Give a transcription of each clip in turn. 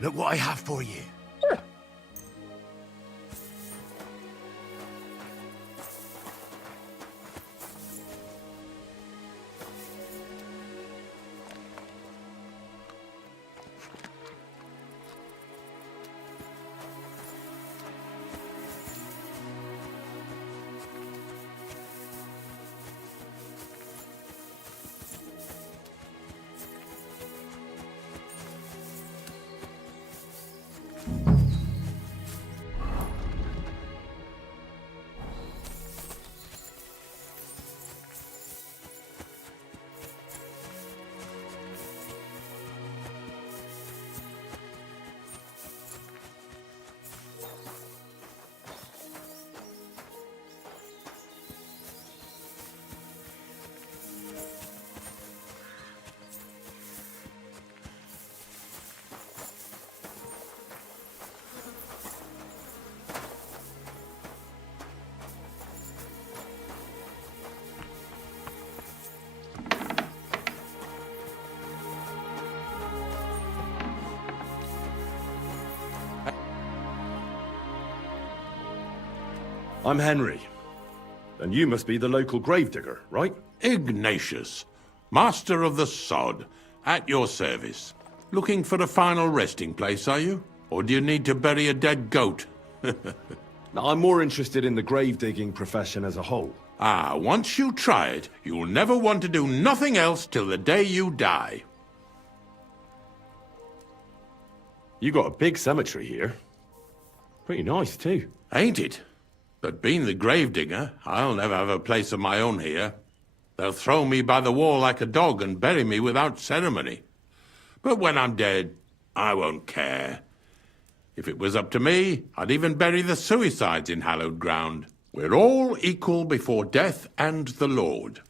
Look what I have for you. I'm Henry, and you must be the local gravedigger, right? Ignatius, master of the sod, at your service. Looking for a final resting place, are you? Or do you need to bury a dead goat? Now, I'm more interested in the grave-digging profession as a whole. Ah, once you try it, you'll never want to do nothing else till the day you die. You got a big cemetery here. Pretty nice, too. Ain't it? But being the gravedigger, I'll never have a place of my own here. They'll throw me by the wall like a dog and bury me without ceremony. But when I'm dead, I won't care. If it was up to me, I'd even bury the suicides in hallowed ground. We're all equal before death and the Lord.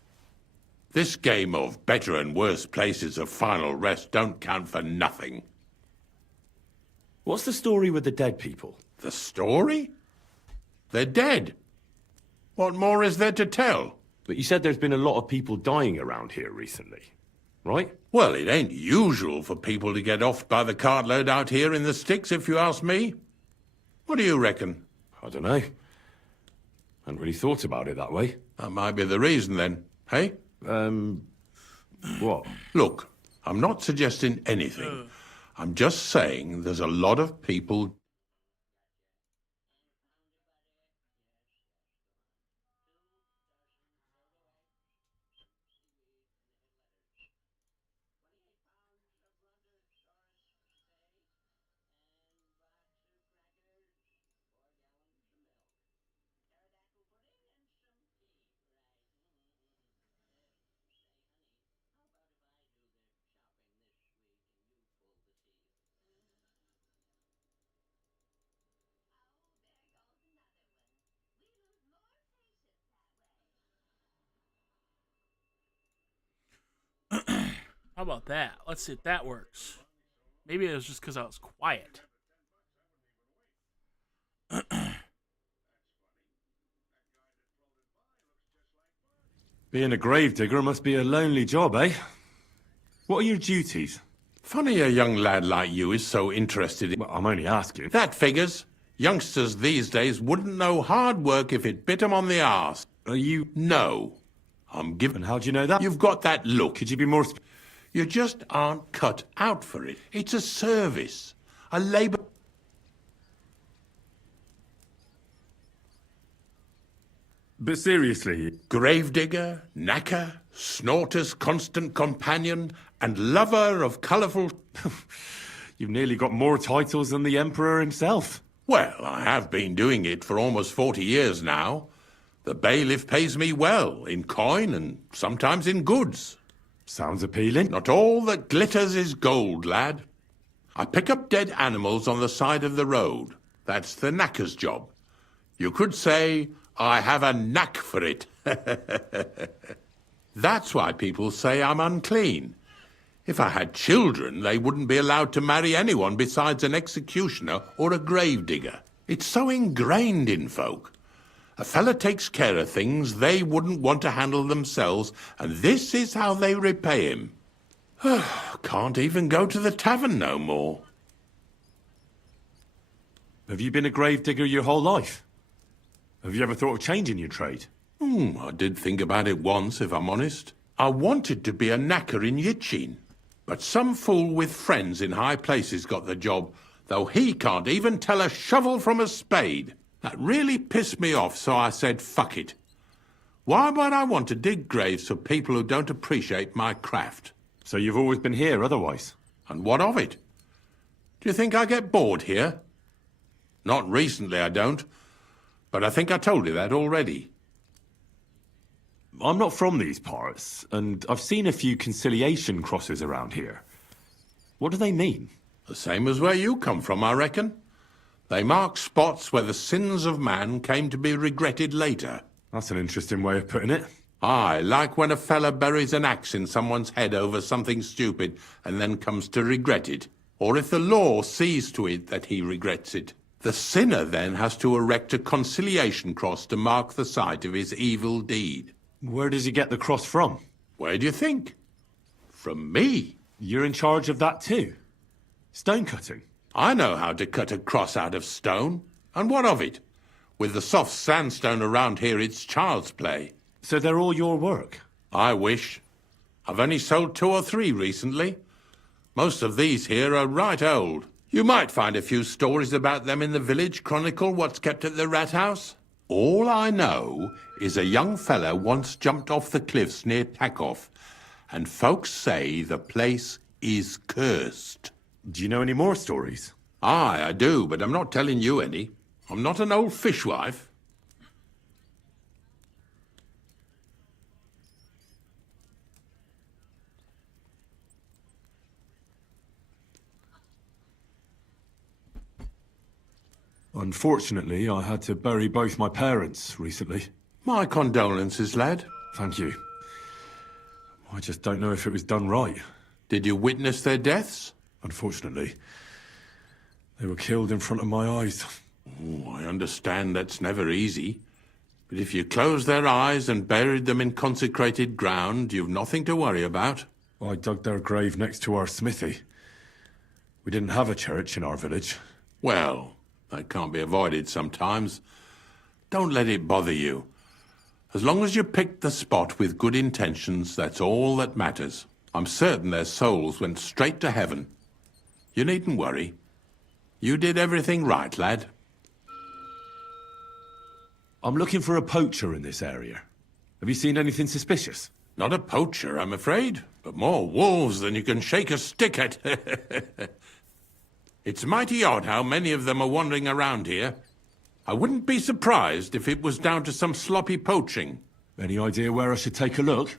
This game of better and worse places of final rest don't count for nothing. What's the story with the dead people? The story? They're dead. What more is there to tell? But you said there's been a lot of people dying around here recently, right? Well, it ain't usual for people to get off by the cartload out here in the sticks, if you ask me. What do you reckon? I don't know. Hadn't really thought about it that way. That might be the reason, then, hey? What? Look, I'm not suggesting anything. I'm just saying there's a lot of people... How about that? Let's see if that works. Maybe it was just because I was quiet. Being a gravedigger must be a lonely job, eh? What are your duties? Funny a young lad like you is so interested in... Well, I'm only asking. That figures. Youngsters these days wouldn't know hard work if it bit 'em on the arse. Are you... No. I'm giving... And how do you know that? You've got that look. Could you be more... You just aren't cut out for it. It's a service. A labour... But seriously... Gravedigger, knacker, snorter's constant companion, and lover of colourful... You've nearly got more titles than the Emperor himself. Well, I have been doing it for almost 40 years now. The bailiff pays me well, in coin and sometimes in goods. Sounds appealing. Not all that glitters is gold, lad. I pick up dead animals on the side of the road. That's the knacker's job. You could say I have a knack for it. That's why people say I'm unclean. If I had children, they wouldn't be allowed to marry anyone besides an executioner or a gravedigger. It's so ingrained in folk. A fella takes care of things they wouldn't want to handle themselves, and this is how they repay him. Can't even go to the tavern no more. Have you been a grave digger your whole life? Have you ever thought of changing your trade? I did think about it once, if I'm honest. I wanted to be a knacker in Yitchin, but some fool with friends in high places got the job, though he can't even tell a shovel from a spade. That really pissed me off, so I said, fuck it. Why would I want to dig graves for people who don't appreciate my craft? So you've always been here otherwise? And what of it? Do you think I get bored here? Not recently, I don't. But I think I told you that already. I'm not from these parts, and I've seen a few conciliation crosses around here. What do they mean? The same as where you come from, I reckon. They mark spots where the sins of man came to be regretted later. That's an interesting way of putting it. Aye, like when a fella buries an axe in someone's head over something stupid and then comes to regret it. Or if the law sees to it that he regrets it. The sinner then has to erect a conciliation cross to mark the site of his evil deed. Where does he get the cross from? Where do you think? From me. You're in charge of that too? Stone cutting? I know how to cut a cross out of stone. And what of it? With the soft sandstone around here, it's child's play. So they're all your work? I wish. I've only sold 2 or 3 recently. Most of these here are right old. You might find a few stories about them in the village chronicle what's kept at the rat house. All I know is a young fella once jumped off the cliffs near Takoff, and folks say the place is cursed. Do you know any more stories? Aye, I do, but I'm not telling you any. I'm not an old fishwife. Unfortunately, I had to bury both my parents recently. My condolences, lad. Thank you. I just don't know if it was done right. Did you witness their deaths? Unfortunately, they were killed in front of my eyes. Oh, I understand that's never easy. But if you closed their eyes and buried them in consecrated ground, you've nothing to worry about. I dug their grave next to our smithy. We didn't have a church in our village. Well, that can't be avoided sometimes. Don't let it bother you. As long as you picked the spot with good intentions, that's all that matters. I'm certain their souls went straight to heaven. You needn't worry. You did everything right, lad. I'm looking for a poacher in this area. Have you seen anything suspicious? Not a poacher, I'm afraid, but more wolves than you can shake a stick at. It's mighty odd how many of them are wandering around here. I wouldn't be surprised if it was down to some sloppy poaching. Any idea where I should take a look?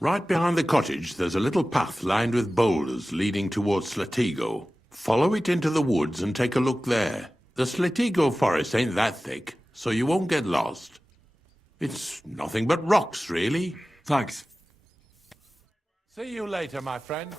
Right behind the cottage, there's a little path lined with boulders leading towards Slatigo. Follow it into the woods and take a look there. The Slatigo forest ain't that thick, so you won't get lost. It's nothing but rocks, really. Thanks. See you later, my friend.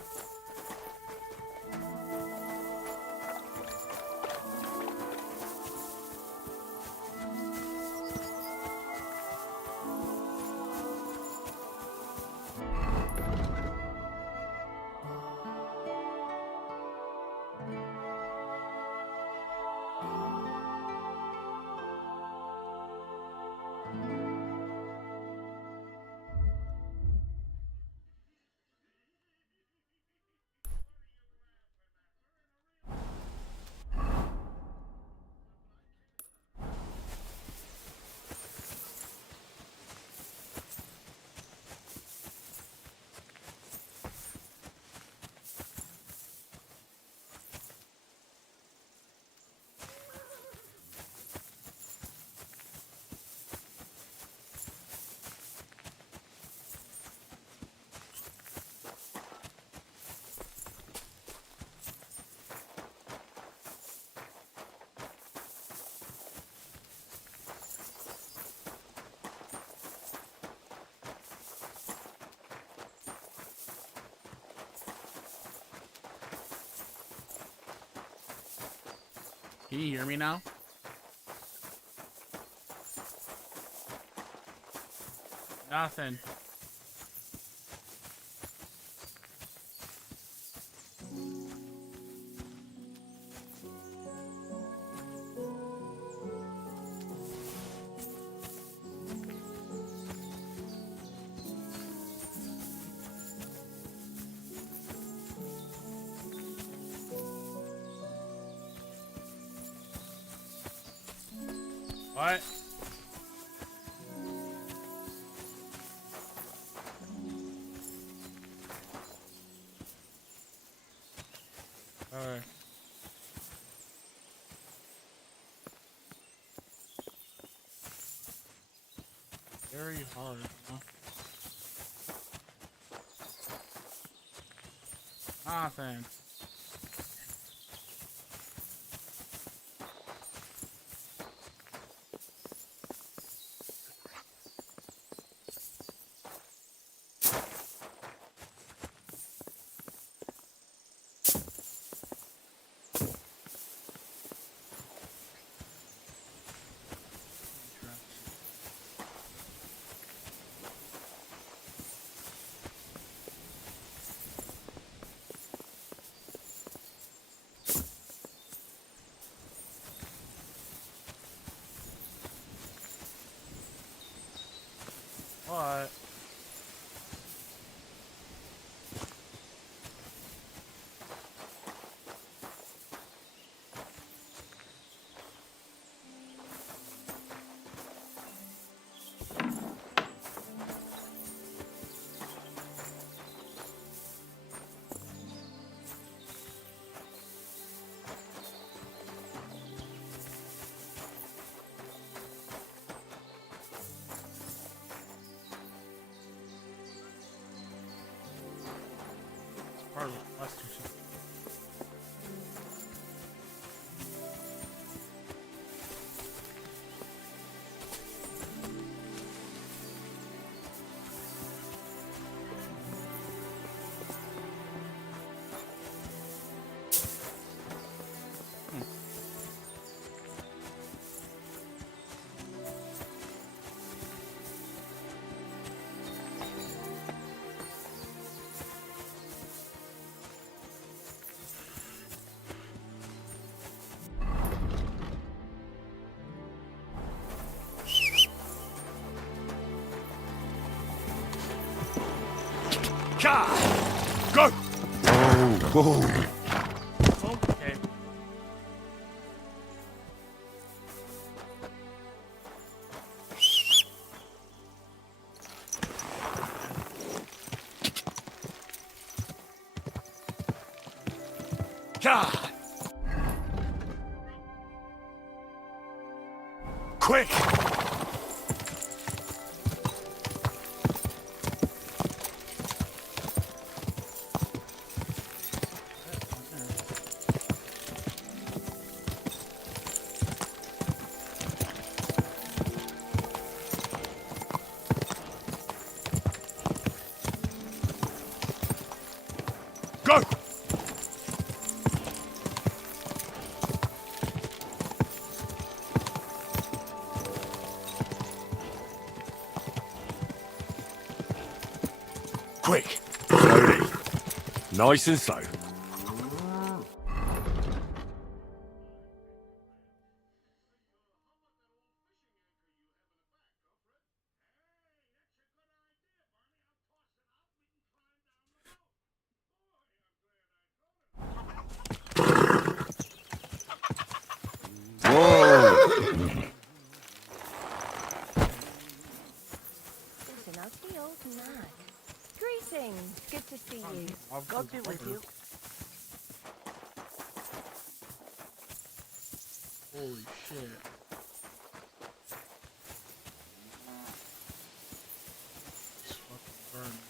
Can you hear me now? Nothing. What? Alright. Very hard, huh? Nothing. What? Part of the quest or something. Go! Okay. Quick! Go! Quick! Slowly. Nice and slow. Listen out the old man. Greetings. Good to see you. God be with you. Holy shit. It's fucking burning.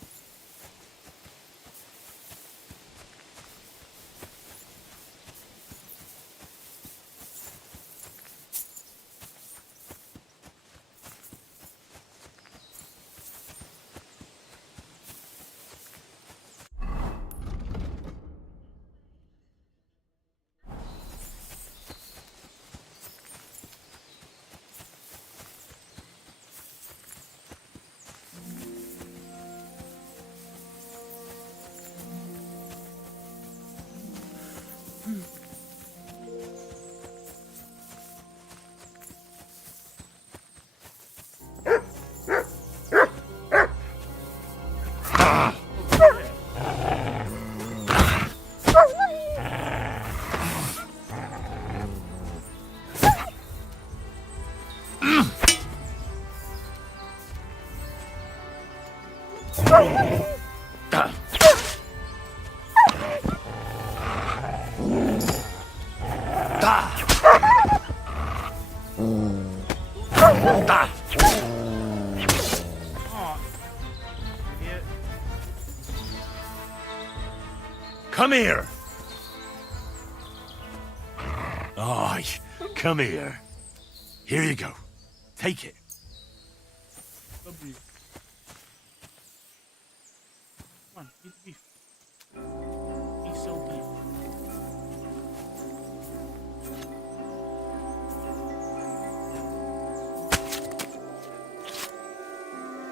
Ah! Oh, idiot. Come here. Oh, come here. Here you go. Take it. So beef. Come on, eat the beef. Eat so beef.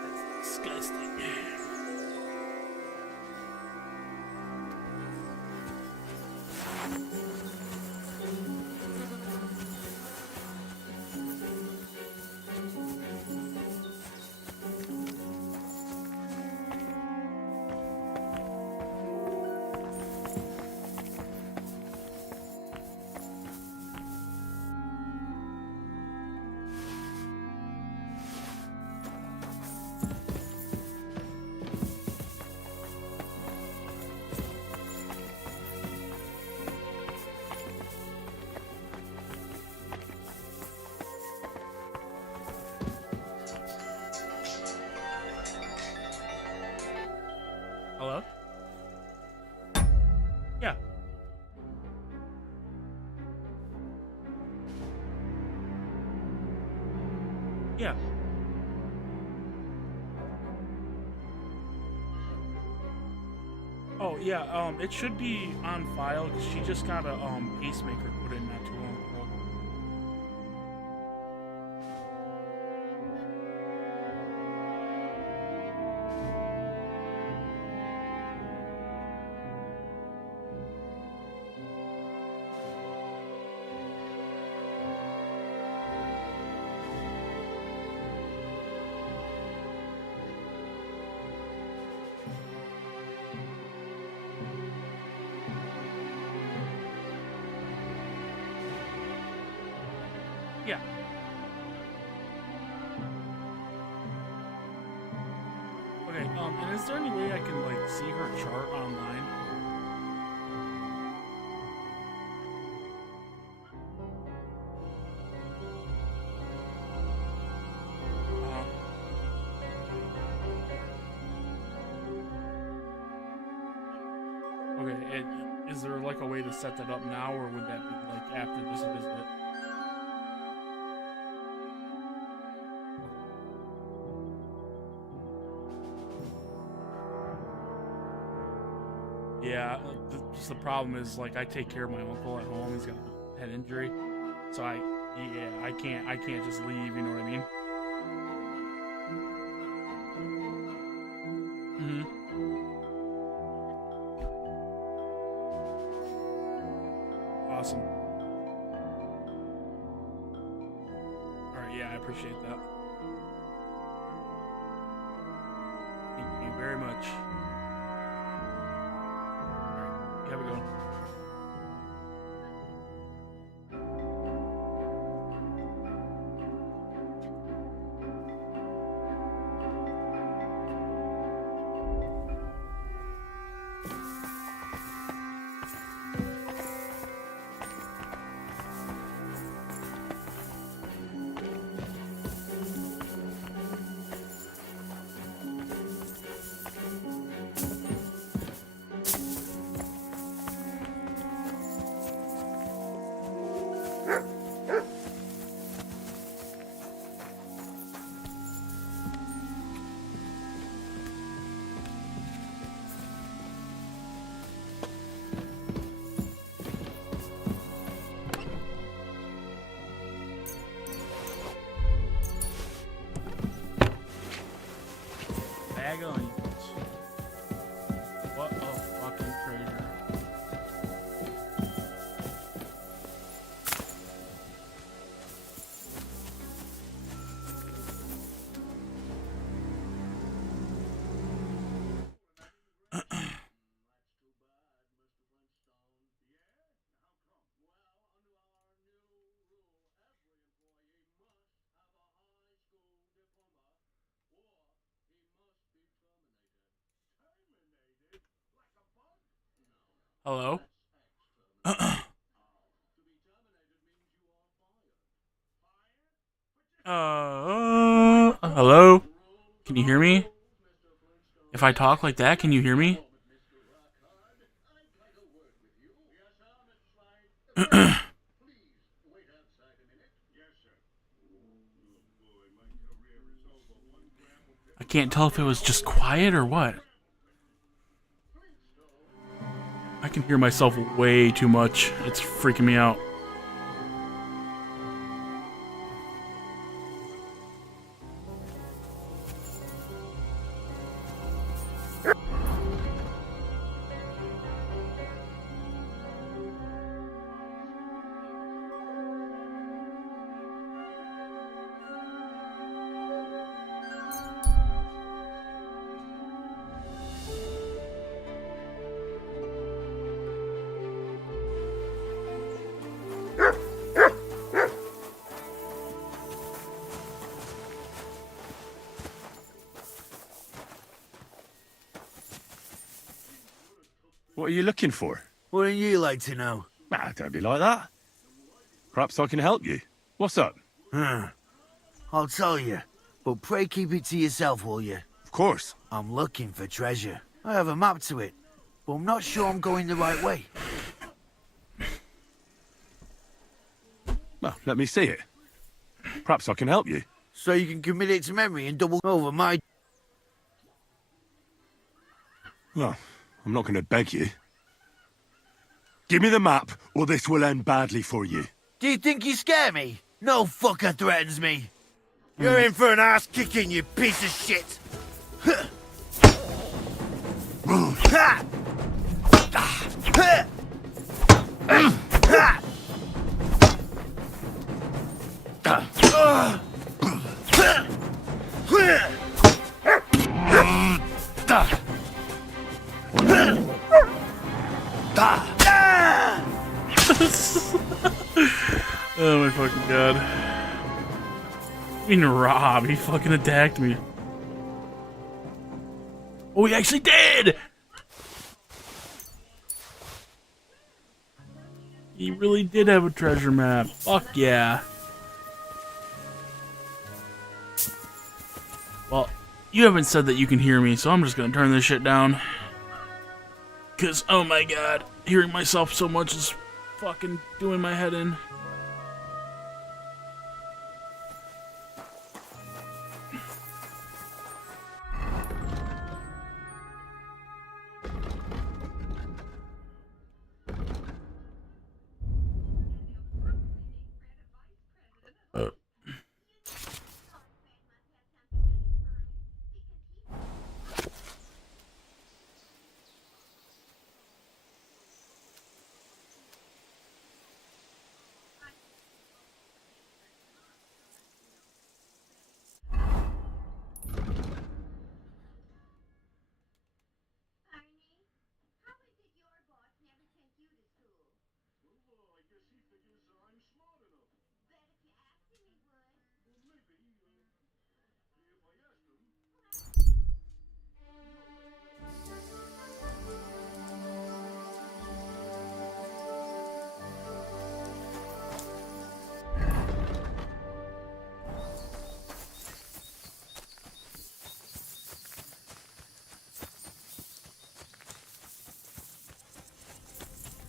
That's disgusting. Hello? Yeah. Yeah. Oh, yeah, it should be on file because she just got a pacemaker put in not too long ago. Yeah. Okay, and is there any way I can, like, see her chart online? Okay, is there, like, a way to set that up now, or would that be, like, after this visit? Yeah, just the problem is, like, I take care of my uncle at home. He's got a head injury, so I can't just leave. You know what I mean? Awesome. All right, yeah, I appreciate that. Thank you very much. Have a good one. Bag of onions. What a fucking traitor. Hello? Hello? Can you hear me? If I talk like that, can you hear me? I can't tell if it was just quiet or what. I can hear myself way too much. It's freaking me out. What are you looking for? Wouldn't you like to know? Ah, don't be like that. Perhaps I can help you. What's up? I'll tell you, but pray keep it to yourself, will you? Of course. I'm looking for treasure. I have a map to it, but I'm not sure I'm going the right way. Well, let me see it. Perhaps I can help you. So you can commit it to memory and double over my... Well, I'm not going to beg you. Give me the map, or this will end badly for you. Do you think you scare me? No fucker threatens me. You're in for an ass kicking, you piece of shit. Oh my fucking god. I mean, Rob, he fucking attacked me. Oh, he actually did! He really did have a treasure map. Fuck yeah. Well, you haven't said that you can hear me, so I'm just gonna turn this shit down. Cause, oh my god, hearing myself so much is fucking doing my head in.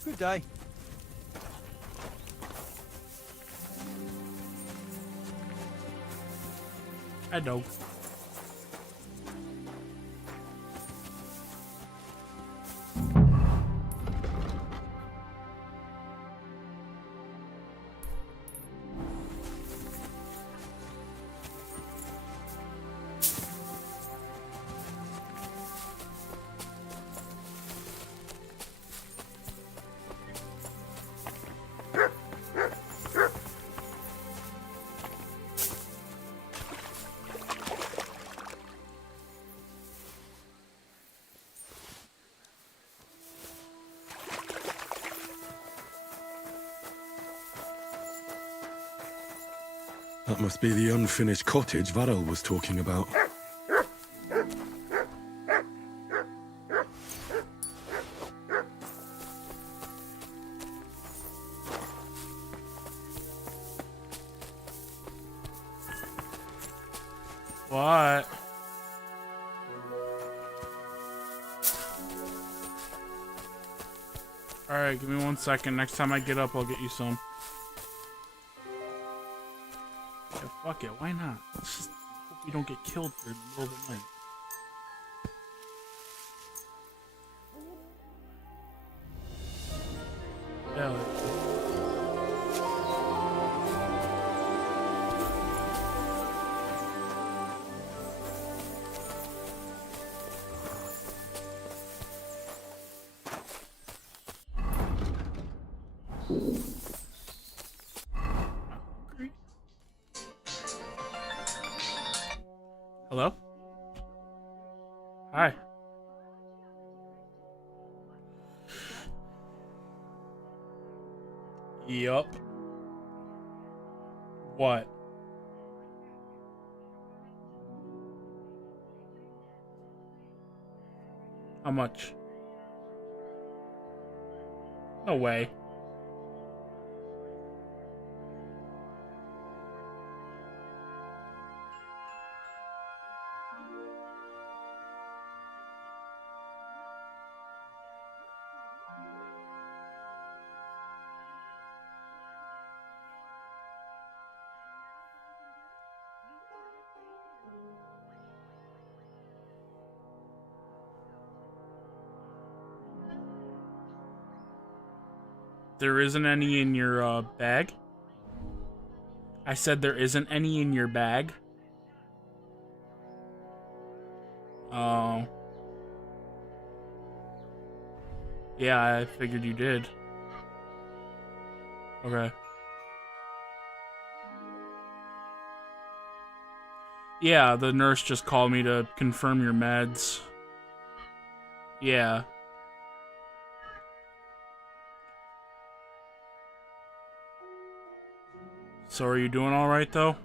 Good day. I know. That must be the unfinished cottage Varel was talking about. What? Alright, give me 1 second. Next time I get up, I'll get you some. Yeah, fuck it. Why not? Let's just hope we don't get killed here in the middle of the night. Yeah. Hello? Hi. Yup. What? How much? No way. There isn't any in your bag? I said there isn't any in your bag. Oh. Yeah, I figured you did. Okay. Yeah, the nurse just called me to confirm your meds. Yeah. So are you doing all right though?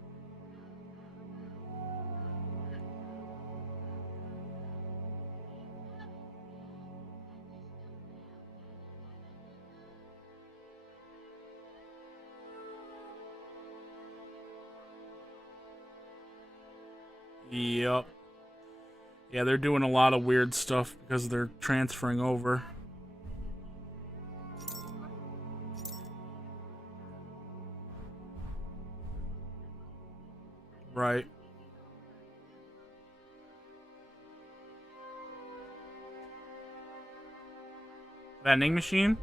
Yep. Yeah, they're doing a lot of weird stuff because they're transferring over. Right. Vending machine?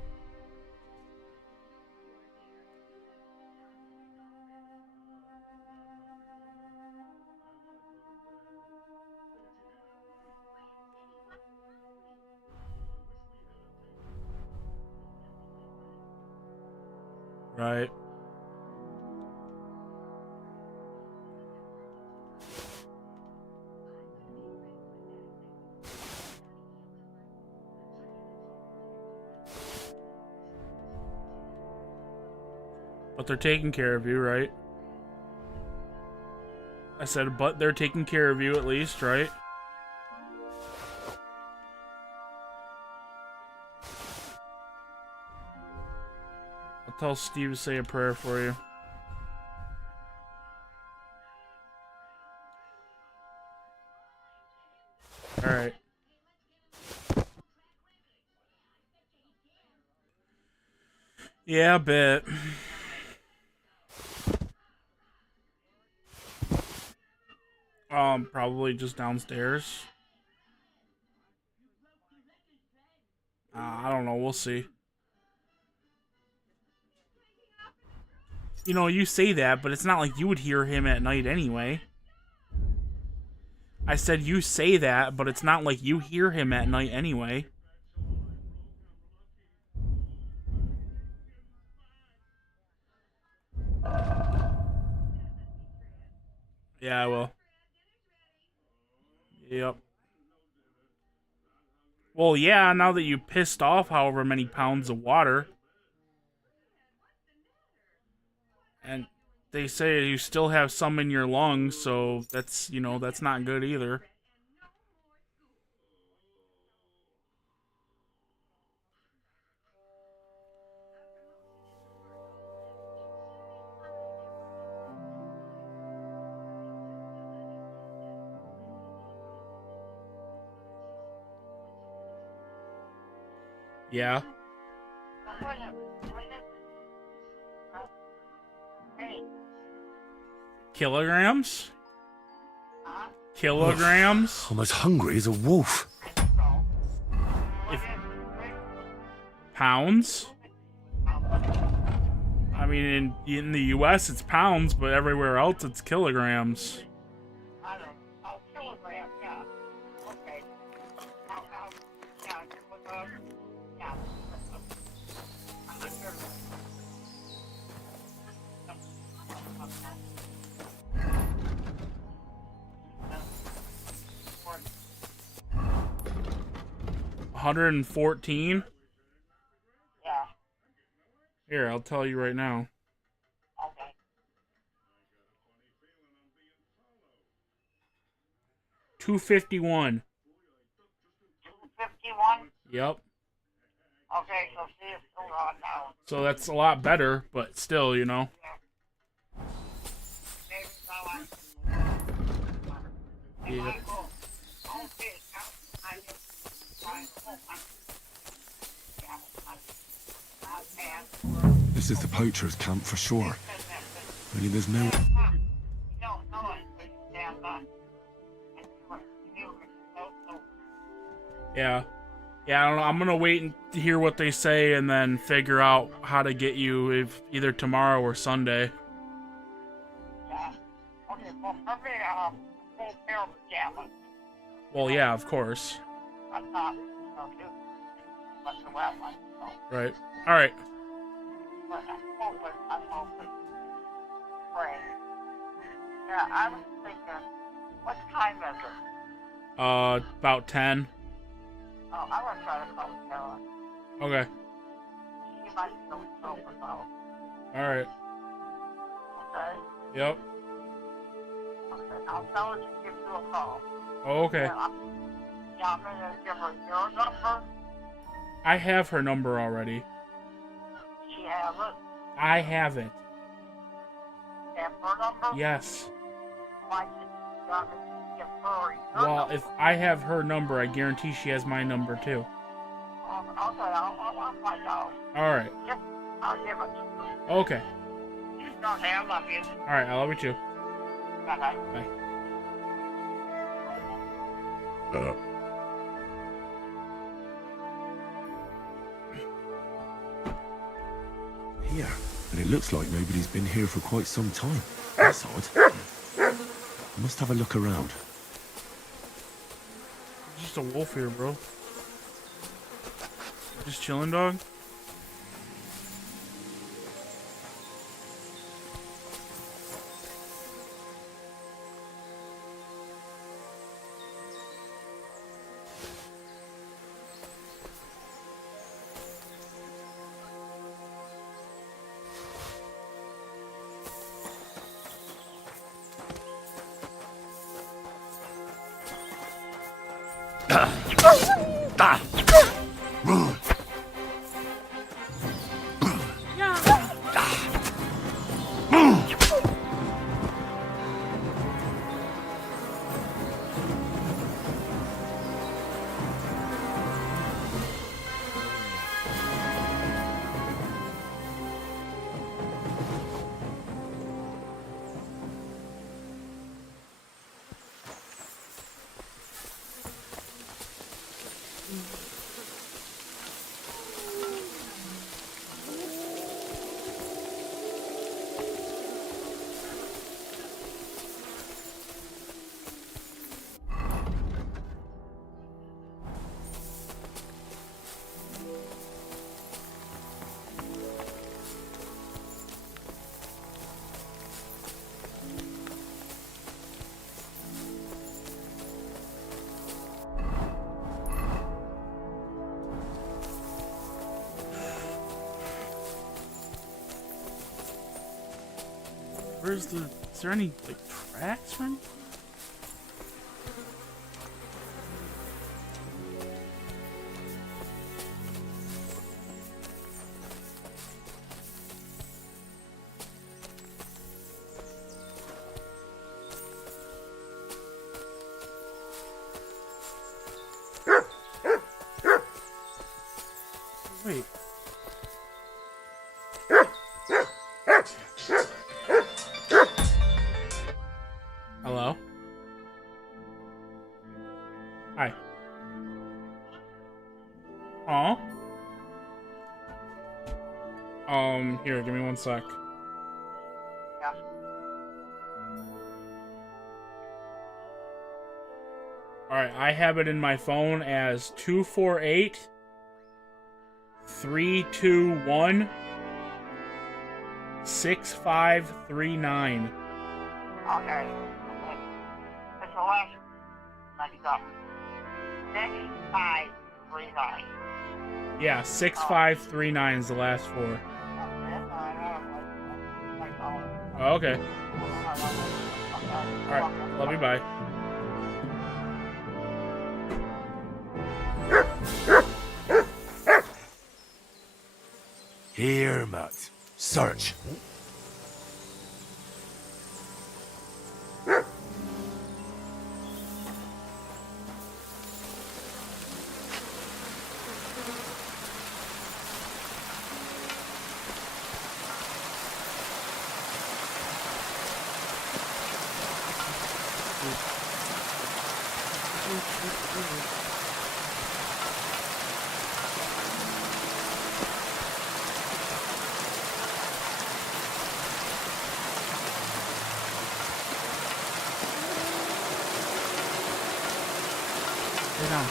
Right. But they're taking care of you, right? I said, but they're taking care of you at least, right? I'll tell Steve to say a prayer for you. Alright. Yeah, I bet. Probably just downstairs. I don't know, we'll see. You know, you say that, but it's not like you would hear him at night anyway. I said you say that, but it's not like you hear him at night anyway. Yeah, I will. Yep. Well, yeah, now that you pissed off however many pounds of water. And they say you still have some in your lungs, so that's, you know, that's not good either. Yeah. Kilograms? Kilograms? I'm as hungry as a wolf. If pounds? I mean, in the U.S. it's pounds, but everywhere else it's kilograms. $114? Yeah. Here, I'll tell you right now. Okay. $251. 251. Yep. Okay, so see it's still on now. So that's a lot better, but still, you know. Maybe now Yeah. Okay, I just This is the poacher's camp for sure. Only there's no... Yeah. Yeah, I don't know. I'm gonna wait and hear what they say and then figure out how to get you if either tomorrow or Sunday. Yeah. Okay, well, for me, full pair of pajamas. Well, yeah, of course. I'm not, too much of that one, so. Right. Alright. But I'm hoping, praying. Yeah, I was thinking, what time is it? About 10. Oh, I'm gonna try to call Sarah. Okay. She might still open though. Alright. Okay? Yep. Okay, I'll tell her to give you a call. Oh, okay. Yeah, I'm gonna give her your number. I have her number already. She has it. I have it. Have her number? Yes. Why did you want me to give her your Well, number? if I have her number, I guarantee she has my number too. Okay, I'll find out. Alright. Just, I'll give it to you. Okay. Okay, I love you. Alright, I love you too. Bye-bye. Bye. Here. And it looks like nobody's been here for quite some time. That's odd. I must have a look around. Just a wolf here, bro. Just chilling, dog. Where's the... Is there any, like, tracks or anything? Hello? Hi. Aw. Here, give me 1 sec. Yeah. Alright, I have it in my phone as 248 321 6539. Okay. It's the last that you got. 6539. Yeah, 6539 is the last four. Oh, okay. Alright, love you, bye. Here, Matt. Search. Lay down.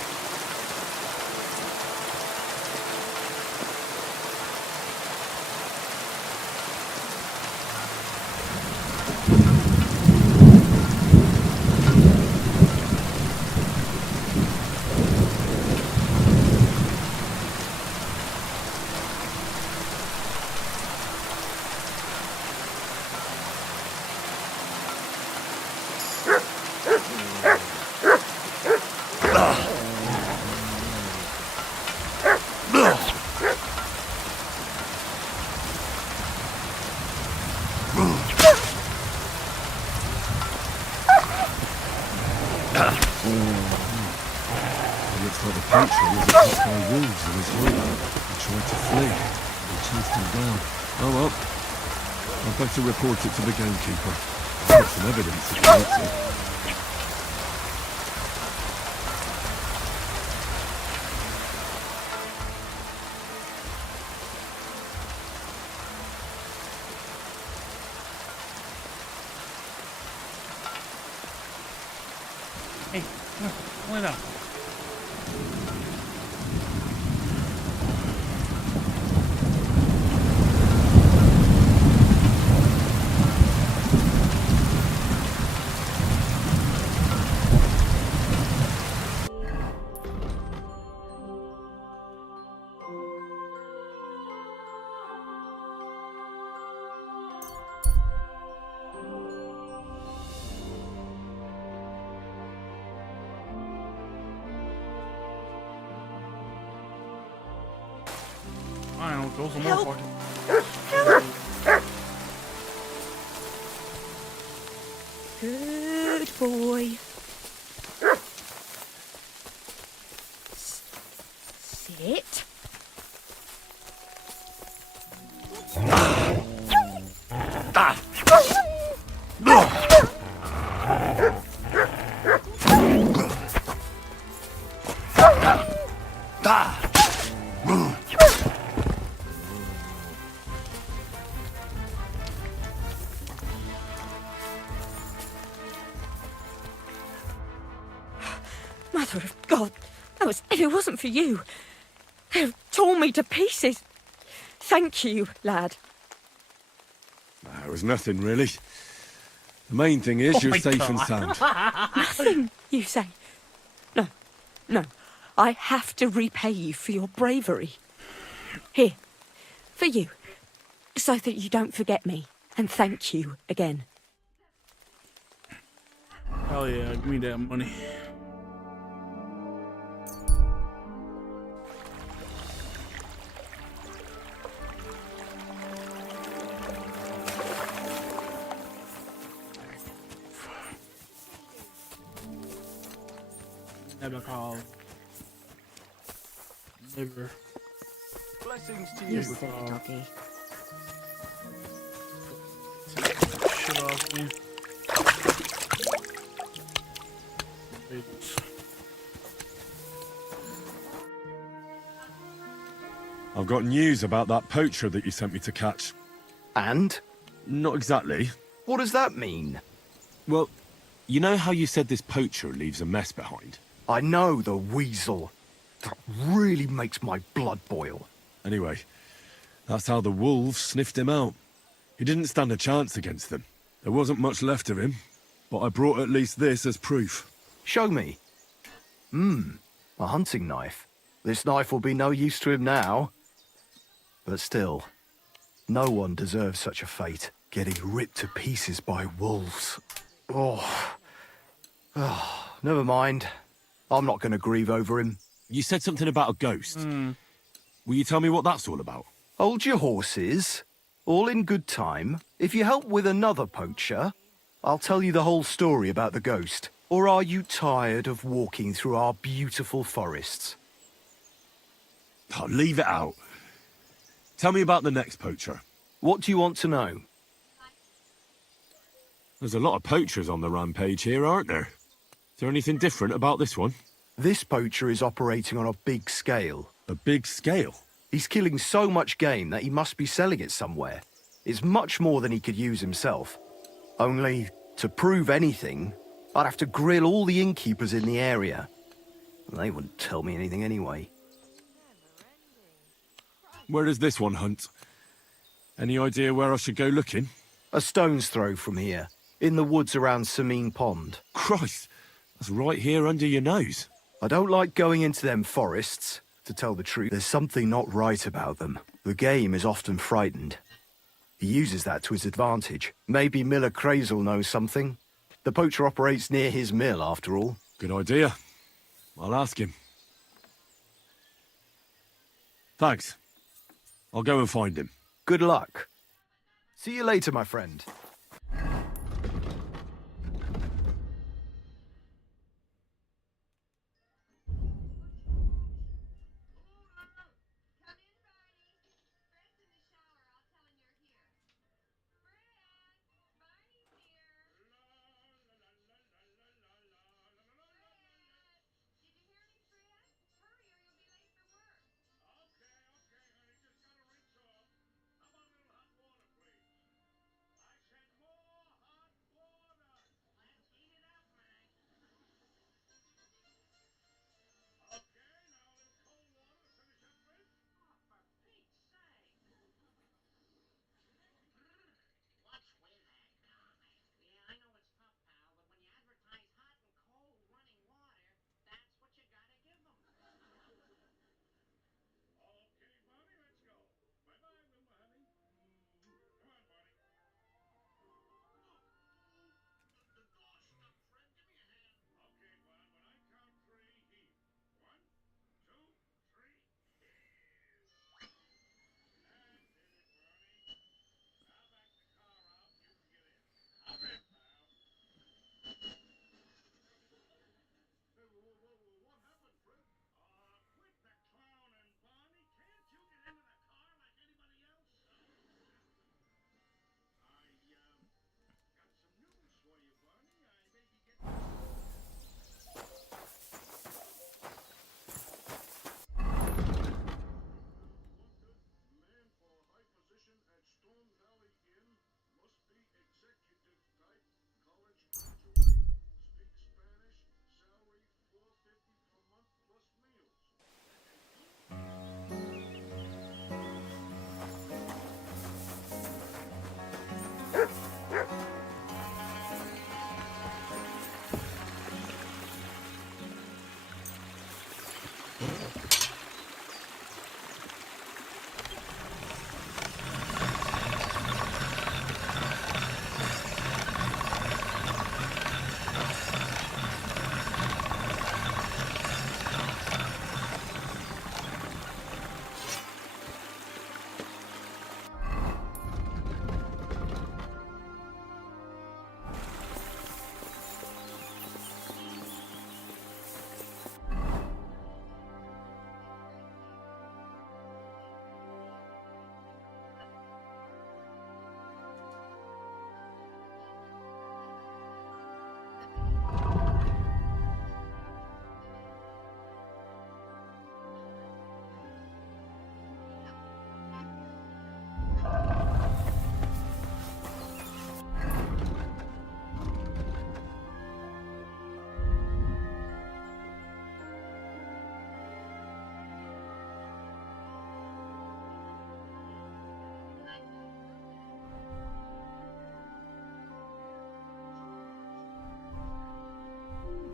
It looks like the poacher was attacked by wolves in his hideout. He tried to flee. They chased him down. Oh well. I'd better report it to the gamekeeper. I've got some evidence if you want to. Hey, come on, lay down. I don't know, go some more fucking. Good boy. Sit. Mother of God, if it wasn't for you, they'd have torn me to pieces. Thank you, lad. It was nothing, really. The main thing is you're my safe and God. sound. Nothing, you say? No. I have to repay you for your bravery. Here, for you, so that you don't forget me. And thank you again. Hell yeah, give me that money. Never call. Never. Blessings to You silly doggy. Shit off me. I've got news about that poacher that you sent me to catch. And? Not exactly. What does that mean? Well, you know how you said this poacher leaves a mess behind? I know, the weasel. That really makes my blood boil. Anyway, that's how the wolves sniffed him out. He didn't stand a chance against them. There wasn't much left of him, but I brought at least this as proof. Show me. A hunting knife. This knife will be no use to him now. But still, no one deserves such a fate. Getting ripped to pieces by wolves. Oh, never mind. I'm not going to grieve over him. You said something about a ghost. Will you tell me what that's all about? Hold your horses. All in good time. If you help with another poacher, I'll tell you the whole story about the ghost. Or are you tired of walking through our beautiful forests? Oh, leave it out. Tell me about the next poacher. What do you want to know? There's a lot of poachers on the rampage here, aren't there? Is there anything different about this one? This poacher is operating on a big scale. A big scale? He's killing so much game that he must be selling it somewhere. It's much more than he could use himself. Only, to prove anything, I'd have to grill all the innkeepers in the area. They wouldn't tell me anything anyway. Where does this one hunt? Any idea where I should go looking? A stone's throw from here, in the woods around Samine Pond. Christ, that's right here under your nose. I don't like going into them forests. To tell the truth, there's something not right about them. The game is often frightened. He uses that to his advantage. Maybe Miller Crazel knows something. The poacher operates near his mill, after all. Good idea. I'll ask him. Thanks. I'll go and find him. Good luck. See you later, my friend.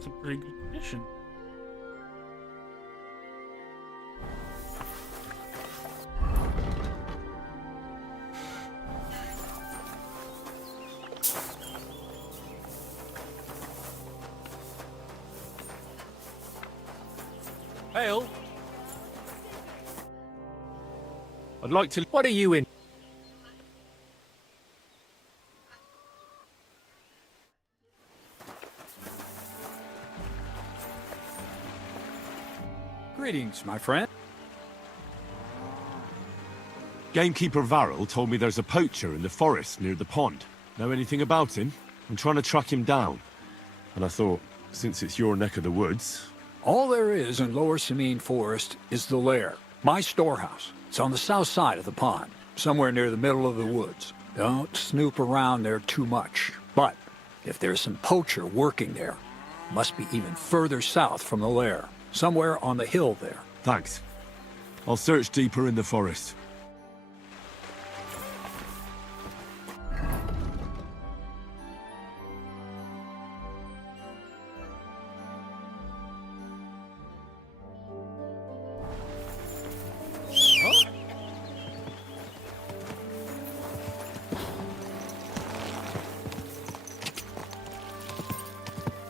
It's in pretty good condition. Hale, I'd like to. what are you in? Greetings, my friend. Gamekeeper Varrel told me there's a poacher in the forest near the pond. Know anything about him? I'm trying to track him down. And I thought, since it's your neck of the woods... All there is in Lower Samine Forest is the lair, my storehouse. It's on the south side of the pond, somewhere near the middle of the woods. Don't snoop around there too much. But if there's some poacher working there, must be even further south from the lair, somewhere on the hill there. Thanks. I'll search deeper in the forest.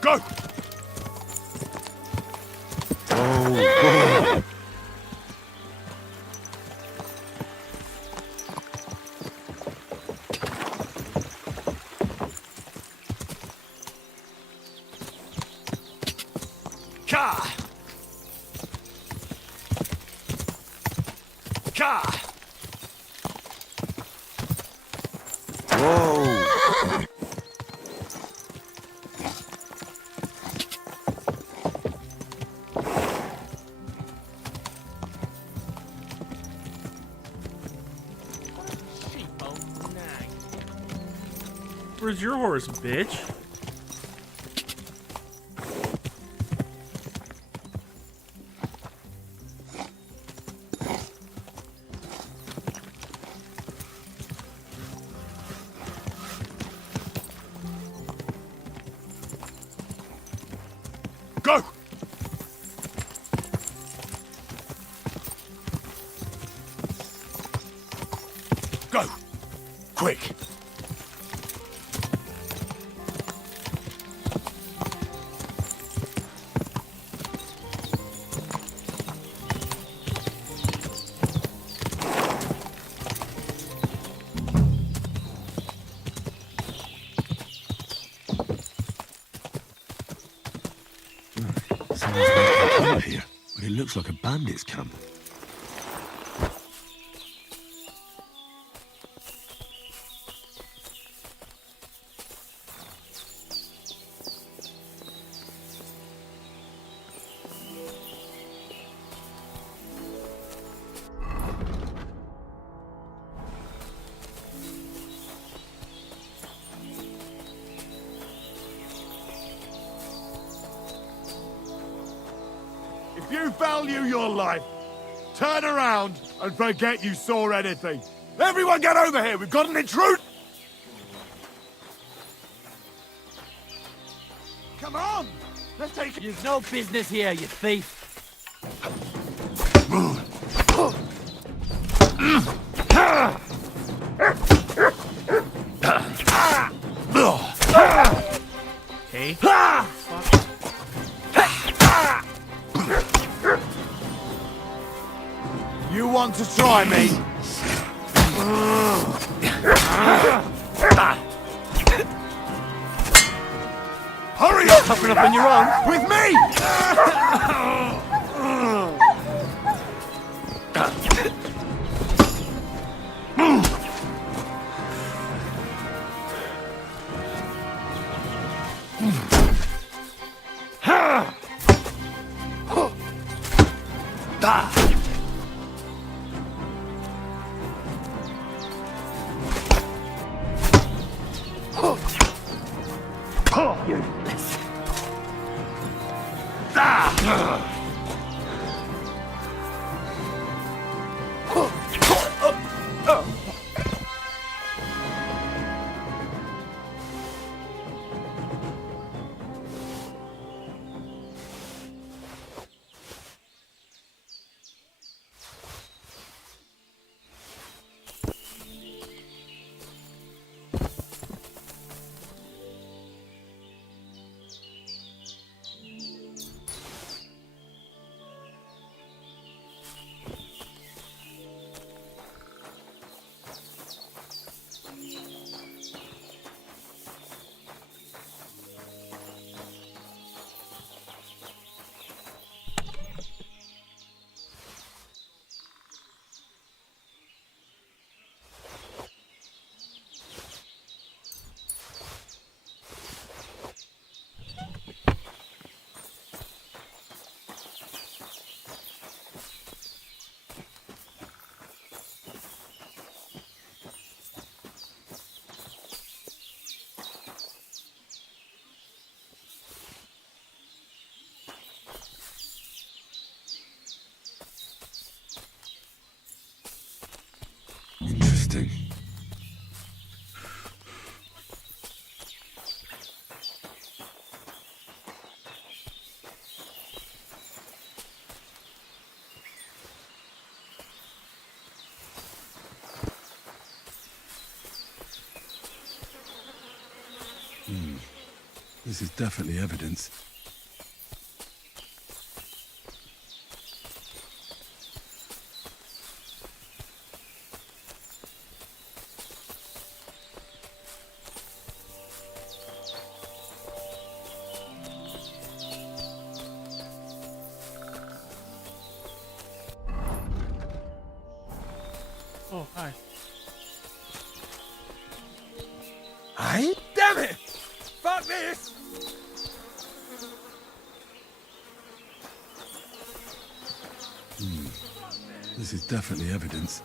Go! Ka! Ka! Where's your horse, bitch? Go! Go! Quick! Someone's making a camp here, but it looks like a bandit's camp. If you value your life, turn around and forget you saw anything. Everyone get over here, we've got an intruder! Come on! Let's take it. You've no business here, you thief. Hey. You want to try me? Hurry up! Toughen up on your own. With me! This is definitely evidence. Oh, hi. Hey, damn it! Fuck this! This is definitely evidence.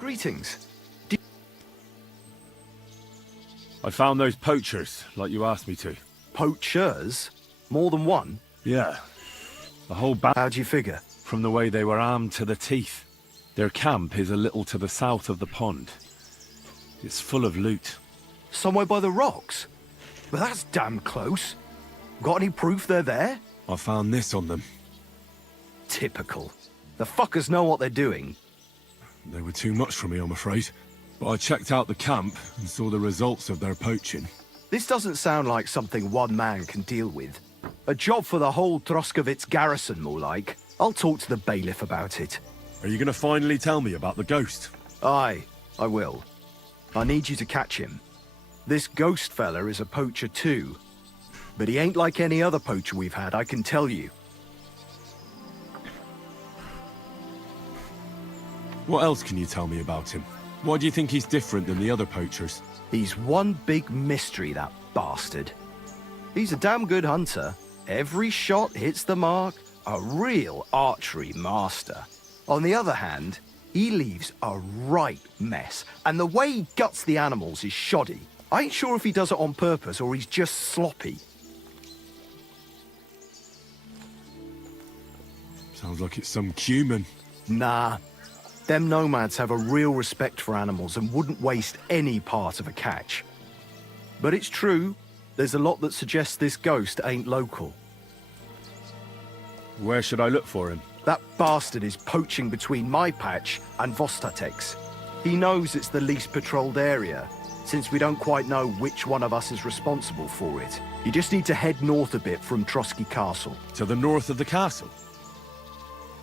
Greetings. I found those poachers, like you asked me to. Poachers? More than one? Yeah. The whole band, How'd you figure? from the way they were armed to the teeth. Their camp is a little to the south of the pond. It's full of loot. Somewhere by the rocks? But that's damn close. Got any proof they're there? I found this on them. Typical. The fuckers know what they're doing. They were too much for me, I'm afraid. But I checked out the camp and saw the results of their poaching. This doesn't sound like something one man can deal with. A job for the whole Troskovitz garrison, more like. I'll talk to the bailiff about it. Are you going to finally tell me about the ghost? Aye, I will. I need you to catch him. This ghost fella is a poacher too. But he ain't like any other poacher we've had, I can tell you. What else can you tell me about him? Why do you think he's different than the other poachers? He's one big mystery, that bastard. He's a damn good hunter. Every shot hits the mark. A real archery master. On the other hand, he leaves a right mess. And the way he guts the animals is shoddy. I ain't sure if he does it on purpose or he's just sloppy. Sounds like it's some cumin. Nah. Them nomads have a real respect for animals and wouldn't waste any part of a catch. But it's true, there's a lot that suggests this ghost ain't local. Where should I look for him? That bastard is poaching between my patch and Vostatek's. He knows it's the least patrolled area, since we don't quite know which one of us is responsible for it. You just need to head north a bit from Trotsky Castle. To the north of the castle?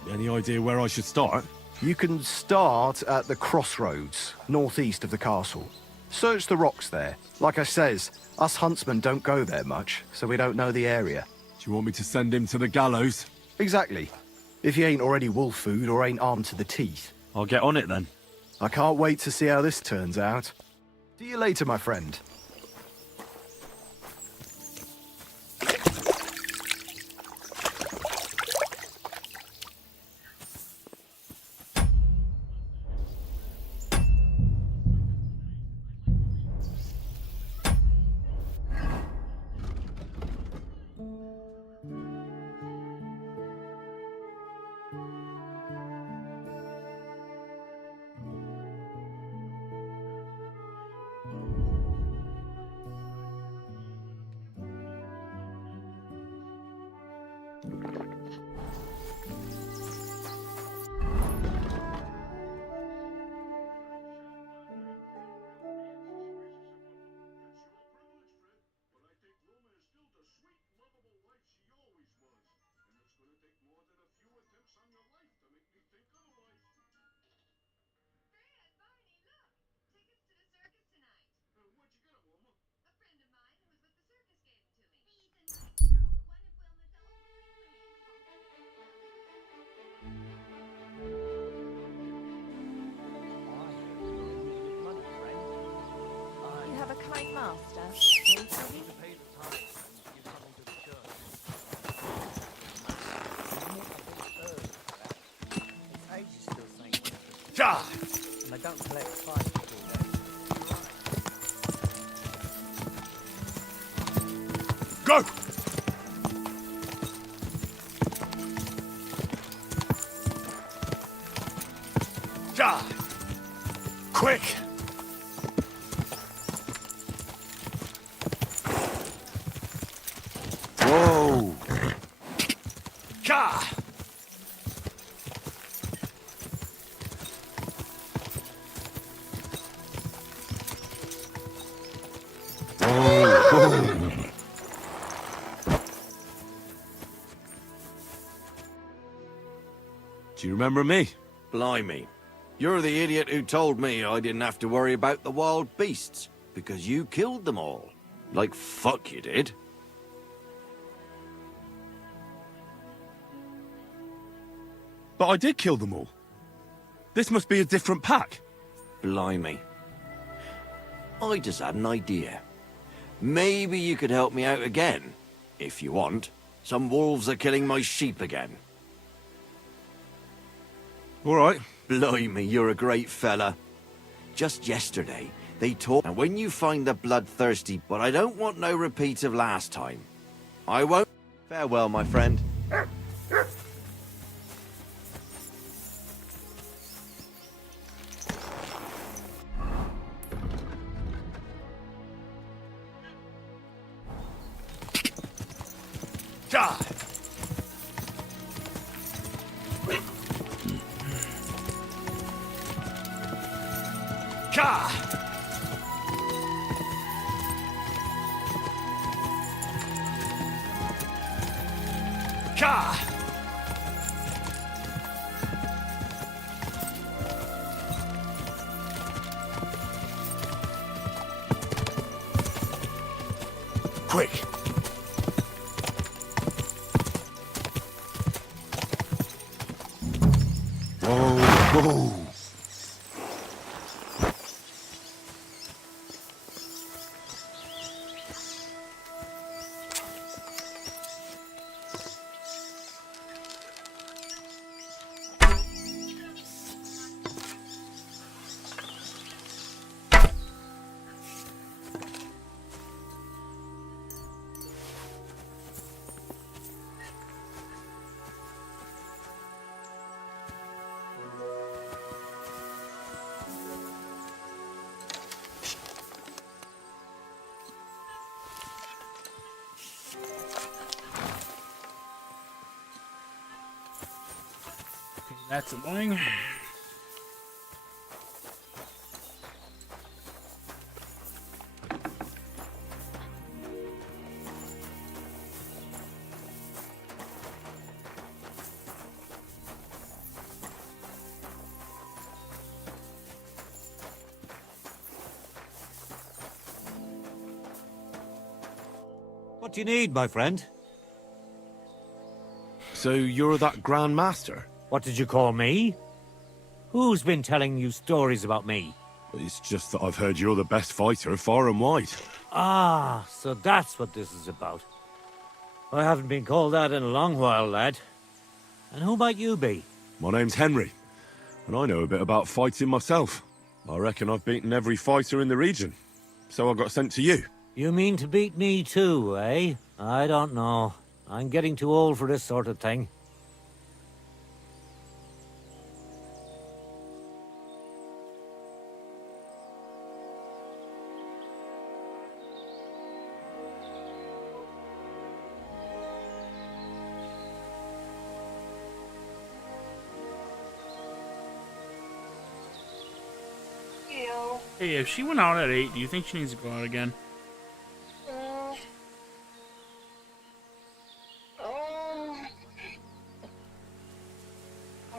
Any idea where I should start? You can start at the crossroads, northeast of the castle. Search the rocks there. Like I says, us huntsmen don't go there much, so we don't know the area. Do you want me to send him to the gallows? Exactly. If he ain't already wolf food or ain't armed to the teeth. I'll get on it then. I can't wait to see how this turns out. See you later, my friend. kind master. Charge! And I don't collect fines Go! Charge! Quick! Whoa! Charge! Do you remember me? Blimey. You're the idiot who told me I didn't have to worry about the wild beasts, because you killed them all. Like fuck you did. But I did kill them all. This must be a different pack. Blimey. I just had an idea. Maybe you could help me out again, if you want. Some wolves are killing my sheep again. All right. Blimey, you're a great fella. Just yesterday, they talked, and when you find the bloodthirsty, but I don't want no repeat of last time. I won't. Farewell, my friend. Charge! Charge! Charge! Quick! Whoa. That's annoying. What do you need, my friend? So you're that Grand Master? What did you call me? Who's been telling you stories about me? It's just that I've heard you're the best fighter far and wide. Ah, so that's what this is about. I haven't been called that in a long while, lad. And who might you be? My name's Henry, and I know a bit about fighting myself. I reckon I've beaten every fighter in the region, so I got sent to you. You mean to beat me too, eh? I don't know. I'm getting too old for this sort of thing. Hey, if she went out at 8, do you think she needs to go out again?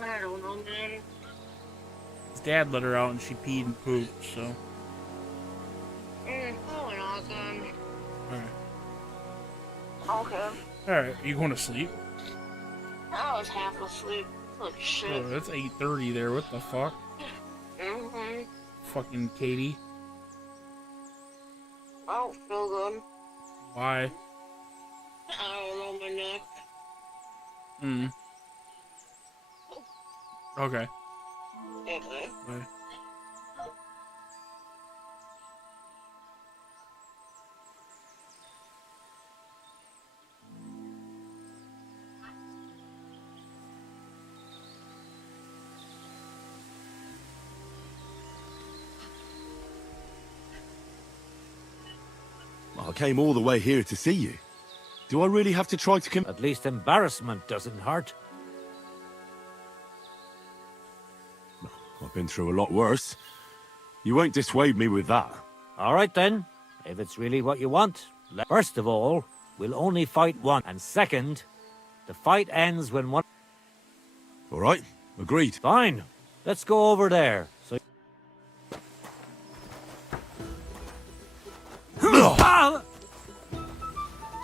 I don't know, man. His dad let her out and she peed and pooped, so. Probably not then. Alright. Okay. Alright, you going to sleep? I was half asleep. Holy shit. Oh, that's 8:30 there, what the fuck? Mm-hmm. Fucking Katie. don't feel good. Why? I don't know, my neck. Hmm. Okay. Okay. Bye. I came all the way here to see you. Do I really have to try to At least embarrassment doesn't hurt. I've been through a lot worse. You won't dissuade me with that. All right then, if it's really what you want. First of all, we'll only fight one. And second, the fight ends when one... All right, agreed. Fine, let's go over there.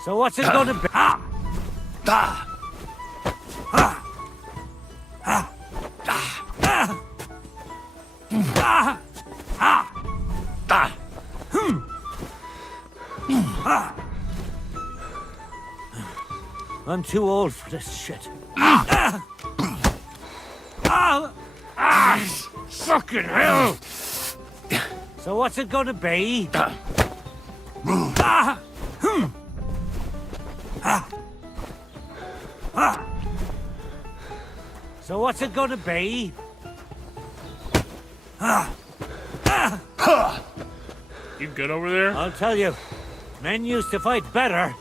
So what's it gonna be? I'm too old for this shit. Fucking hell! So what's it gonna be? So what's it gonna be? You good over there? I'll tell you, men used to fight better.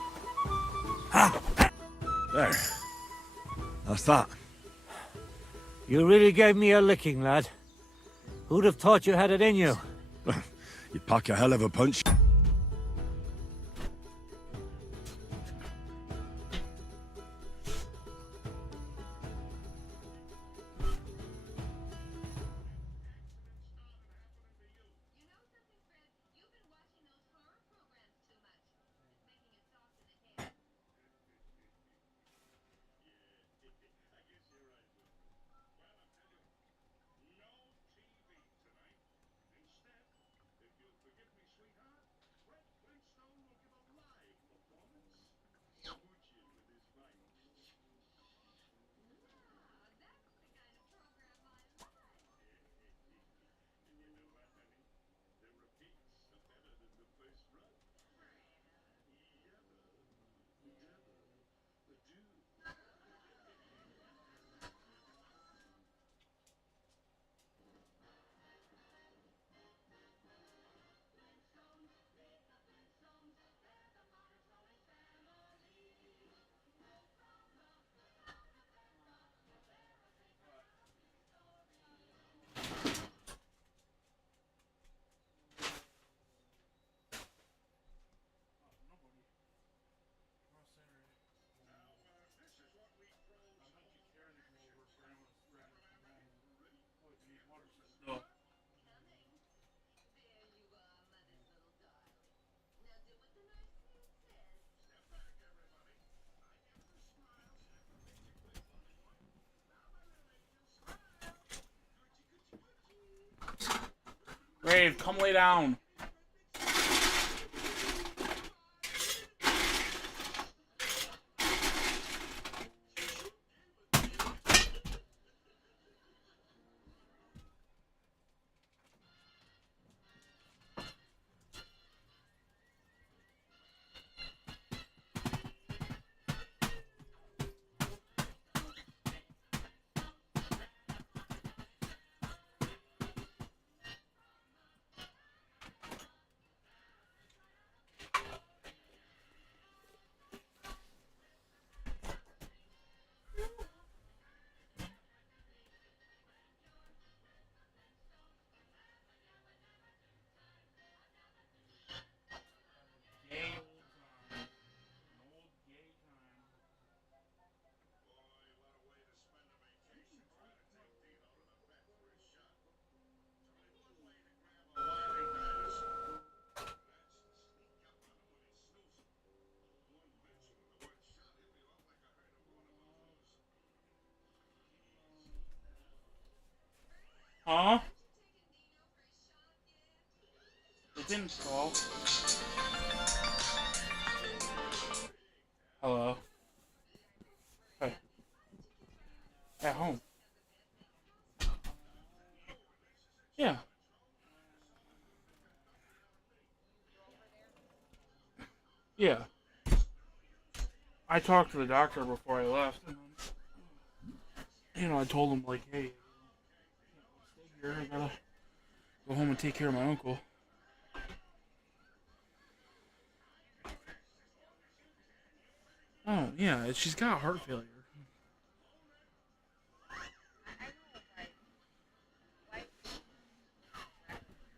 There. That's that. You really gave me a licking, lad. Who'd have thought you had it in you? You pack a hell of a punch. Grave, come lay down. Huh? It didn't fall. At home. Yeah. Yeah. I talked to the doctor before I left. And I told him, like, hey, stay here. I gotta go home and take care of my uncle. Oh, yeah, she's got heart failure.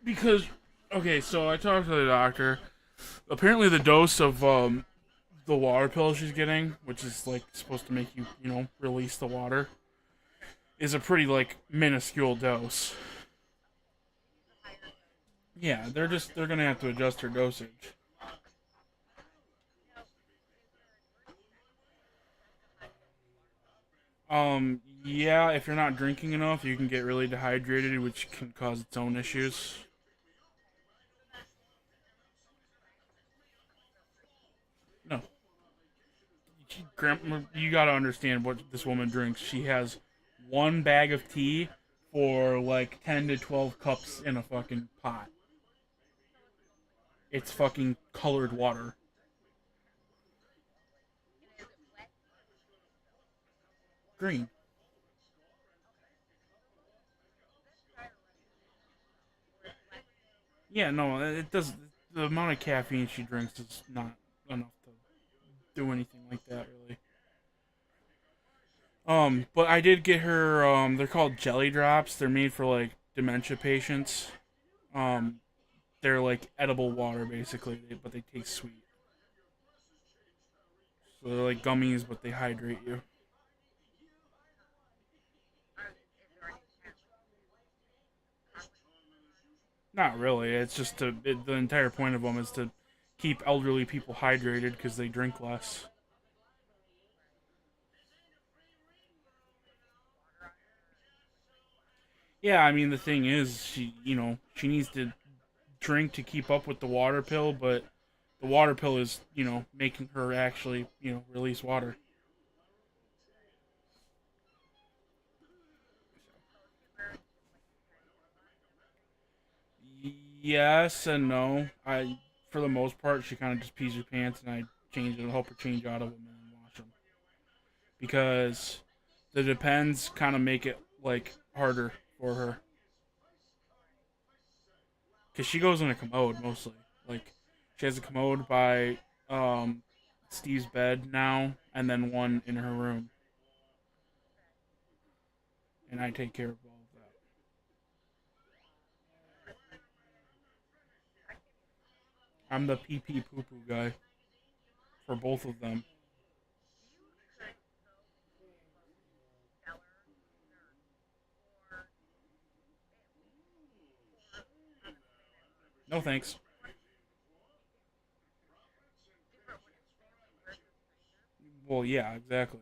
Because, okay, so I talked to the doctor. Apparently the dose of the water pill she's getting, which is, like, supposed to make you, release the water, is a pretty, like, minuscule dose. Yeah, they're gonna have to adjust her dosage. Yeah, if you're not drinking enough, you can get really dehydrated, which can cause its own issues. No. Grandma, you gotta understand what this woman drinks. She has one bag of tea for like 10 to 12 cups in a fucking pot. It's fucking colored water. Green. Yeah, no, it does. The amount of caffeine she drinks is not enough to do anything like that, really. But I did get her, they're called jelly drops. They're made for, like, dementia patients. They're like edible water, basically, but they taste sweet. So they're like gummies, but they hydrate you. Not really. It's just the entire point of them is to keep elderly people hydrated because they drink less. Yeah, I mean, the thing is, she needs to drink to keep up with the water pill, but the water pill is, making her actually, release water. Yes and no. For the most part, she kind of just pees her pants, and I help her change out of them and wash them. Because the Depends kind of make it, like, harder for her. Because she goes in a commode, mostly. Like, she has a commode by Steve's bed now, and then one in her room. And I take care of all of that. I'm the pee-pee poo-poo guy for both of them. No thanks. Well, yeah, exactly.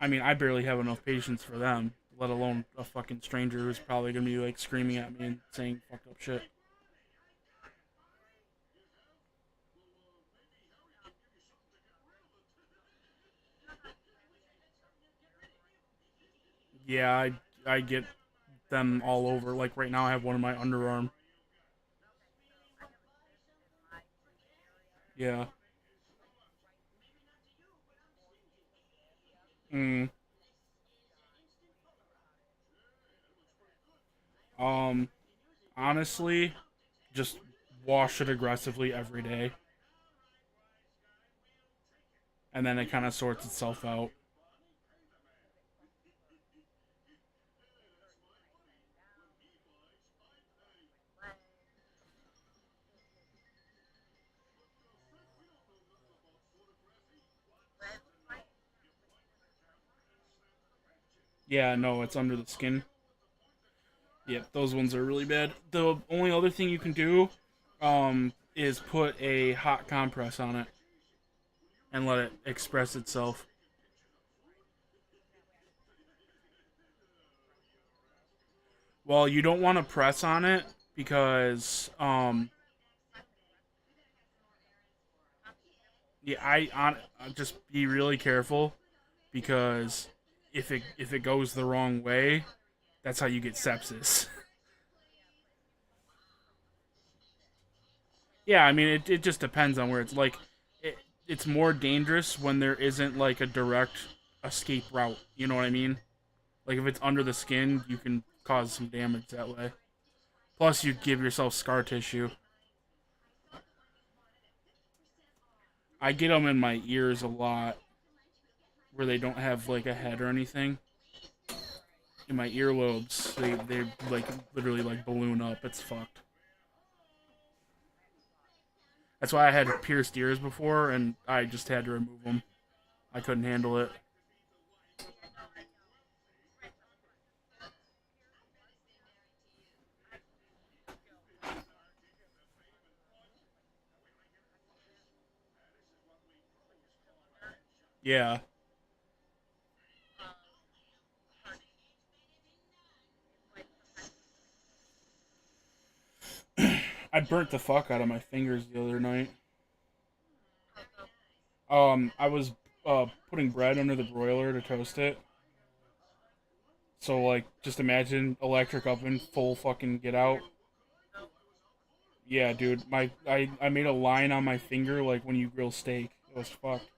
I mean, I barely have enough patience for them, let alone a fucking stranger who's probably gonna be, like, screaming at me and saying fucked up shit. Yeah, I get them all over. Like, right now I have one in my underarm. Yeah. Um, honestly, just wash it aggressively every day. And then it kind of sorts itself out. Yeah, no, it's under the skin. Yep, those ones are really bad. The only other thing you can do is put a hot compress on it and let it express itself. Well, you don't want to press on it because yeah, I just be really careful because if it goes the wrong way, that's how you get sepsis. Yeah, I mean it just depends on where it's like it's more dangerous when there isn't like a direct escape route. You know what I mean? Like if it's under the skin, you can cause some damage that way. Plus, you give yourself scar tissue. I get them in my ears a lot, where they don't have like a head or anything. In my earlobes, they like literally like balloon up. It's fucked. That's why I had pierced ears before, and I just had to remove them. I couldn't handle it. Yeah. I burnt the fuck out of my fingers the other night. I was putting bread under the broiler to toast it. So like, just imagine electric oven, full fucking get out. Yeah, dude, I made a line on my finger like when you grill steak. It was fucked.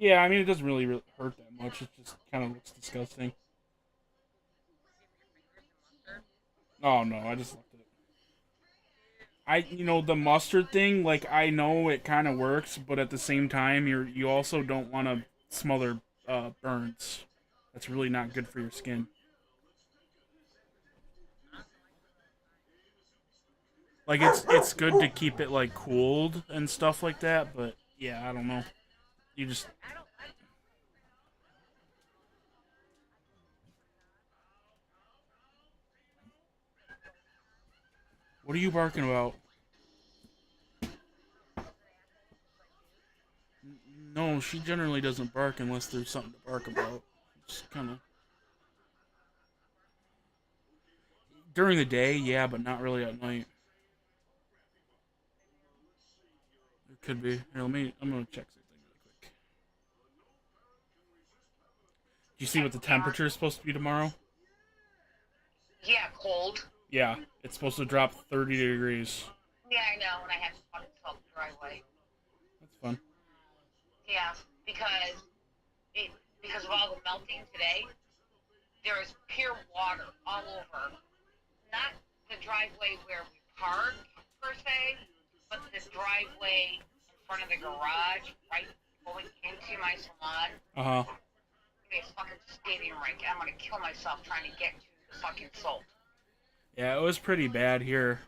Yeah, I mean it doesn't really hurt that much. It just kind of looks disgusting. Oh no, I just left it. The mustard thing, like I know it kind of works, but at the same time, you also don't want to smother burns. That's really not good for your skin. Like it's good to keep it like cooled and stuff like that, but yeah, I don't know. You just What are you barking about? No, she generally doesn't bark unless there's something to bark about. Just kind of during the day, yeah, but not really at night. It could be. Here, I'm gonna check something really quick. Do you see what the temperature is supposed to be tomorrow? Yeah, cold. Yeah, it's supposed to drop 30 degrees. Yeah, I know, and I have to fucking salt the driveway. That's fun. Yeah, because of all the melting today, there is pure water all over. Not the driveway where we park, per se, but the driveway in front of the garage, right going into my salon. Uh-huh. It's fucking skating rink. I'm gonna kill myself trying to get to the fucking salt. Yeah, it was pretty bad here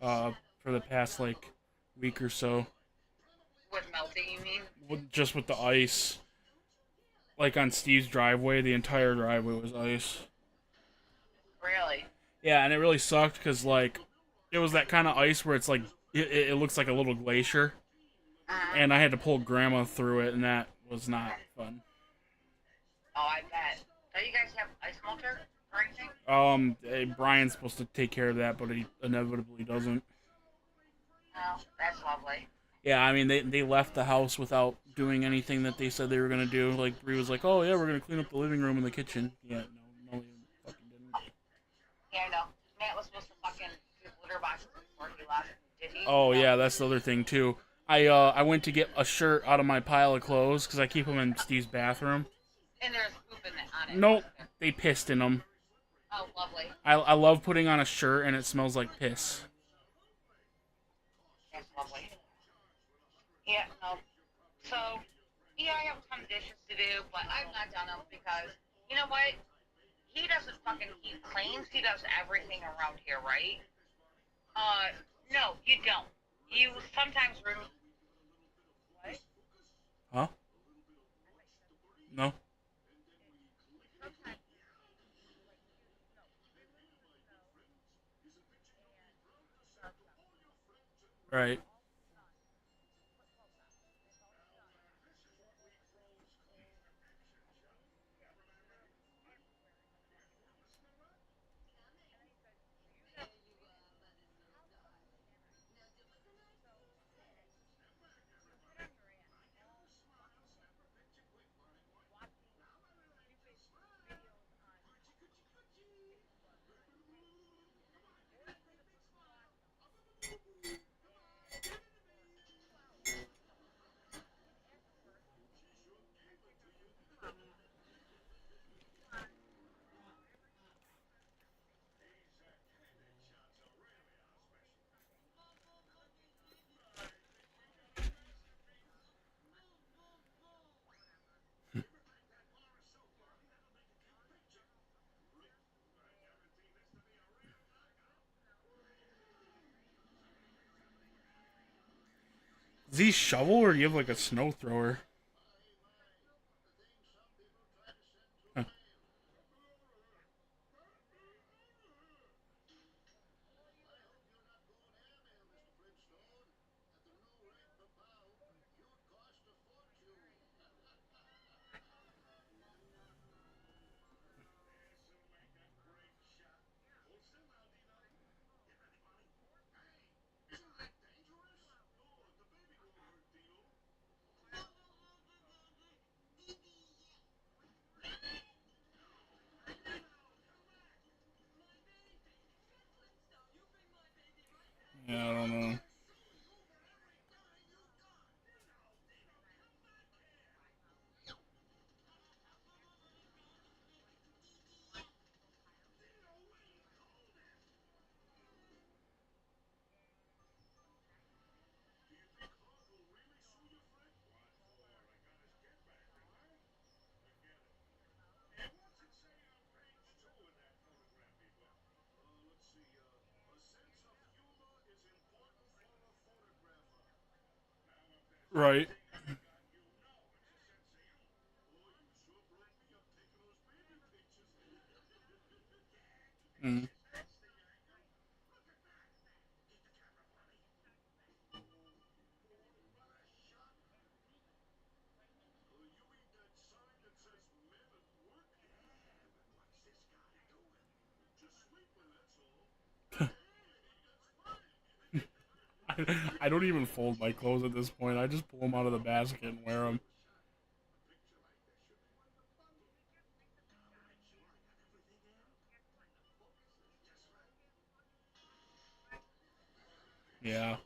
for the past, like, week or so. With melting, you mean? Just with the ice. Like, on Steve's driveway, the entire driveway was ice. Really? Yeah, and it really sucked because, like, it was that kind of ice where it's, like, it looks like a little glacier. And I had to pull Grandma through it, and that was not fun. Oh, I bet. Do you guys have ice melter or anything? Brian's supposed to take care of that, but he inevitably doesn't. Oh, that's lovely. Yeah, I mean, they left the house without doing anything that they said they were going to do. Like, Bree was like, oh, yeah, we're going to clean up the living room and the kitchen. Yeah, no, he fucking didn't. Yeah, I know. Matt was supposed to fucking do litter boxes before he left. Did he? Oh, yeah, that's the other thing, too. I went to get a shirt out of my pile of clothes, because I keep them in Steve's bathroom. And there's poop on it. Nope, they pissed in them. Oh, lovely. I love putting on a shirt and it smells like piss. That's lovely. Yeah, no. So, yeah, I have some dishes to do, but I've not done them because, you know what? He claims he does everything around here, right? No, you don't. You sometimes What? Huh? No. Right. Is he shovel or do you have like a snow thrower? Huh. Yeah, I don't know. Right. Mm. I don't even fold my clothes at this point. I just pull them out of the basket and wear them. Yeah.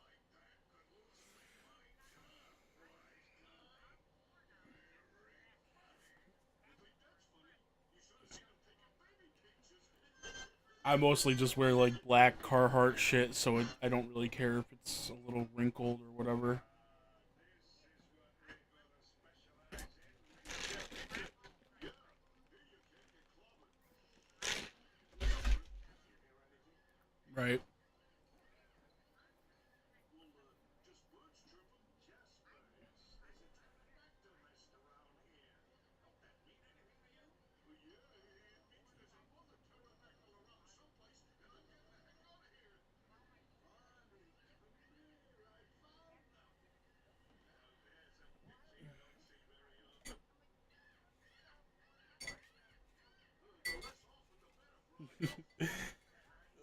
I mostly just wear like black Carhartt shit, so I don't really care if it's a little wrinkled or whatever. Right.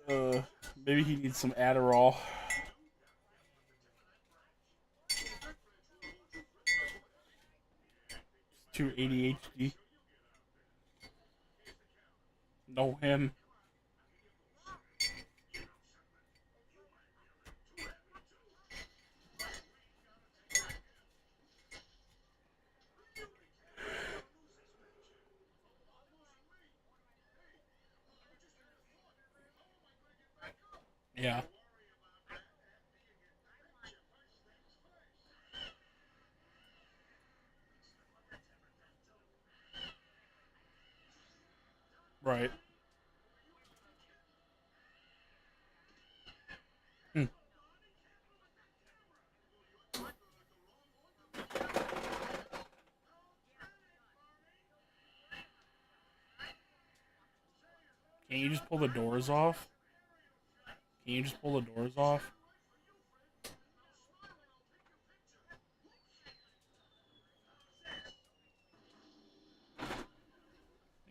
Uh, maybe he needs some Adderall. Too ADHD. Know him. Yeah. Right. Hmm. Can't you just pull the doors off? Can you just pull the doors off?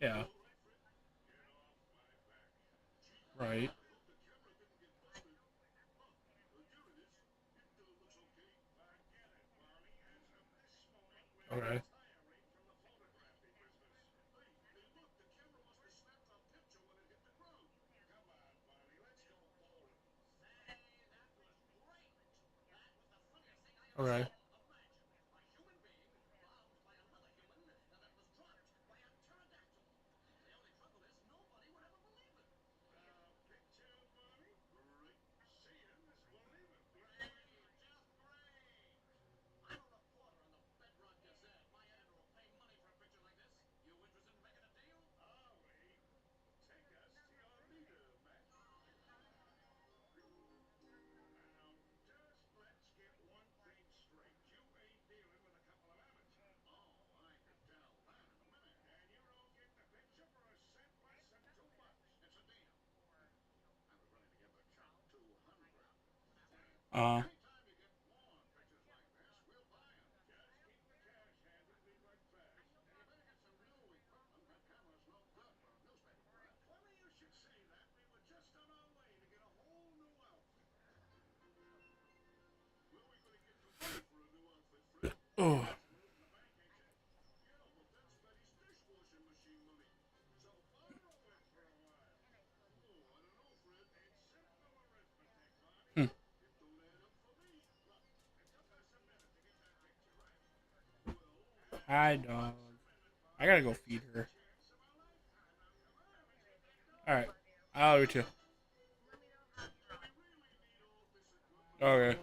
Yeah. Right. Okay. Okay. Uh. Oh. Hmm. Hi, dog. I gotta go feed her. Alright. I love you too. Okay.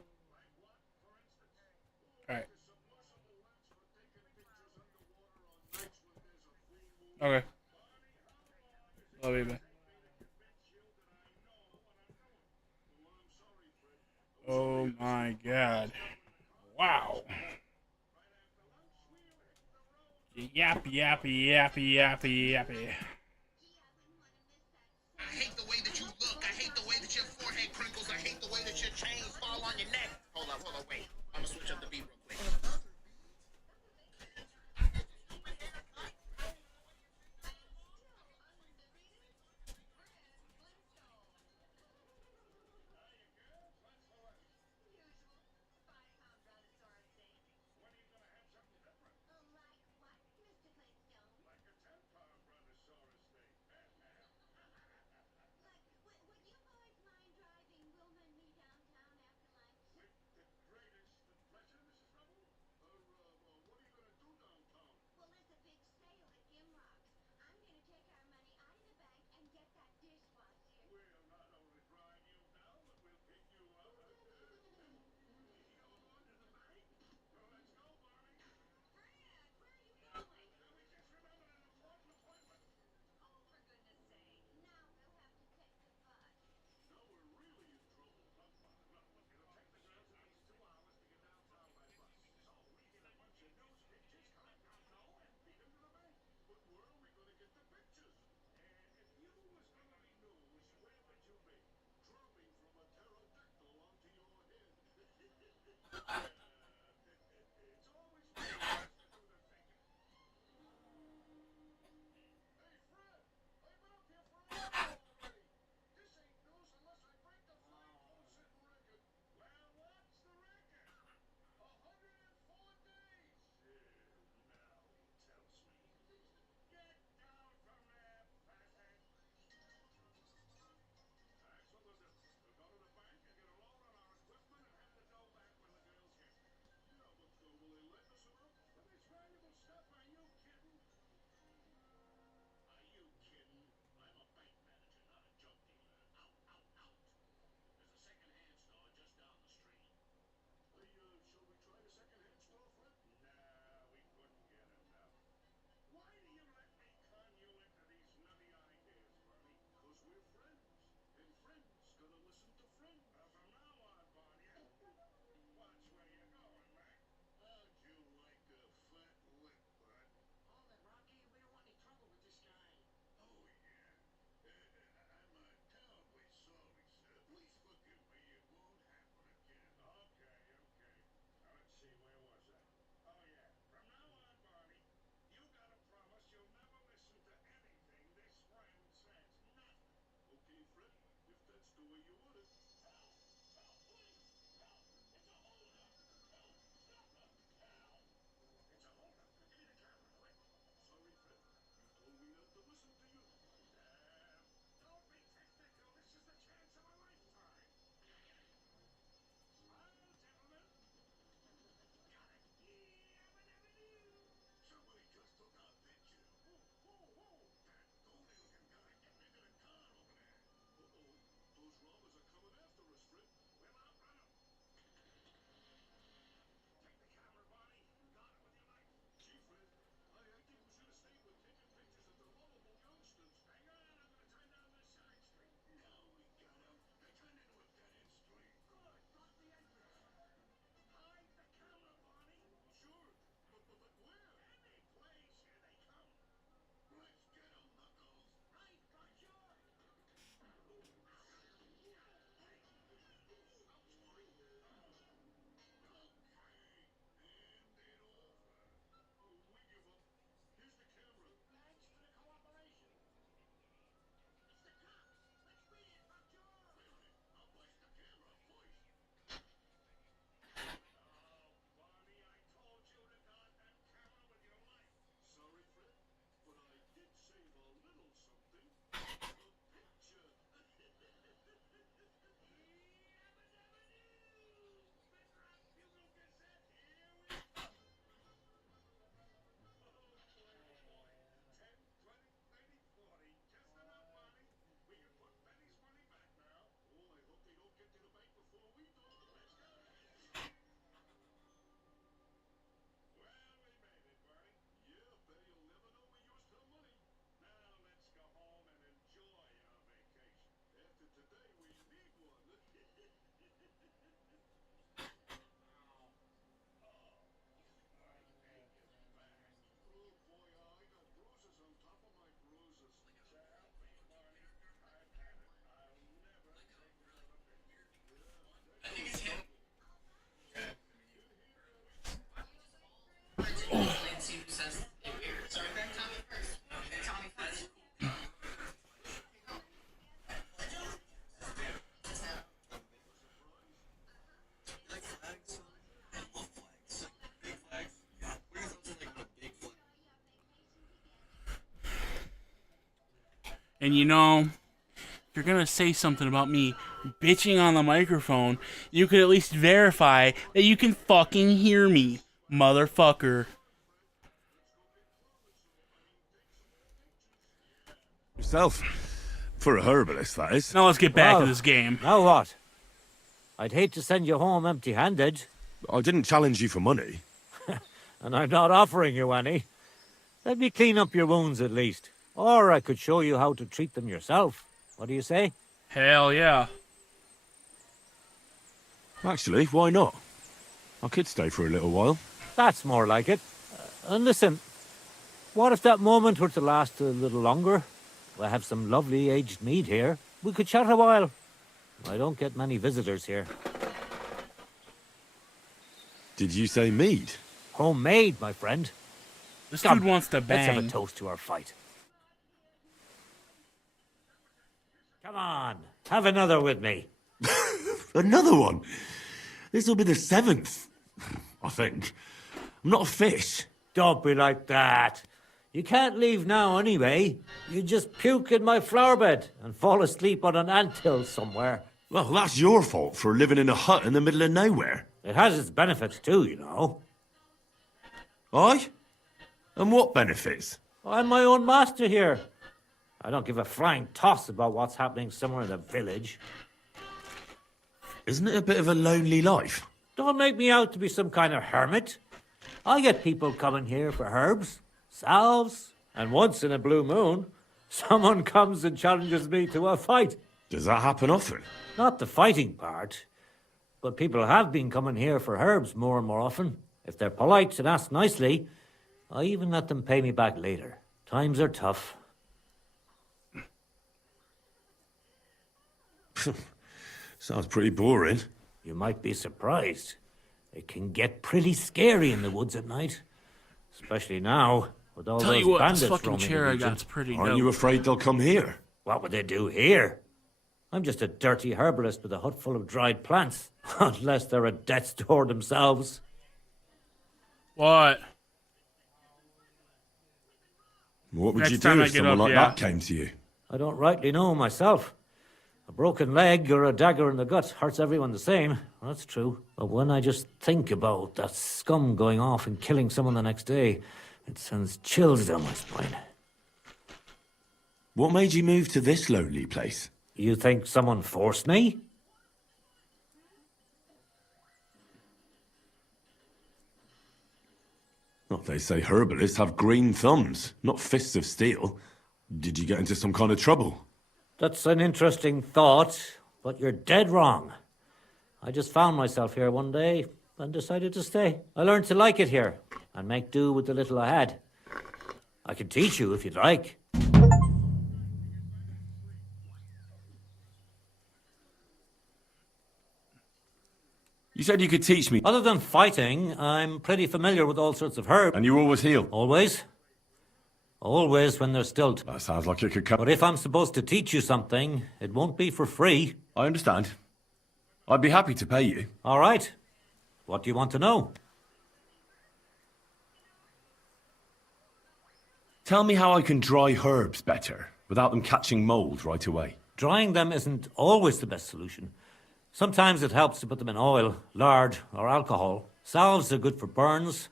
Alright. Okay. Love you, man. Oh my god. Wow. Yappy, yappy, yappy, yappy, yappy. I hate the way that you look. I hate the way that your forehead crinkles. I hate the way that your chains fall on your neck. Hold on, wait. I'm gonna switch up the beat real quick. And you know, if you're gonna say something about me bitching on the microphone, you could at least verify that you can fucking hear me, motherfucker. Yourself. For a herbalist, that is. Now let's get back to Well, this game. Now what? I'd hate to send you home empty-handed, I didn't challenge you for money. and I'm not offering you any. Let me clean up your wounds at least. Or I could show you how to treat them yourself. What do you say? Hell yeah. Actually, why not? I could stay for a little while. That's more like it. And listen, what if that moment were to last a little longer? I have some lovely aged mead here. We could chat a while. I don't get many visitors here. Did you say mead? Homemade, my friend. This Come, dude wants to Let's have a bang. toast to our fight. Come on, have another with me. Another one? This'll be the 7th. I think. I'm not a fish. Don't be like that. You can't leave now anyway. You just puke in my flower bed and fall asleep on an anthill somewhere. Well, that's your fault for living in a hut in the middle of nowhere. It has its benefits too, you know. Aye? And what benefits? I'm my own master here. I don't give a flying toss about what's happening somewhere in the village. Isn't it a bit of a lonely life? Don't make me out to be some kind of hermit. I get people coming here for herbs, salves, and once in a blue moon, someone comes and challenges me to a fight. Does that happen often? Not the fighting part, but people have been coming here for herbs more and more often. If they're polite and ask nicely, I even let them pay me back later. Times are tough. Sounds pretty boring. You might be surprised. It can get pretty scary in the woods at night. Especially now, with all Tell those you what, bandits this fucking roaming chair the I region. got's pretty Aren't dope. you afraid they'll come here? What would they do here? I'm just a dirty herbalist with a hut full of dried plants. Unless they're at death's door themselves. What? What would Next you time do I if get someone up, like yeah. that came to you? I don't rightly know myself. A broken leg or a dagger in the gut hurts everyone the same. That's true. But when I just think about that scum going off and killing someone the next day, it sends chills down my spine. What made you move to this lonely place? You think someone forced me? Well, they say herbalists have green thumbs, not fists of steel. Did you get into some kind of trouble? That's an interesting thought, but you're dead wrong. I just found myself here one day and decided to stay. I learned to like it here and make do with the little I had. I can teach you if you'd like. You said you could teach me. Other than fighting, I'm pretty familiar with all sorts of herbs. And you always heal? Always. Always when there's stilt. That sounds like it could come. But if I'm supposed to teach you something, it won't be for free. I understand. I'd be happy to pay you. All right. What do you want to know? Tell me how I can dry herbs better, without them catching mold right away. Drying them isn't always the best solution. Sometimes it helps to put them in oil, lard, or alcohol. Salves are good for burns,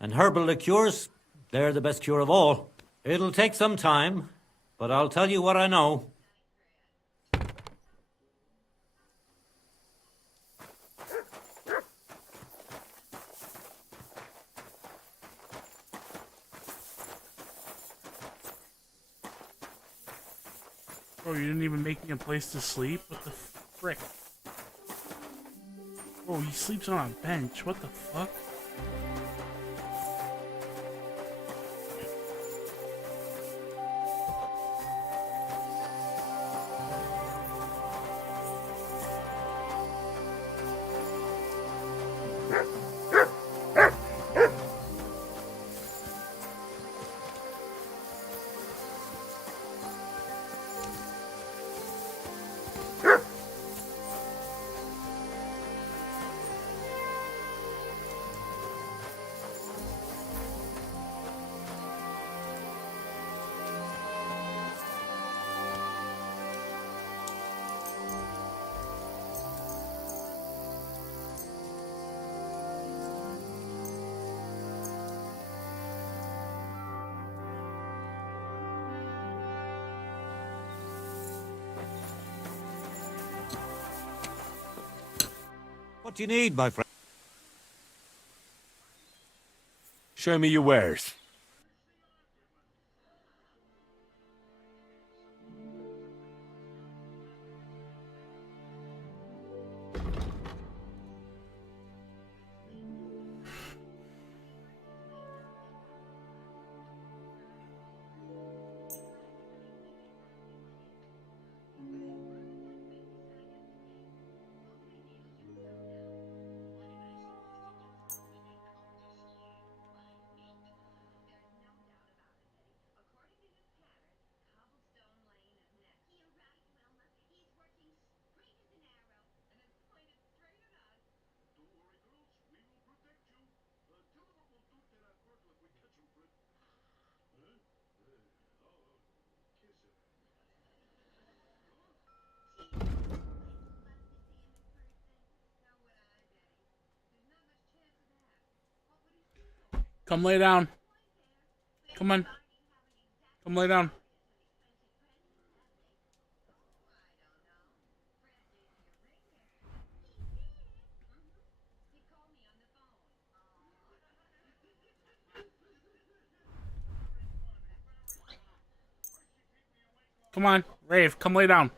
and herbal liqueurs, they're the best cure of all. It'll take some time, but I'll tell you what I know. Oh, you didn't even make me a place to sleep? What the frick? Oh, he sleeps on a bench. What the fuck? What do you need, my friend? Show me your wares. Come lay down. Come on. Come lay down. Come on, Rave, come lay down.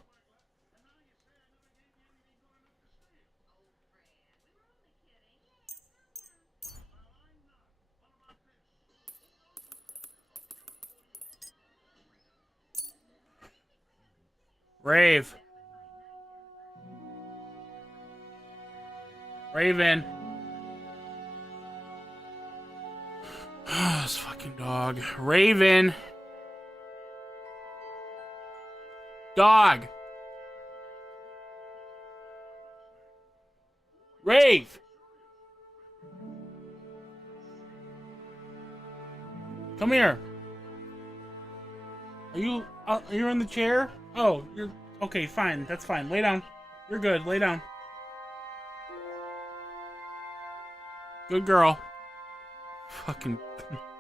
Rave. Raven. This fucking dog. Raven. Dog. Rave. Come here. Are you in the chair? Oh, you're okay, fine. That's fine. Lay down. You're good. Lay down. Good girl. Fucking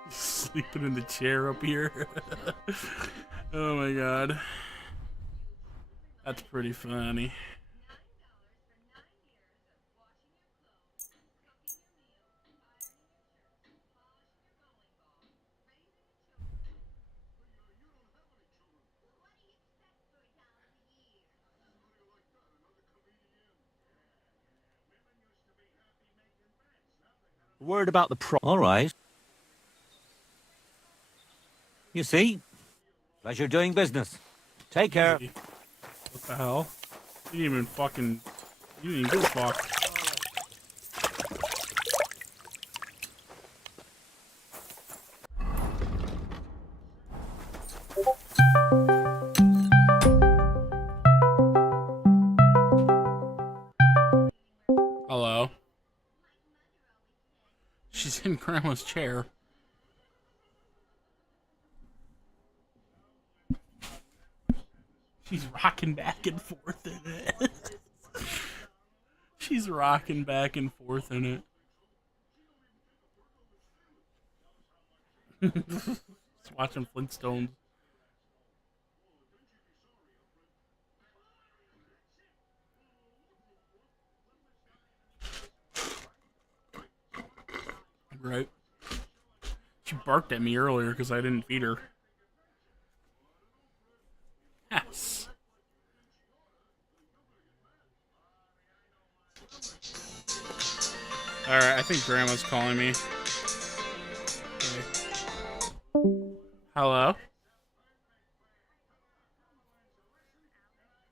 sleeping in the chair up here. Oh my god. That's pretty funny. Word about the All right. You see? Pleasure doing business. Take care. What the hell? You didn't even fucking... You didn't even give a fuck. Hello? She's in Grandma's chair. She's rocking back and forth in it. She's rocking back and forth in it. Just watching Flintstones. Right. She barked at me earlier because I didn't feed her. Yes. Alright, I think Grandma's calling me. Okay. Hello?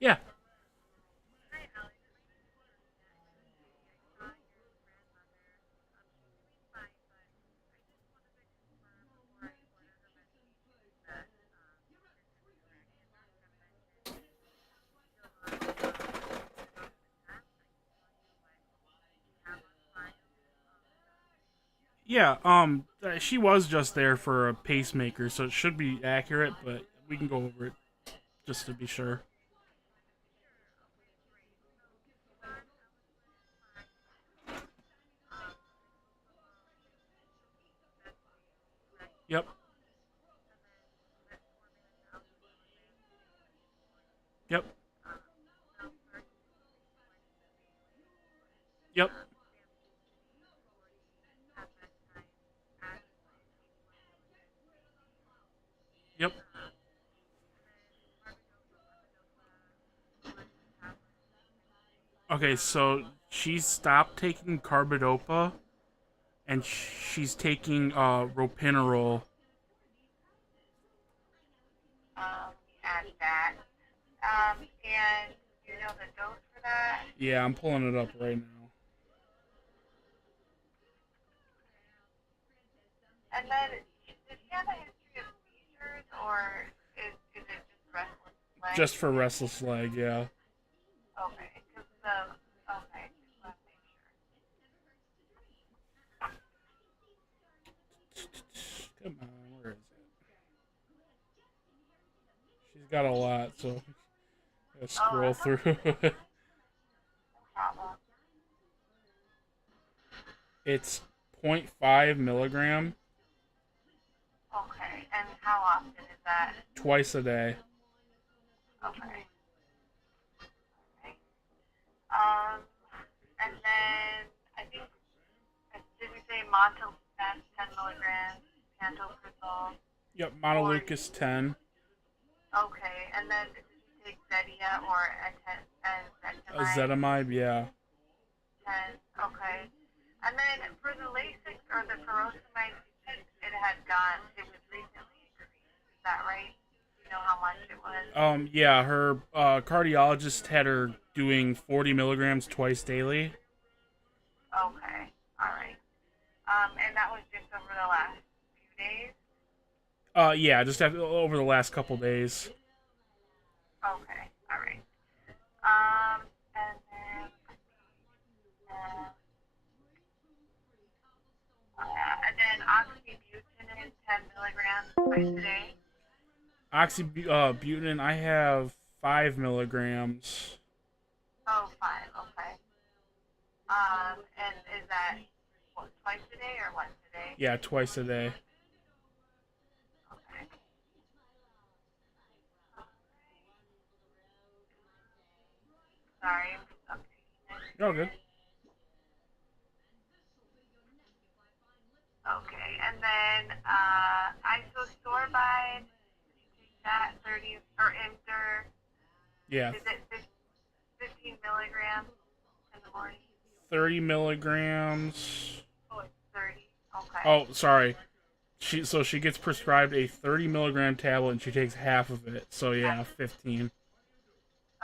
Yeah. Yeah, she was just there for a pacemaker, so it should be accurate, but we can go over it just to be sure. Yep. Yep. Yep. Yep. Okay, so she stopped taking carbidopa, and she's taking ropinirole. And that. And you know the dose for that? Yeah, I'm pulling it up right now. And then, does he have a history of seizures, or is it just restless leg? Just for restless leg, yeah. Okay, because okay, just want to make sure. Come on, where is it? She's got a lot, so I gotta scroll through. Problem. It's 0.5 milligram Okay, and how often is that? twice a day. Okay. And then I think, did we say Montelukast 10 milligrams, pantoprazole? Yep, Montelukast 10. Okay, and then did you take Zetia or Ezetimibe? Ezetimibe, yeah. 10, okay. And then for the Lasix or the furosemide, it had gone, it was recently increased. Is that right? Do you know how much it was? Yeah, her cardiologist had her doing 40 milligrams twice daily. Okay, alright. And that was just over the last few days? Yeah, just over the last couple days. Okay, alright. And then oxybutynin 10 milligrams twice a day. Oxybutynin, I have 5 milligrams. Oh, 5, okay. And is that what, twice a day or once a day? Yeah, twice a day. Okay. Sorry, I'm just updating it. Oh, good. Okay, and then isosorbide, that 30 or Imdur. Yeah. Is it 15 milligrams in the morning? 30 milligrams. Oh, it's 30. Okay. Oh, sorry. She gets prescribed a 30 milligram tablet and she takes half of it. So yeah, 15.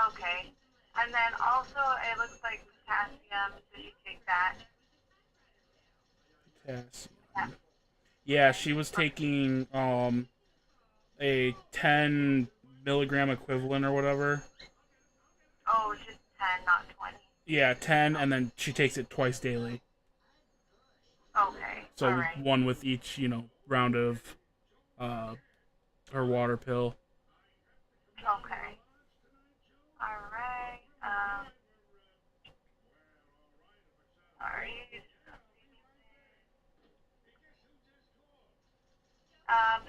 Okay. And then also it looks like potassium. Did you take that? Potassium. Yeah, she was taking a 10 milligram equivalent or whatever. Oh, just 10, not 20. Yeah, 10, and then she takes it twice daily. Okay. So all right. one with each, round of her water pill. Okay. All right. Sorry.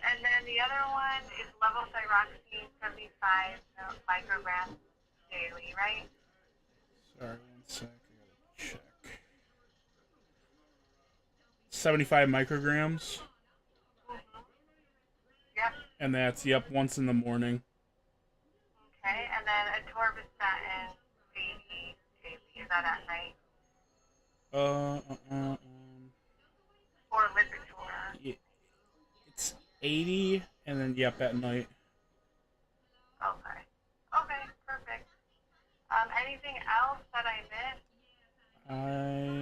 And then the other one is levothyroxine 75 micrograms daily, right? Sorry, 1 sec. I gotta check. 75 micrograms. Yep. And that's, once in the morning. Okay, and then atorvastatin 80 daily. Is that at night? Or Lipitor? Yeah, it's 80, and then, at night. Okay. Okay, perfect. Anything else that I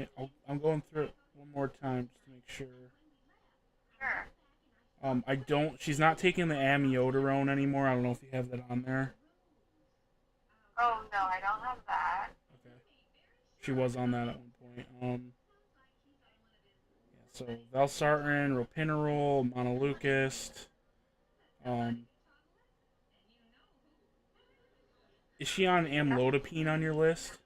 missed? I'm going through it one more time just to make sure. Sure. She's not taking the amiodarone anymore. I don't know if you have that on there. Oh, no, I don't have that. Okay. She was on that at one point. So valsartan, ropinirole, montelukast. Is she on amlodipine on your list?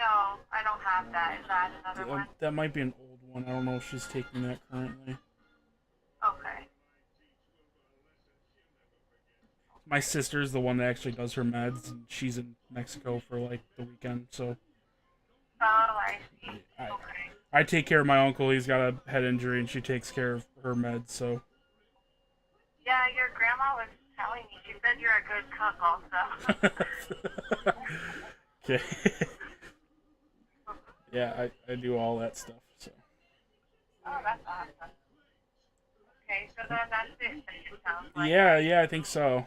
No, I don't have that. Is that another one? That might be an old one. I don't know if she's taking that currently. Okay. My sister's the one that actually does her meds, and she's in Mexico for the weekend, so. Oh, I see. Okay. I take care of my uncle. He's got a head injury, and she takes care of her meds. So. Yeah, your grandma was telling me. She said you're a good cook, also. Okay. Yeah, I do all that stuff. So. Oh, that's awesome. Okay, so then that's it. It sounds like. Yeah, I think so.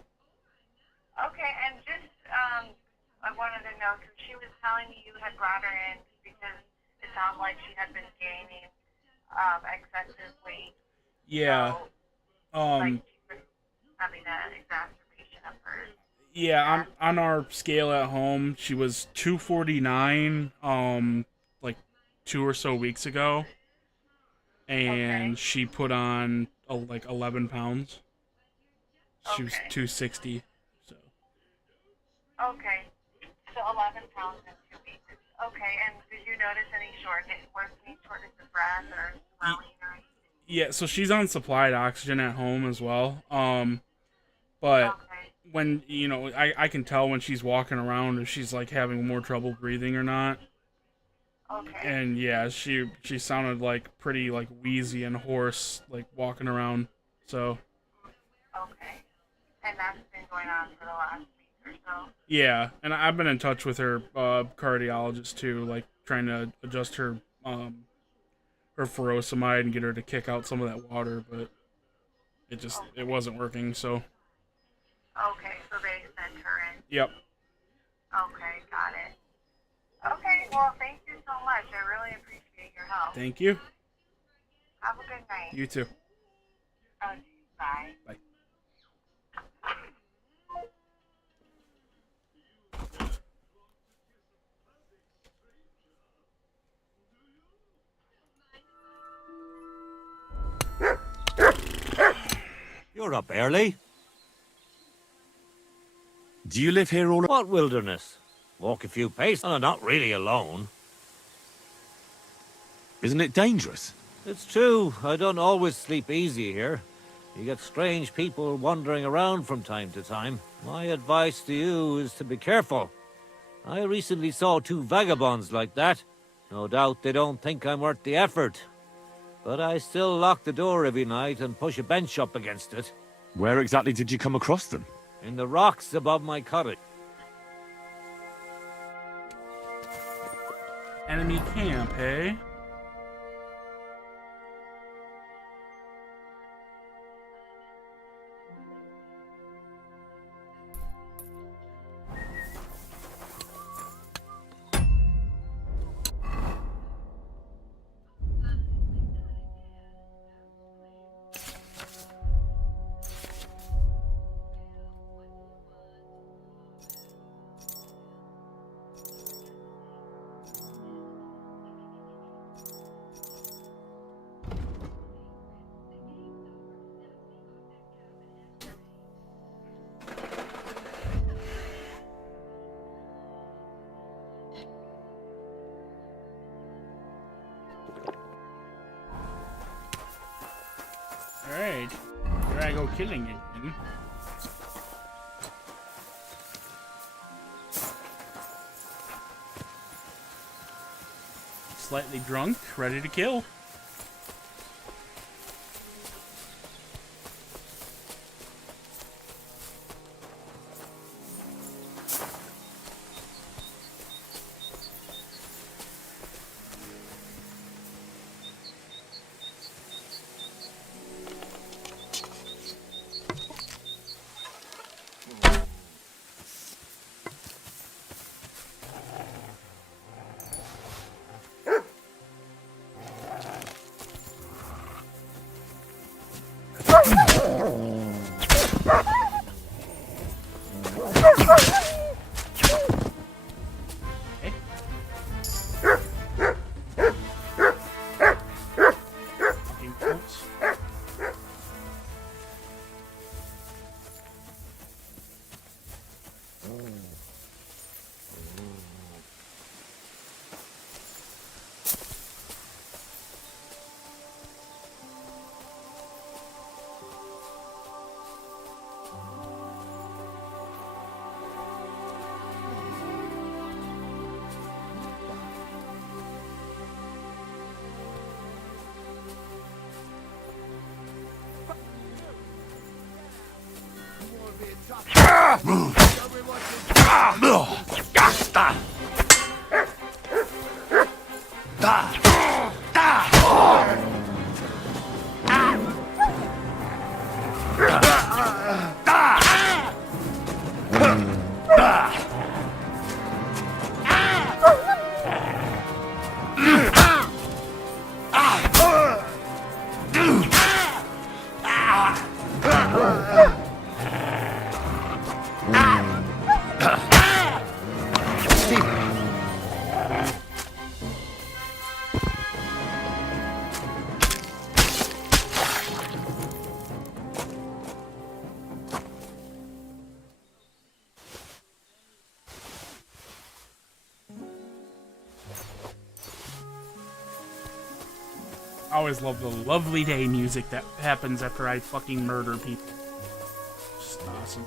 Okay, and just I wanted to know, because she was telling me you had brought her in because it sounded like she had been gaining excessive weight. Yeah. So, like she was having an exacerbation of hers. Yeah, on our scale at home, she was 249 like 2 or so weeks ago. And she put on like 11 pounds. She was 260. So. Okay. So 11 pounds in 2 weeks. Okay, and did you notice any shortness of breath or swelling or anything? Yeah, so she's on supplied oxygen at home as well. But when, you know, I can tell when she's walking around if she's like having more trouble breathing or not. Okay. And yeah, she sounded like pretty like wheezy and hoarse, like walking around. So. Okay. And that's been going on for the last week or so? Yeah, and I've been in touch with her cardiologist too, like trying to adjust her furosemide and get her to kick out some of that water, but it wasn't working. So. Okay, so they sent her in. Yep. Okay, got it. Okay, well, thank you so much. I really appreciate your help. Thank you. Have a good night. You too. Okay, bye. Bye. You're up early. Do you live here all... What wilderness? Walk a few paces. Oh, not really alone. Isn't it dangerous? It's true. I don't always sleep easy here. You get strange people wandering around from time to time. My advice to you is to be careful. I recently saw 2 vagabonds like that. No doubt they don't think I'm worth the effort. But I still lock the door every night and push a bench up against it. Where exactly did you come across them? In the rocks above my cottage. Enemy camp, hey? Alright. Here I go killing it then. Slightly drunk, ready to kill. I always love the lovely day music that happens after I fucking murder people. Just awesome.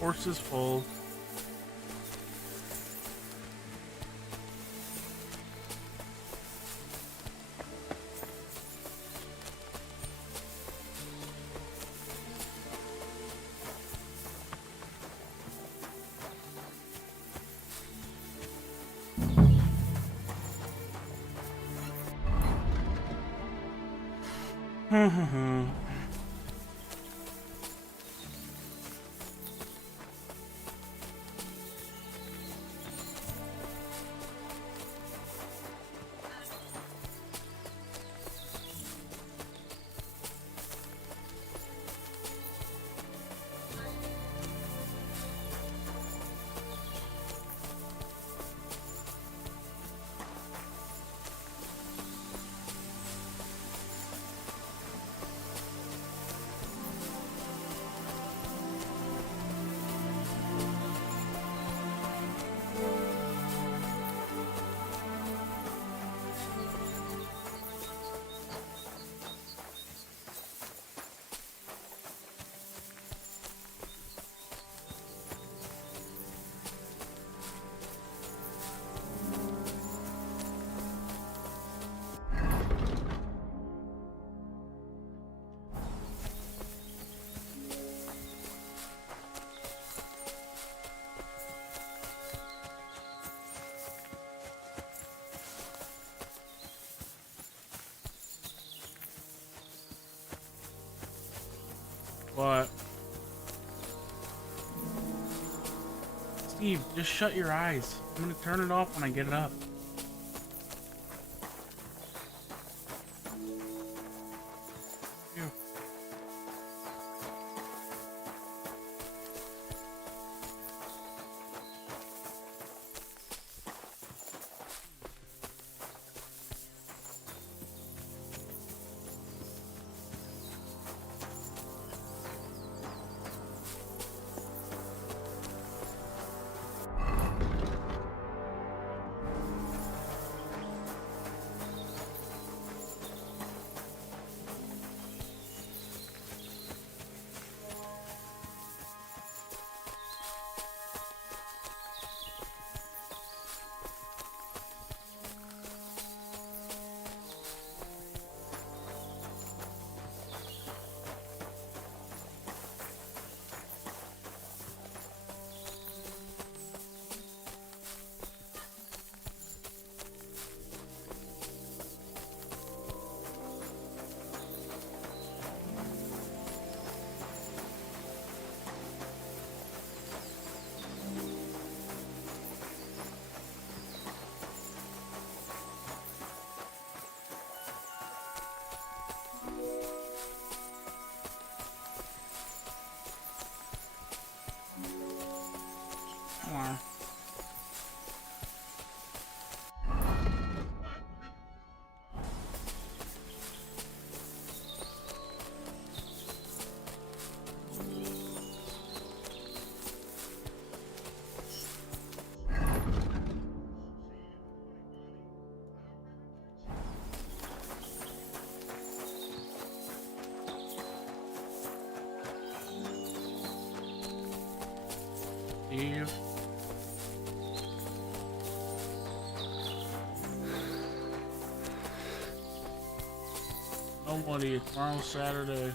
Horse is full. What? Steve, just shut your eyes. I'm gonna turn it off when I get it up. Come on. Eve. Nobody. Tomorrow's Saturday.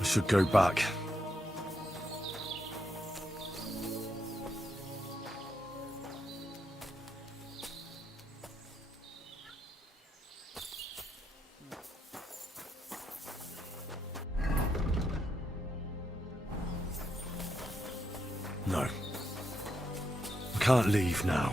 I should go back. No. I can't leave now.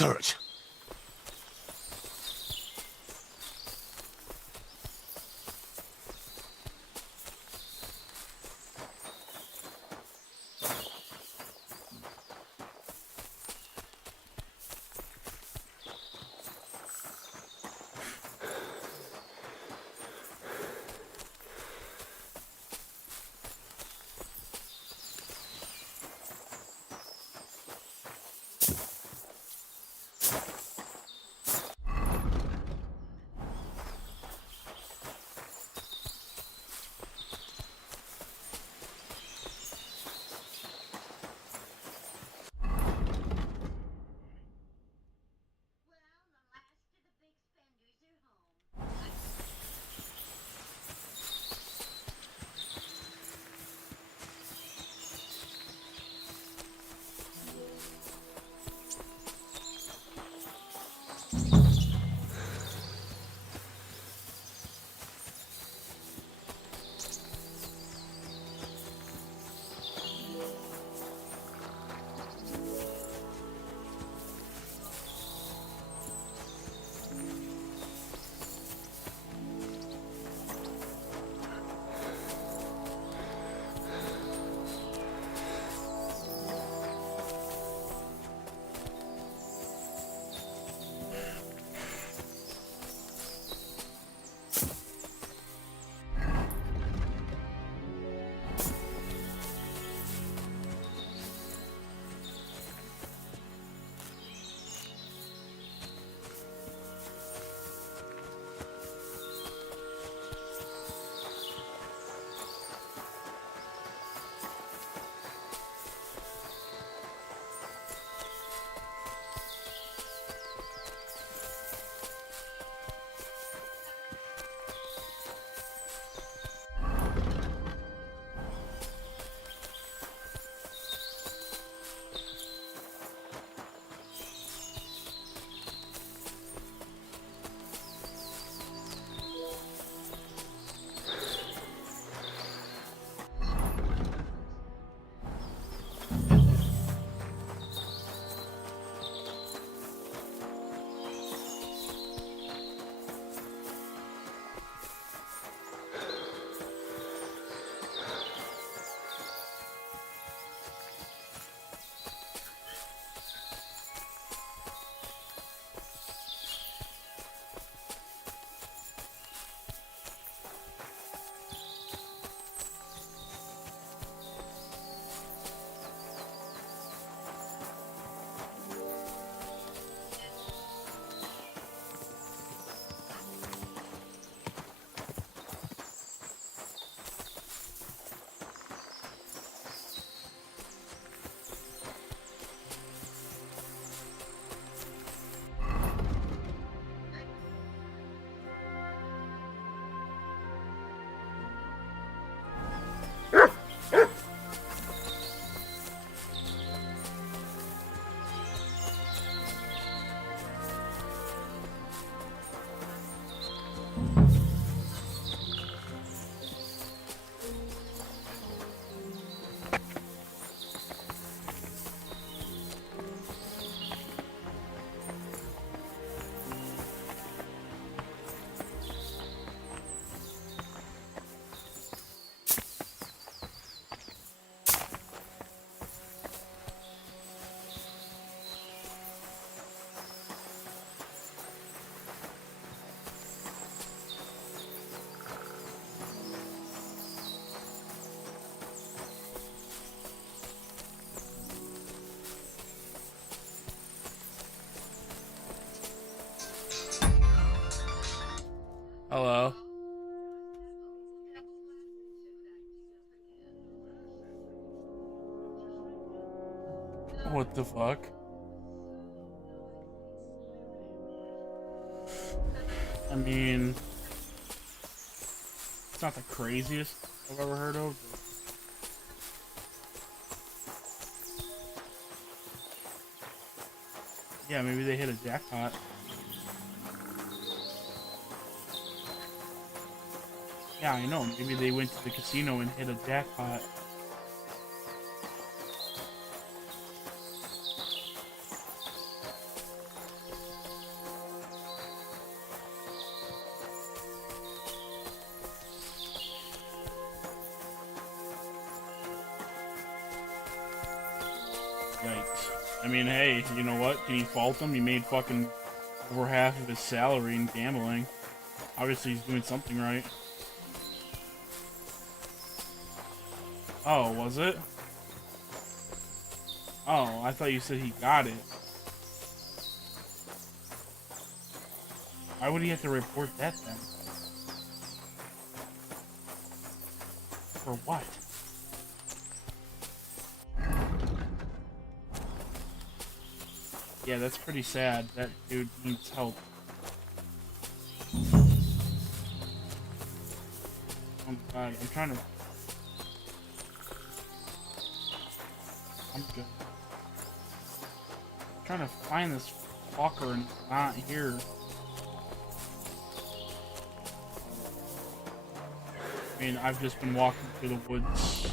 Search. What the fuck? I mean, it's not the craziest I've ever heard of. Yeah, maybe they hit a jackpot. Yeah, I know. Maybe they went to the casino and hit a jackpot. Yikes. I mean, hey, you know what? Can you fault him? He made fucking over half of his salary in gambling. Obviously, he's doing something right. Oh, was it? Oh, I thought you said he got it. Why would he have to report that then? For what? Yeah, that's pretty sad. That dude needs help. Oh my god, I'm trying to... I'm good. I'm trying to find this fucker and he's not here. I mean, I've just been walking through the woods.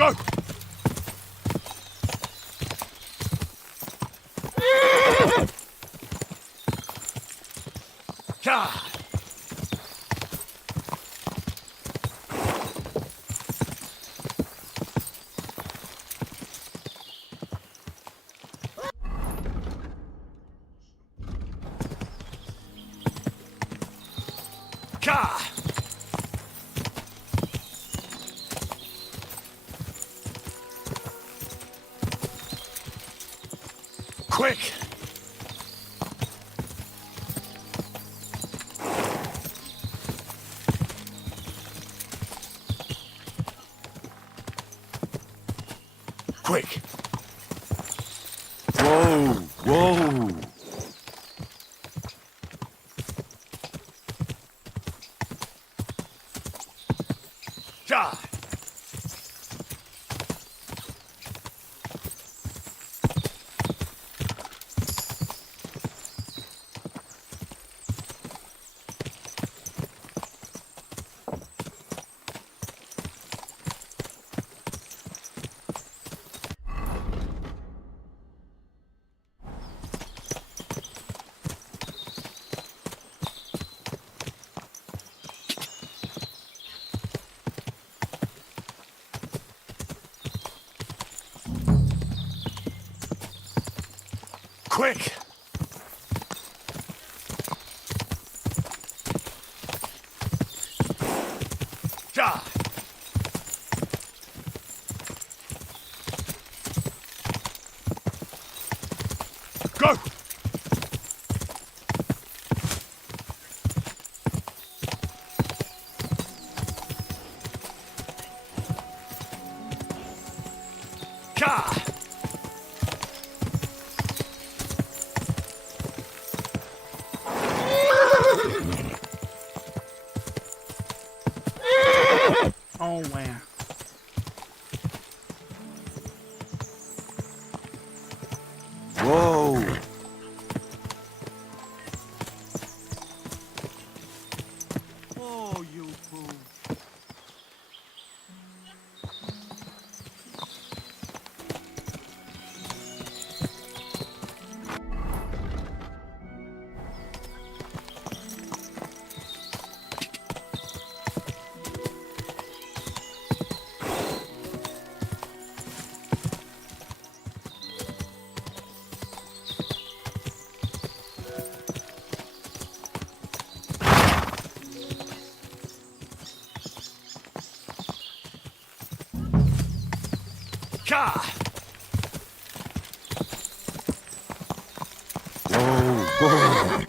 Go! God! Ka! Quick! Quick! Whoa, whoa. Ja! Quick! Ja! Go! Ka! Oh man. Whoa. Oh, you fool. Ka! Whoa, whoa.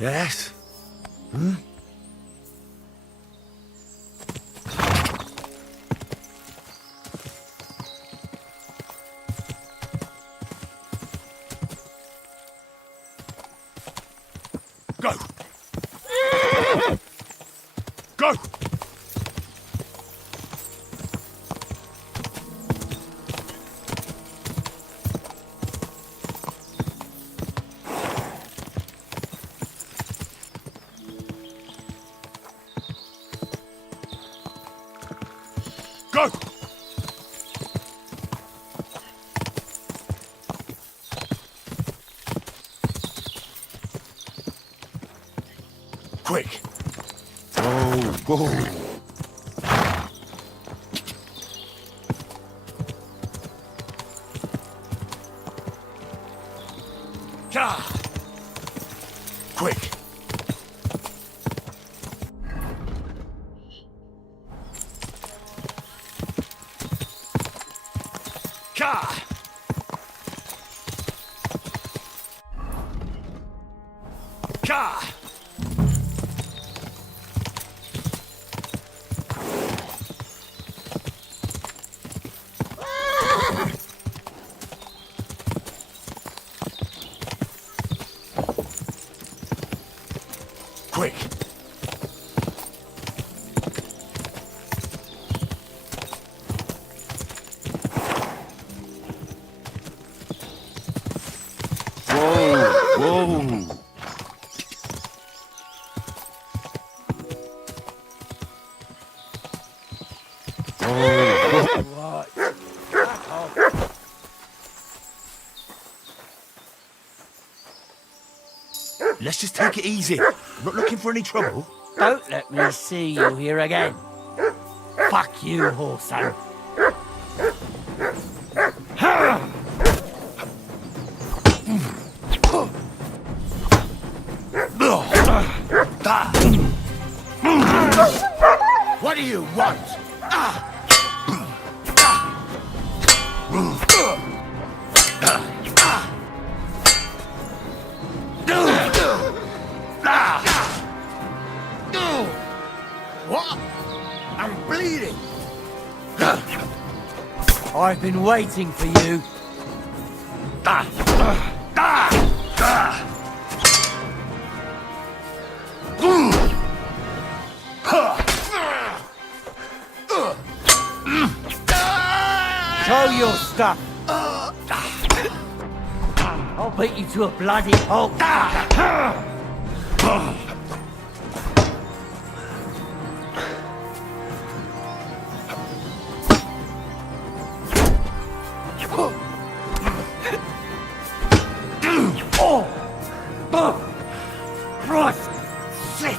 Yes? Hmm? Go! Go! Go! Quick! Whoa, whoa. Ka! Quick! Ka! Ka! Quick! Whoa, whoa. Let's just take it easy. I'm not looking for any trouble. Don't let me see you here again. Fuck you, Horso. do you want? What? I'm bleeding. I've been waiting for you. Show your stuff. I'll beat you to a bloody pulp. Christ! Shit!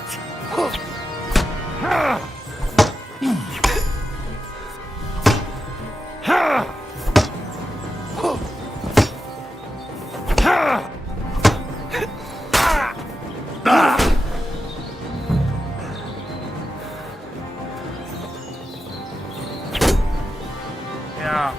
Yeah.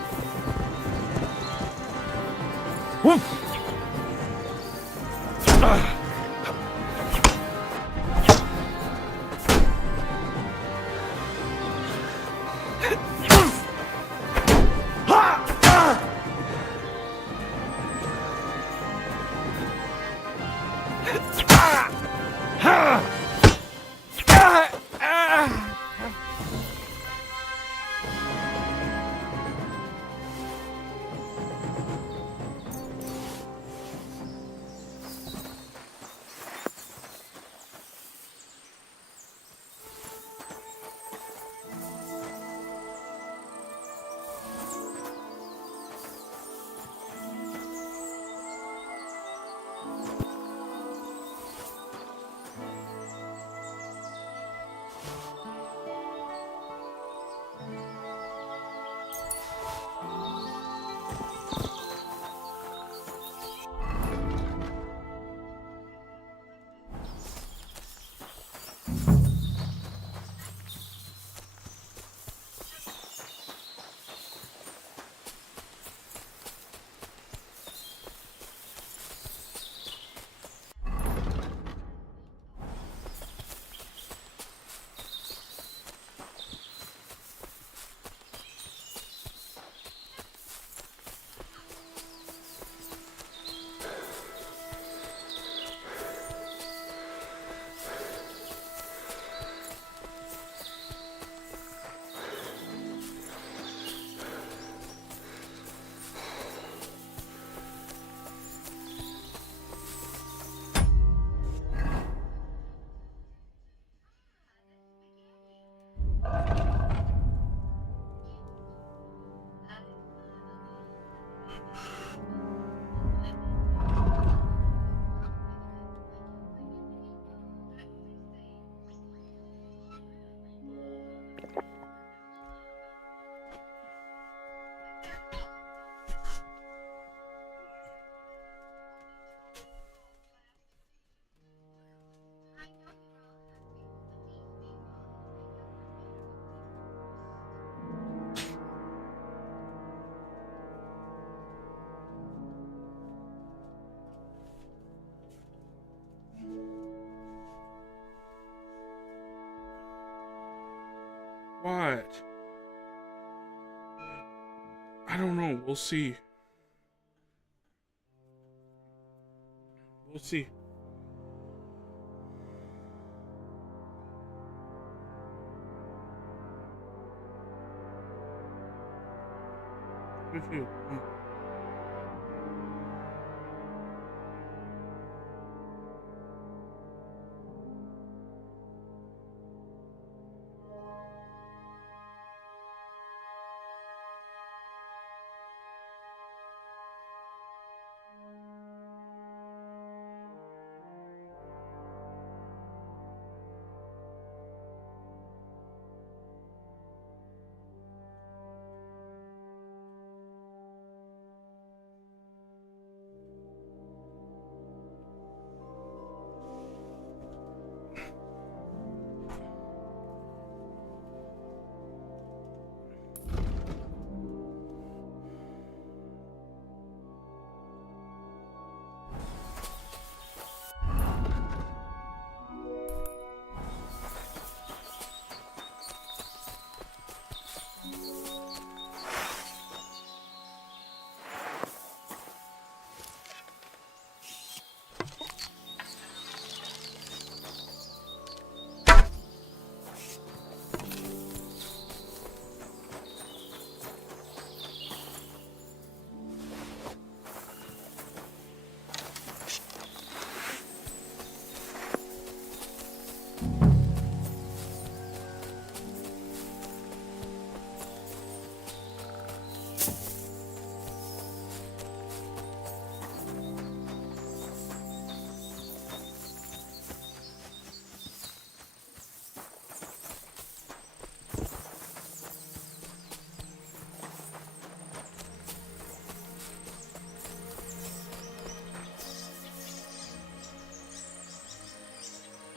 What? I don't know. We'll see. We'll see. Good for you.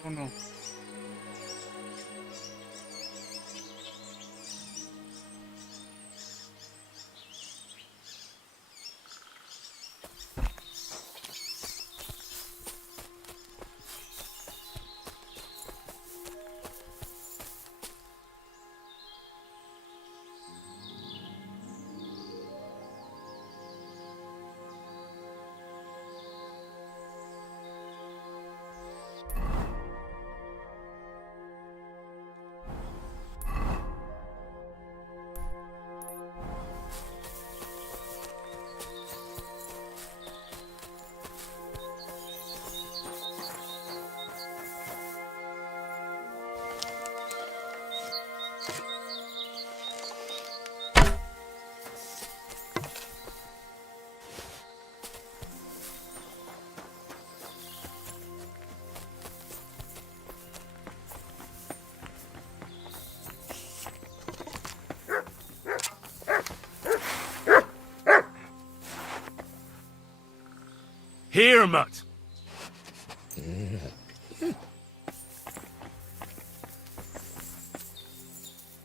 Oh no. Here, mutt!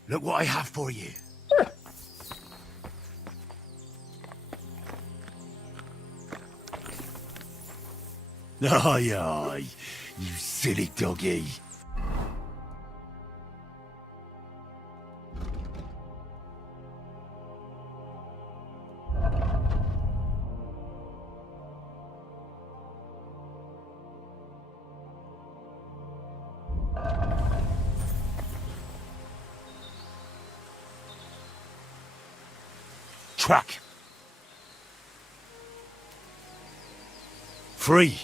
Look what I have for you. Aye, aye, you silly doggy. Track. Free.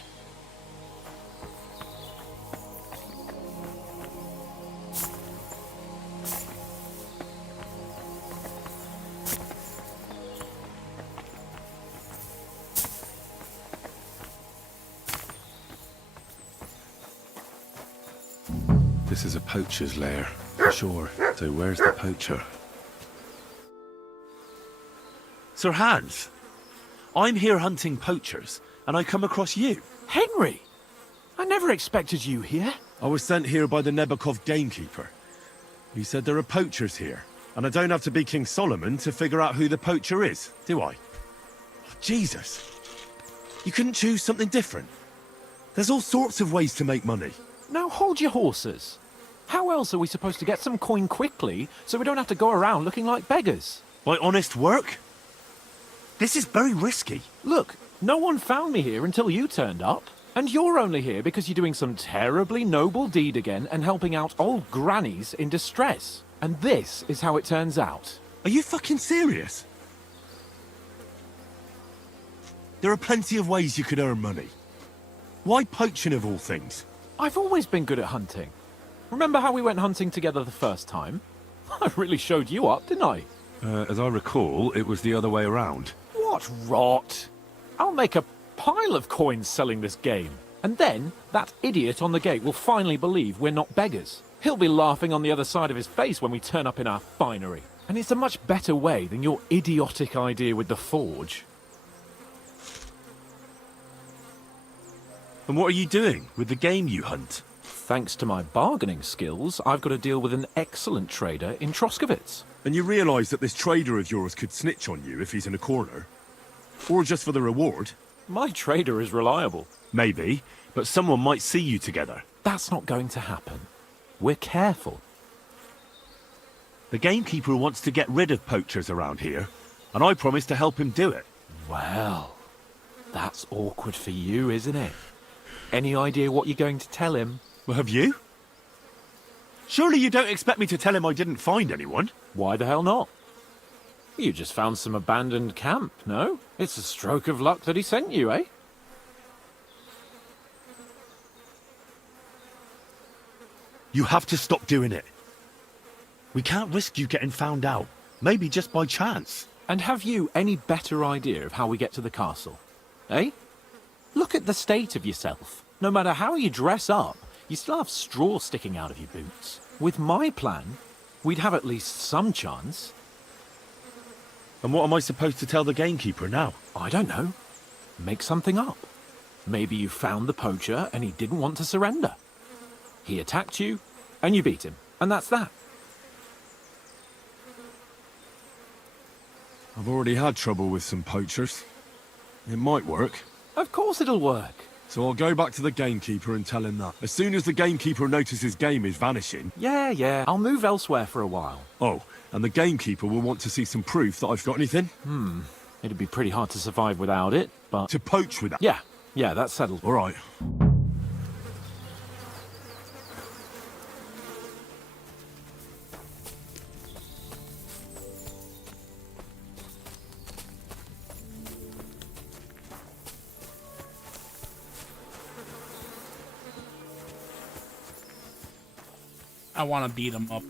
This is a poacher's lair, sure. So where's the poacher? Sir Hans, I'm here hunting poachers, and I come across you. Henry! I never expected you here. I was sent here by the Nebakov gamekeeper. He said there are poachers here, and I don't have to be King Solomon to figure out who the poacher is, do I? Jesus! You couldn't choose something different? There's all sorts of ways to make money. Now hold your horses. How else are we supposed to get some coin quickly so we don't have to go around looking like beggars? By honest work? This is very risky. Look, no one found me here until you turned up. And you're only here because you're doing some terribly noble deed again and helping out old grannies in distress. And this is how it turns out. Are you fucking serious? There are plenty of ways you could earn money. Why poaching of all things? I've always been good at hunting. Remember how we went hunting together the first time? I really showed you up, didn't I? As I recall, it was the other way around. What rot! I'll make a pile of coins selling this game. And then, that idiot on the gate will finally believe we're not beggars. He'll be laughing on the other side of his face when we turn up in our finery. And it's a much better way than your idiotic idea with the forge. And what are you doing with the game you hunt? Thanks to my bargaining skills, I've got to deal with an excellent trader in Troskowitz. And you realise that this trader of yours could snitch on you if he's in a corner? Or just for the reward? My trader is reliable. Maybe, but someone might see you together. That's not going to happen. We're careful. The gamekeeper wants to get rid of poachers around here, and I promised to help him do it. Well, that's awkward for you, isn't it? Any idea what you're going to tell him? Well, have you? Surely you don't expect me to tell him I didn't find anyone? Why the hell not? You just found some abandoned camp, no? It's a stroke of luck that he sent you, eh? You have to stop doing it. We can't risk you getting found out. Maybe just by chance. And have you any better idea of how we get to the castle? Eh? Look at the state of yourself. No matter how you dress up, you still have straw sticking out of your boots. With my plan, we'd have at least some chance. And what am I supposed to tell the gamekeeper now? I don't know. Make something up. Maybe you found the poacher and he didn't want to surrender. He attacked you, and you beat him. And that's that. I've already had trouble with some poachers. It might work. Of course it'll work. So I'll go back to the gamekeeper and tell him that. As soon as the gamekeeper notices game is vanishing... Yeah. I'll move elsewhere for a while. Oh, and the gamekeeper will want to see some proof that I've got anything? It'd be pretty hard to survive without it, but... To poach with that? Yeah, that's settled. All right. I want to beat him up.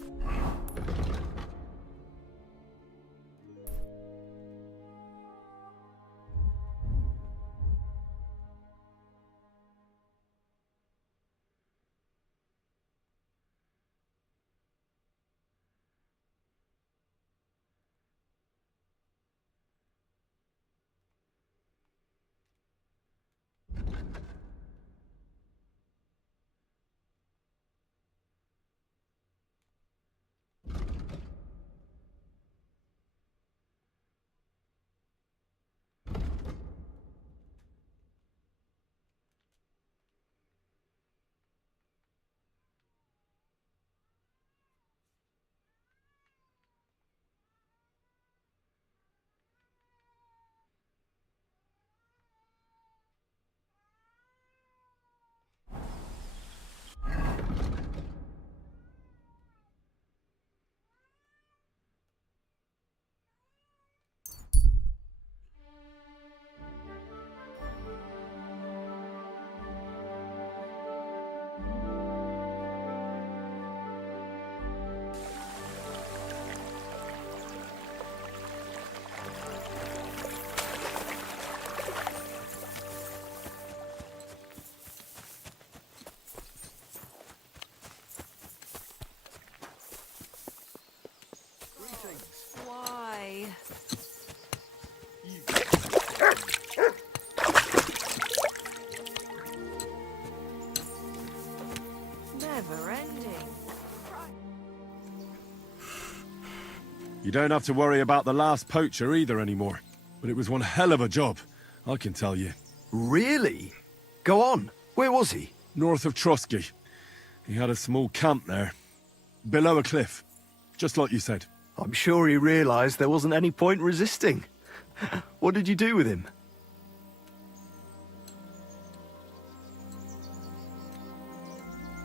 Why? Never ending. You don't have to worry about the last poacher either anymore. But it was one hell of a job, I can tell you. Really? Go on. Where was he? North of Trotsky. He had a small camp there. Below a cliff. Just like you said. I'm sure he realized there wasn't any point resisting. What did you do with him?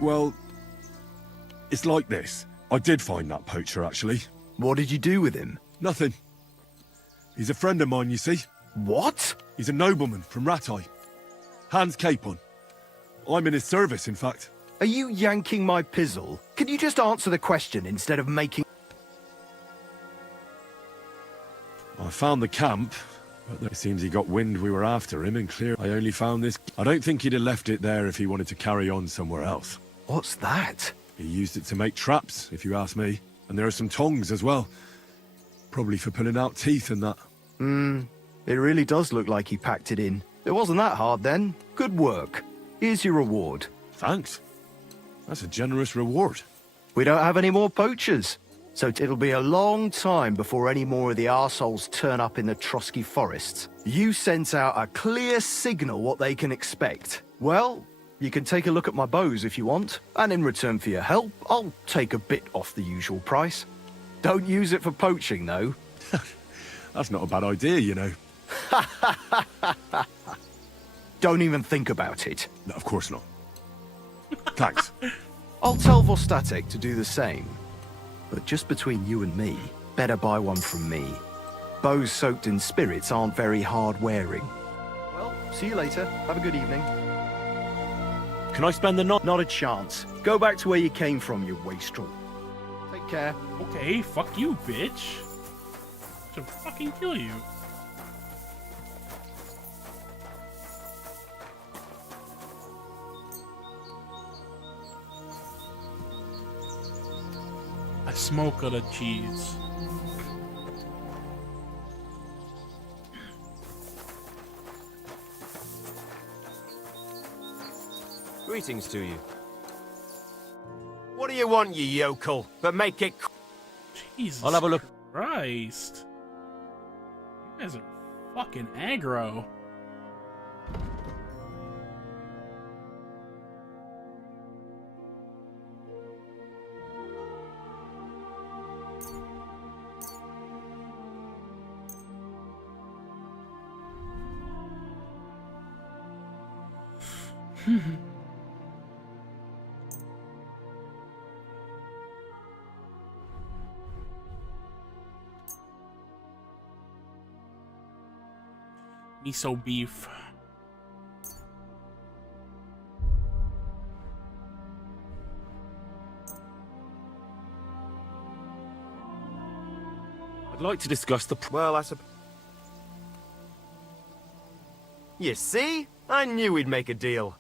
Well, it's like this. I did find that poacher, actually. What did you do with him? Nothing. He's a friend of mine, you see. What? He's a nobleman from Rattay. Hans Capon. I'm in his service, in fact. Are you yanking my pizzle? Can you just answer the question instead of making... I found the camp, but it seems he got wind we were after him and clear. I only found this. I don't think he'd have left it there if he wanted to carry on somewhere else. What's that? He used it to make traps, if you ask me. And there are some tongs as well. Probably for pulling out teeth and that. It really does look like he packed it in. It wasn't that hard then. Good work. Here's your reward. Thanks. That's a generous reward. We don't have any more poachers, so it'll be a long time before any more of the arseholes turn up in the Trotsky forests. You sent out a clear signal what they can expect. Well, you can take a look at my bows if you want, and in return for your help, I'll take a bit off the usual price. Don't use it for poaching, though. That's not a bad idea, you know. Don't even think about it. No, of course not. Thanks. I'll tell Vostatic to do the same. But just between you and me, better buy one from me. Bows soaked in spirits aren't very hard wearing. Well, see you later. Have a good evening. Can I spend the night? Not a chance. Go back to where you came from, you wastrel. Take care. Okay, fuck you, bitch. To fucking kill you. I smoke out of cheese. Greetings to you. What do you want, you yokel? But make it. Jesus I'll have a look. Christ. You guys are fucking aggro. Miso beef. I'd like to discuss the... Well, I suppose. You see? I knew we'd make a deal.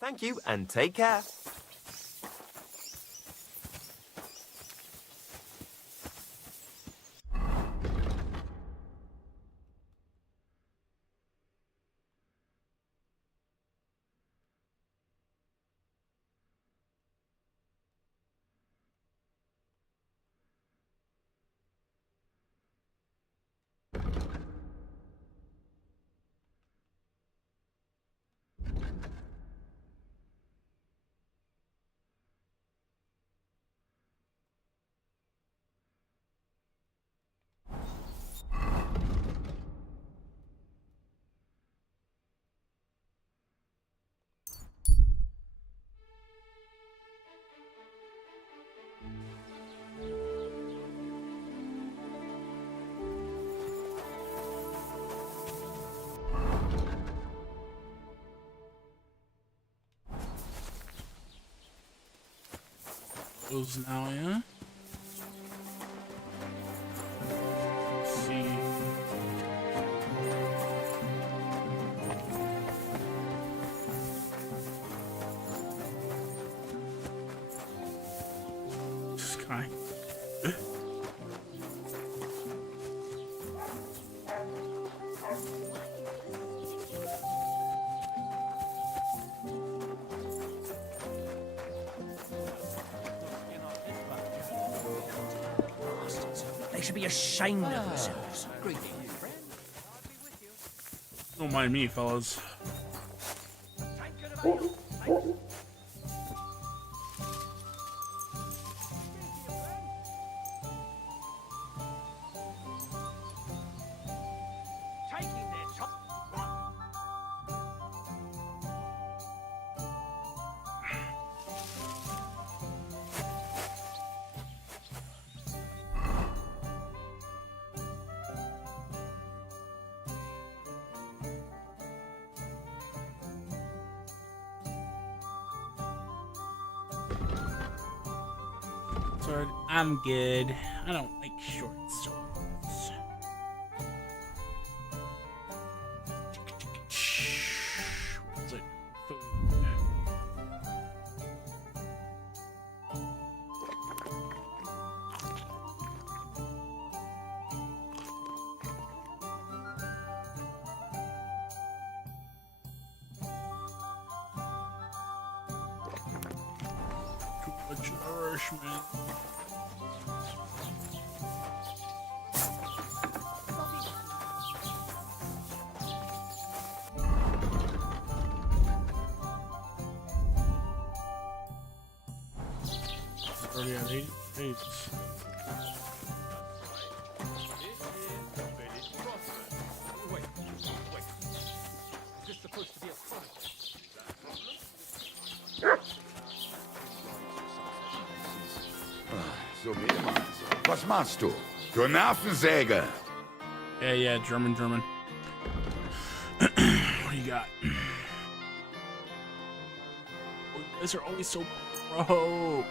Thank you, and take care. Those now, yeah? Let's see. Sky. They should be ashamed of themselves. Don't mind me, fellas. Sword, I'm good. I don't like short swords. What's it? Food. Too much nourishment. Jesus. Wait. Is this supposed to be a fight? So mehrmals. Was machst du? Du Nervensäge! Yeah, German. What do you got? Oh, you guys are always so broke.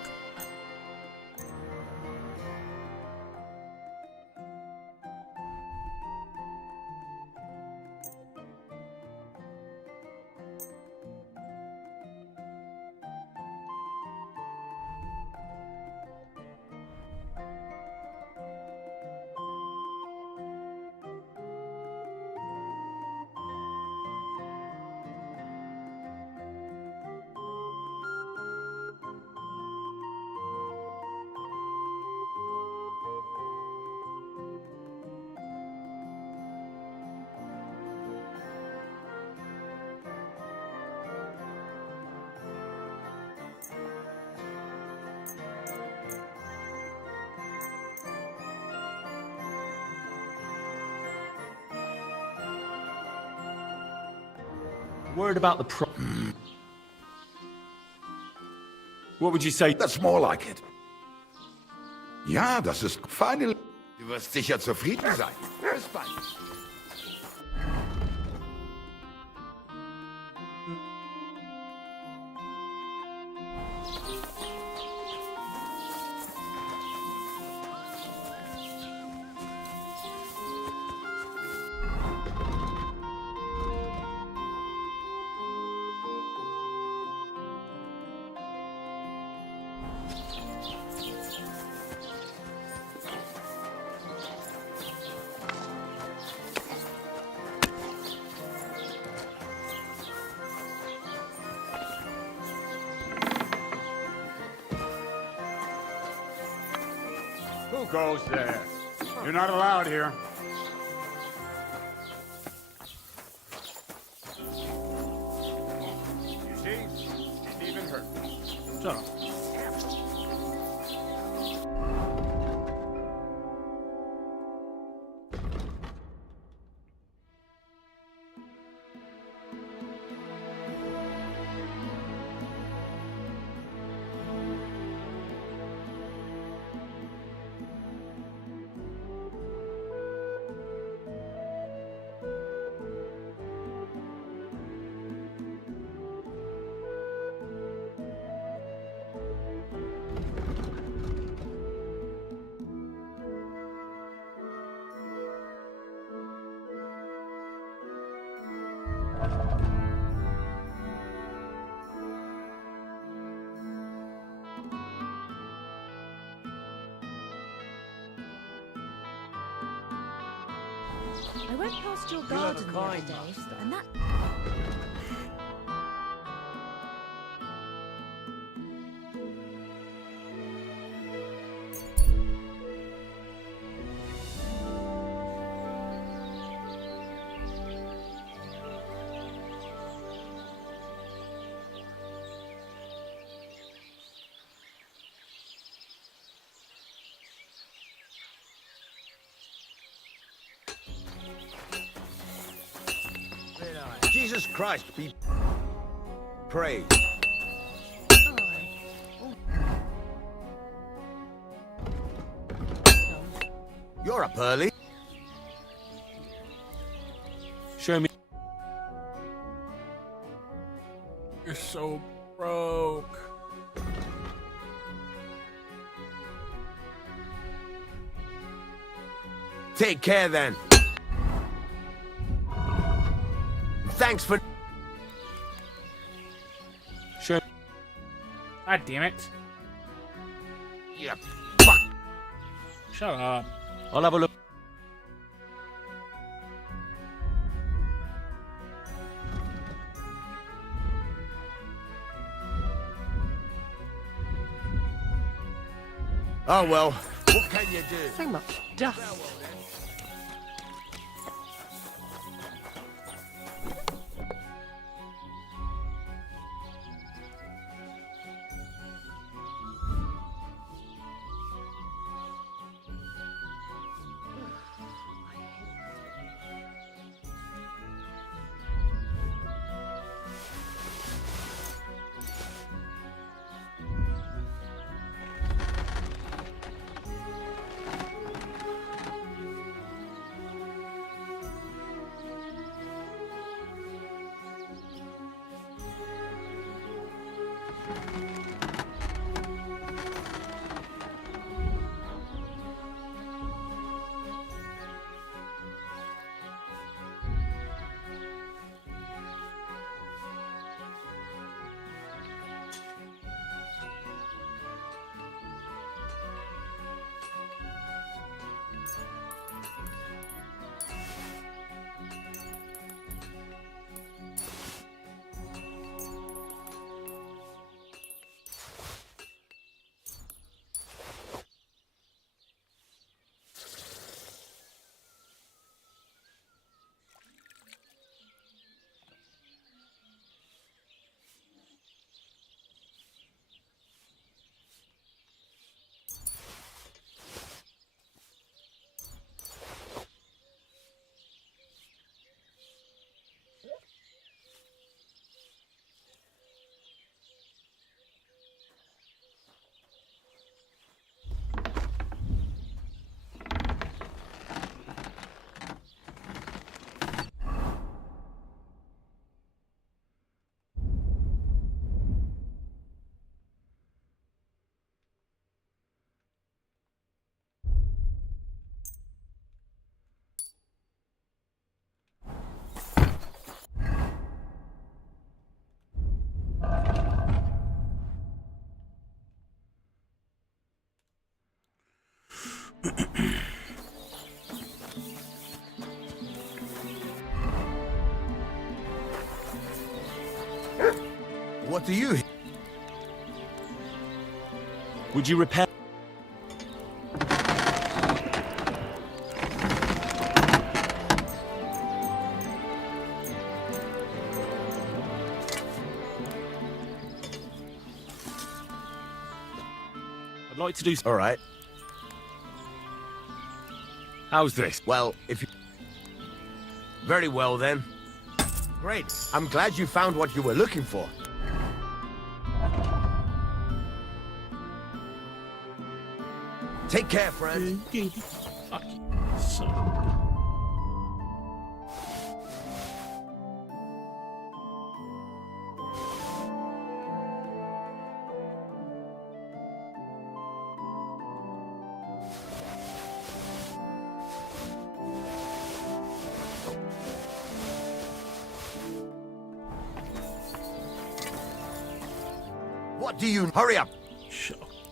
Worried about the What would you say? That's more like it. Ja, das ist feine... Du wirst sicher zufrieden sein. Bis bald. Who goes there? You're not allowed here. You see? She's even hurt. Shut up. I went past your garden the other day, and that... Jesus Christ be praised. You're up early. Show me. You're so broke. Take care then. Thanks for... Sure. God damn it. Yeah. Shut up. I'll have a look. Oh well, what can you do? So much dust. What do you... Would you repair... I'd like to do... All right. How's this? Well, if you... Very well, then. Great. I'm glad you found what you were looking for. Take care, friend. Fuck you. So. What do you... Hurry up!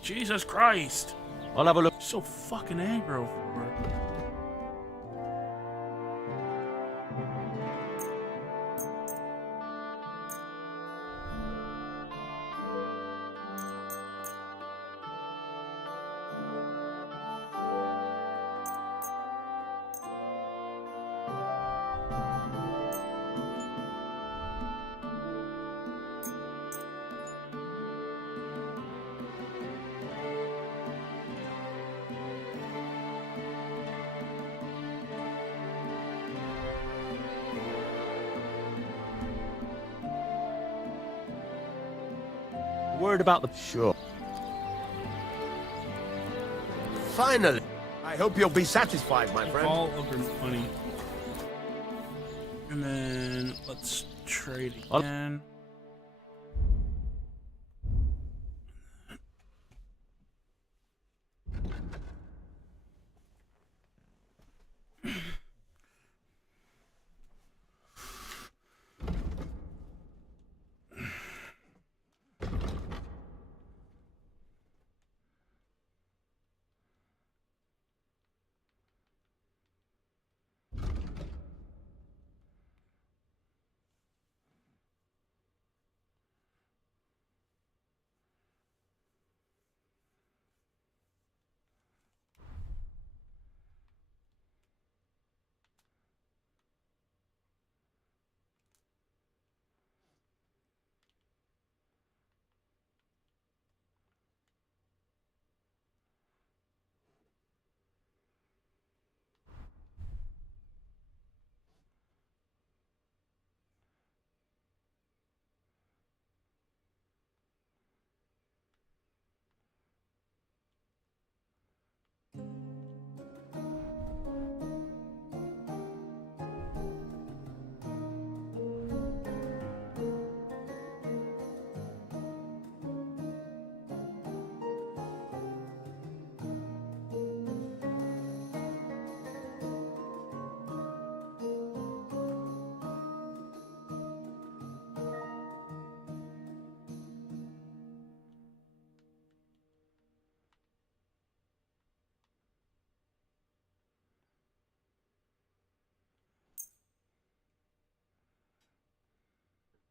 Jesus Christ! I'll have a look. So fucking aggro for it. Word about the... Sure. Finally! I hope you'll be satisfied, my friend. All of her money. And then let's trade again.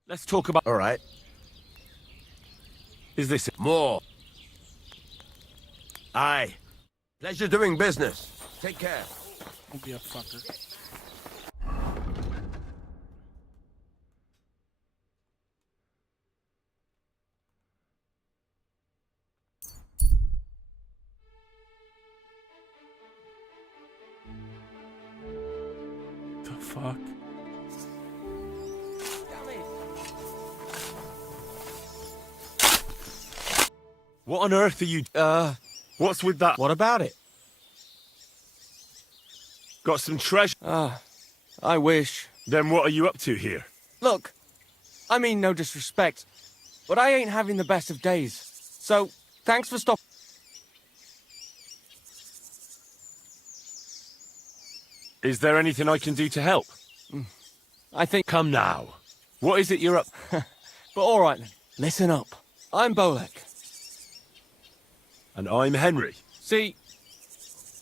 Let's talk about... All right. Is this... More. Aye. Pleasure doing business. Take care. Don't be a fucker. The fuck? What on earth are you... What's with that? What about it? Got some treasure? I wish. Then what are you up to here? Look, I mean no disrespect, but I ain't having the best of days. So, thanks for stopping. Is there anything I can do to help? I think... Come now. What is it you're up... But all right then, listen up. I'm Bolek. And I'm Henry. See,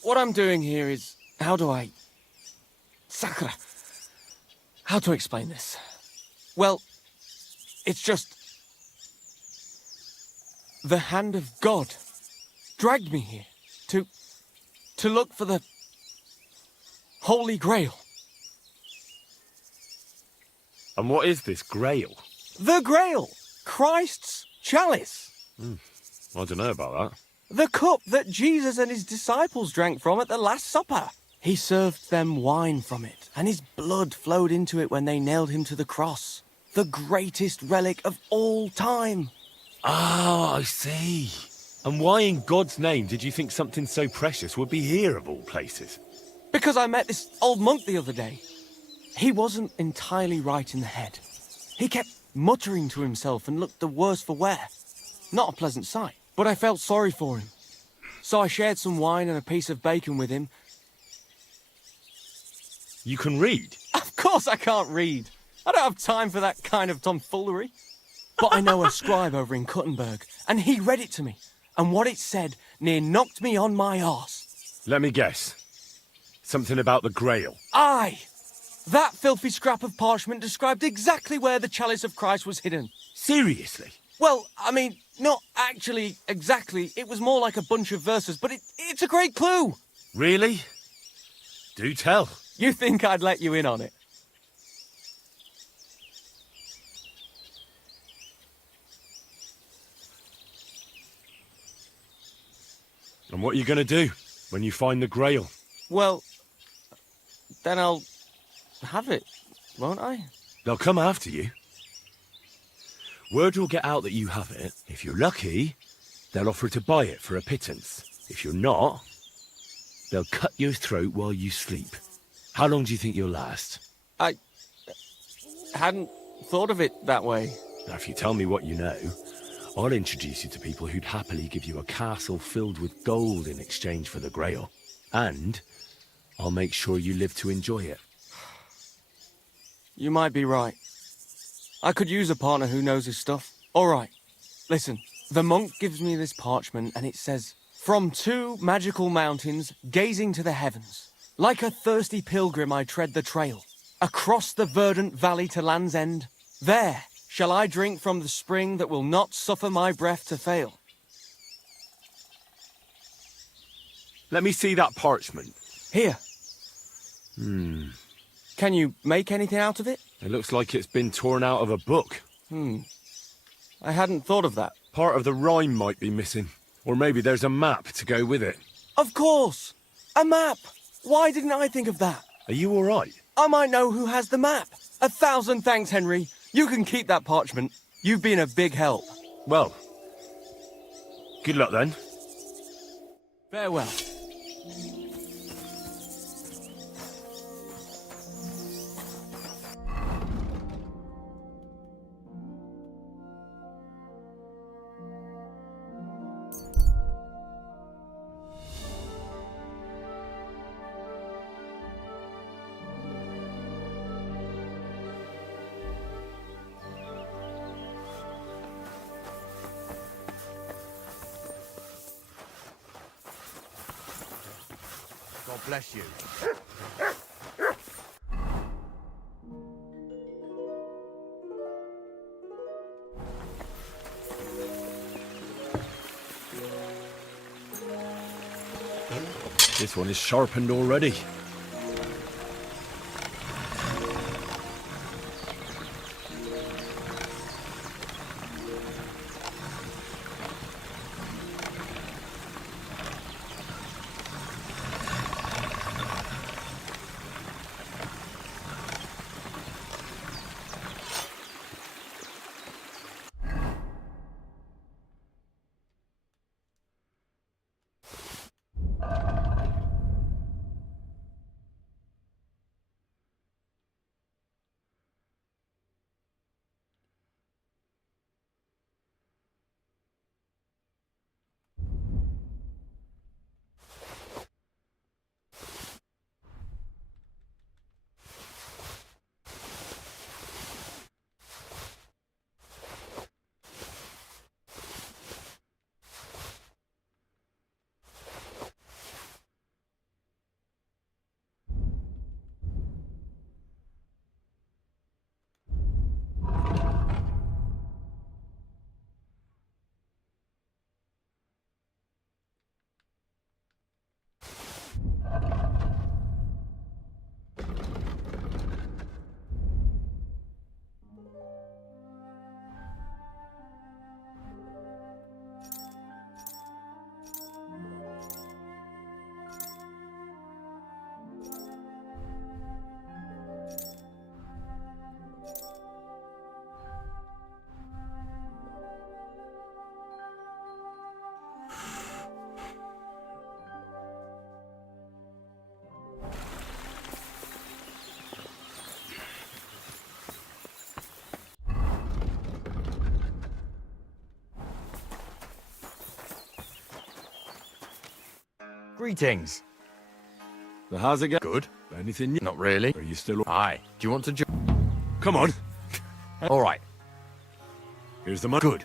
what I'm doing here is... How do I... Sakura. How to explain this? Well, it's just... The hand of God dragged me here to look for the Holy Grail. And what is this Grail? The Grail! Christ's chalice! I don't know about that. The cup that Jesus and his disciples drank from at the Last Supper. He served them wine from it, and his blood flowed into it when they nailed him to the cross. The greatest relic of all time. Oh, I see. And why in God's name did you think something so precious would be here of all places? Because I met this old monk the other day. He wasn't entirely right in the head. He kept muttering to himself and looked the worse for wear. Not a pleasant sight, but I felt sorry for him. So I shared some wine and a piece of bacon with him. You can read? Of course I can't read. I don't have time for that kind of tomfoolery. But I know a scribe over in Kuttenberg, and he read it to me. And what it said near knocked me on my arse. Let me guess. Something about the Grail. Aye! That filthy scrap of parchment described exactly where the chalice of Christ was hidden. Seriously? Well, I mean, not actually exactly. It was more like a bunch of verses, but it's a great clue. Really? Do tell. You think I'd let you in on it? And what are you going to do when you find the Grail? Well, then I'll have it, won't I? They'll come after you. Word will get out that you have it. If you're lucky, they'll offer to buy it for a pittance. If you're not, they'll cut your throat while you sleep. How long do you think you'll last? I hadn't thought of it that way. Now, if you tell me what you know, I'll introduce you to people who'd happily give you a castle filled with gold in exchange for the Grail. And I'll make sure you live to enjoy it. You might be right. I could use a partner who knows his stuff. All right, listen. The monk gives me this parchment and it says, "From 2 magical mountains, gazing to the heavens. Like a thirsty pilgrim I tread the trail. Across the verdant valley to Land's End. There shall I drink from the spring that will not suffer my breath to fail." Let me see that parchment. Here. Can you make anything out of it? It looks like it's been torn out of a book. I hadn't thought of that. Part of the rhyme might be missing. Or maybe there's a map to go with it. Of course! A map! Why didn't I think of that? Are you all right? I might know who has the map. 1,000 thanks, Henry. You can keep that parchment. You've been a big help. Well, good luck then. Farewell. God bless you. This one is sharpened already. Greetings. So how's it going? Good. Anything new? Not really. Are you still... Aye. Do you want to Come on. All right. Here's the money. Good.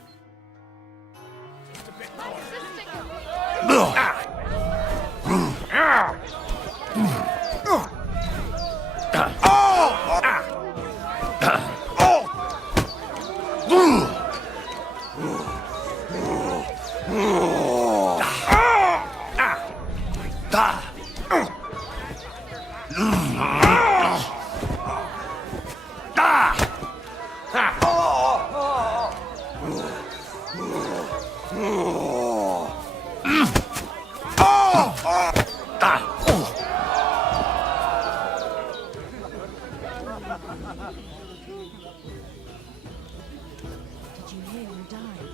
Did you hear who died?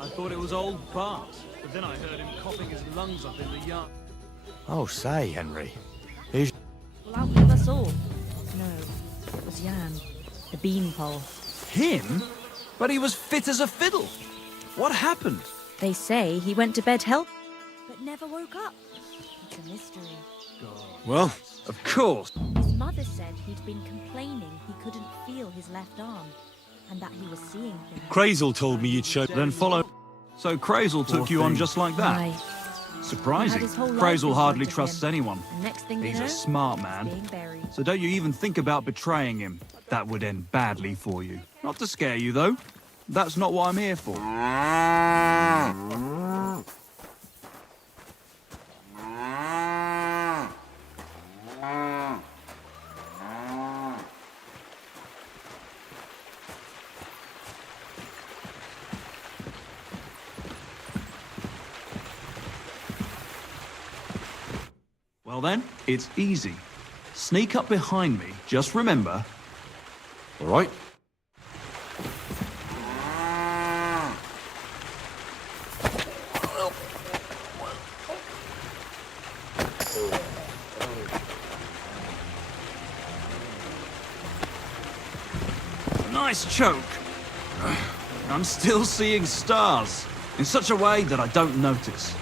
I thought it was old Bart, but then I heard him coughing his lungs up in the yard. Oh, say, Henry. Here's... Well, out with us all. No, it was Jan, the beanpole. Him? But he was fit as a fiddle. What happened? They say he went to bed help, but never woke up. It's a mystery. Well, of course. His mother said he'd been complaining he couldn't feel his left arm, and that he was seeing things. Crazel told me you'd show... Then follow. So Crazel took you on just like that? Aye. Surprising. Had his whole life Crazel in hardly front of trusts him. anyone. And next thing you He's know, a smart he's man. being buried. So don't you even think about betraying him. That would end badly for you. Not to scare you, though. That's not what I'm here for. Well then, it's easy. Sneak up behind me. Just remember... All right. Nice choke. I'm still seeing stars. In such a way that I don't notice.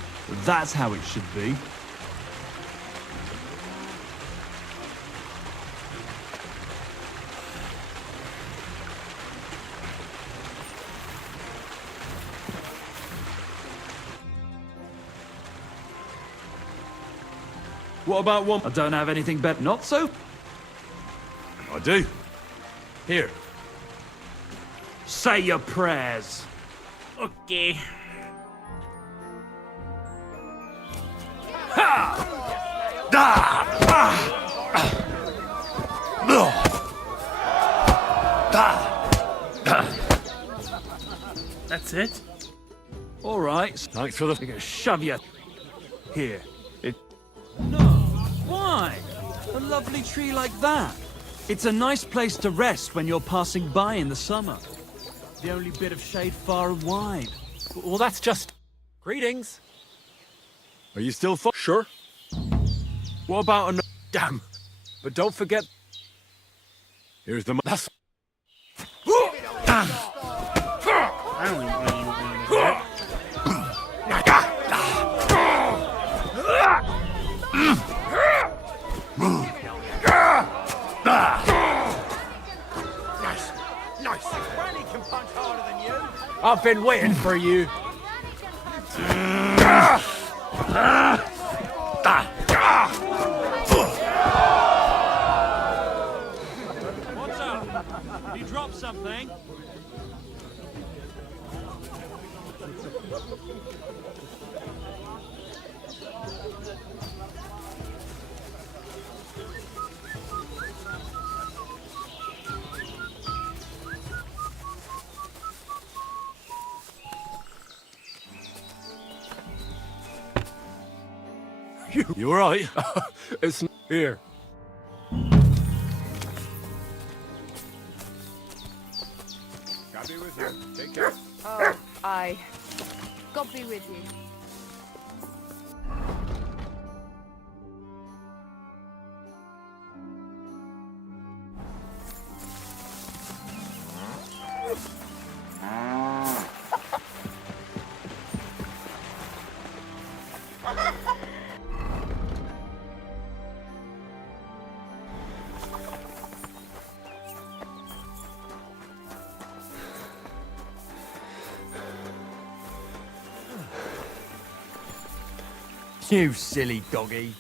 That's how it should be. What about one... I don't have anything better. Not so? I do. Here. Say your prayers. Okay. That's it? All right. Thanks for the... You're gonna shove you here. No. Why? A lovely tree like that. It's a nice place to rest when you're passing by in the summer. The only bit of shade far and wide. Well, that's just... Greetings. Are you still... Sure. What about an... Damn. But don't forget... Here's the... That's... I don't even know you want Nice. Granny can punch harder than you. I've been waiting for you. What's up? You dropped something? You all right? It's here. God be with you. Take care. Oh, aye. God be with you. You silly doggy.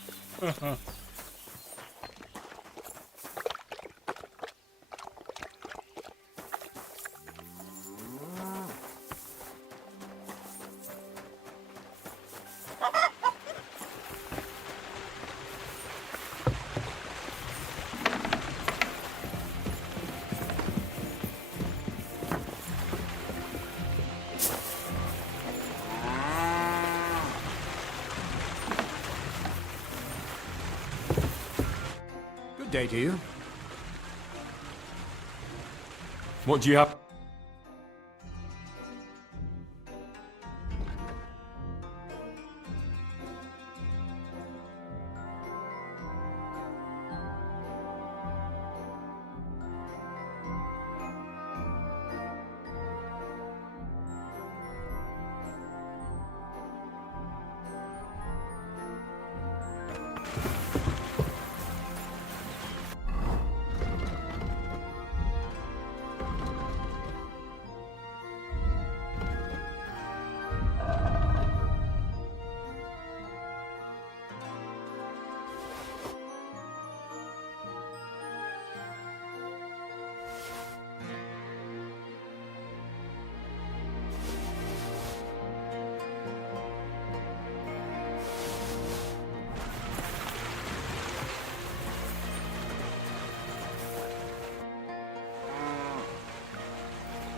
Good day to you. What do you have?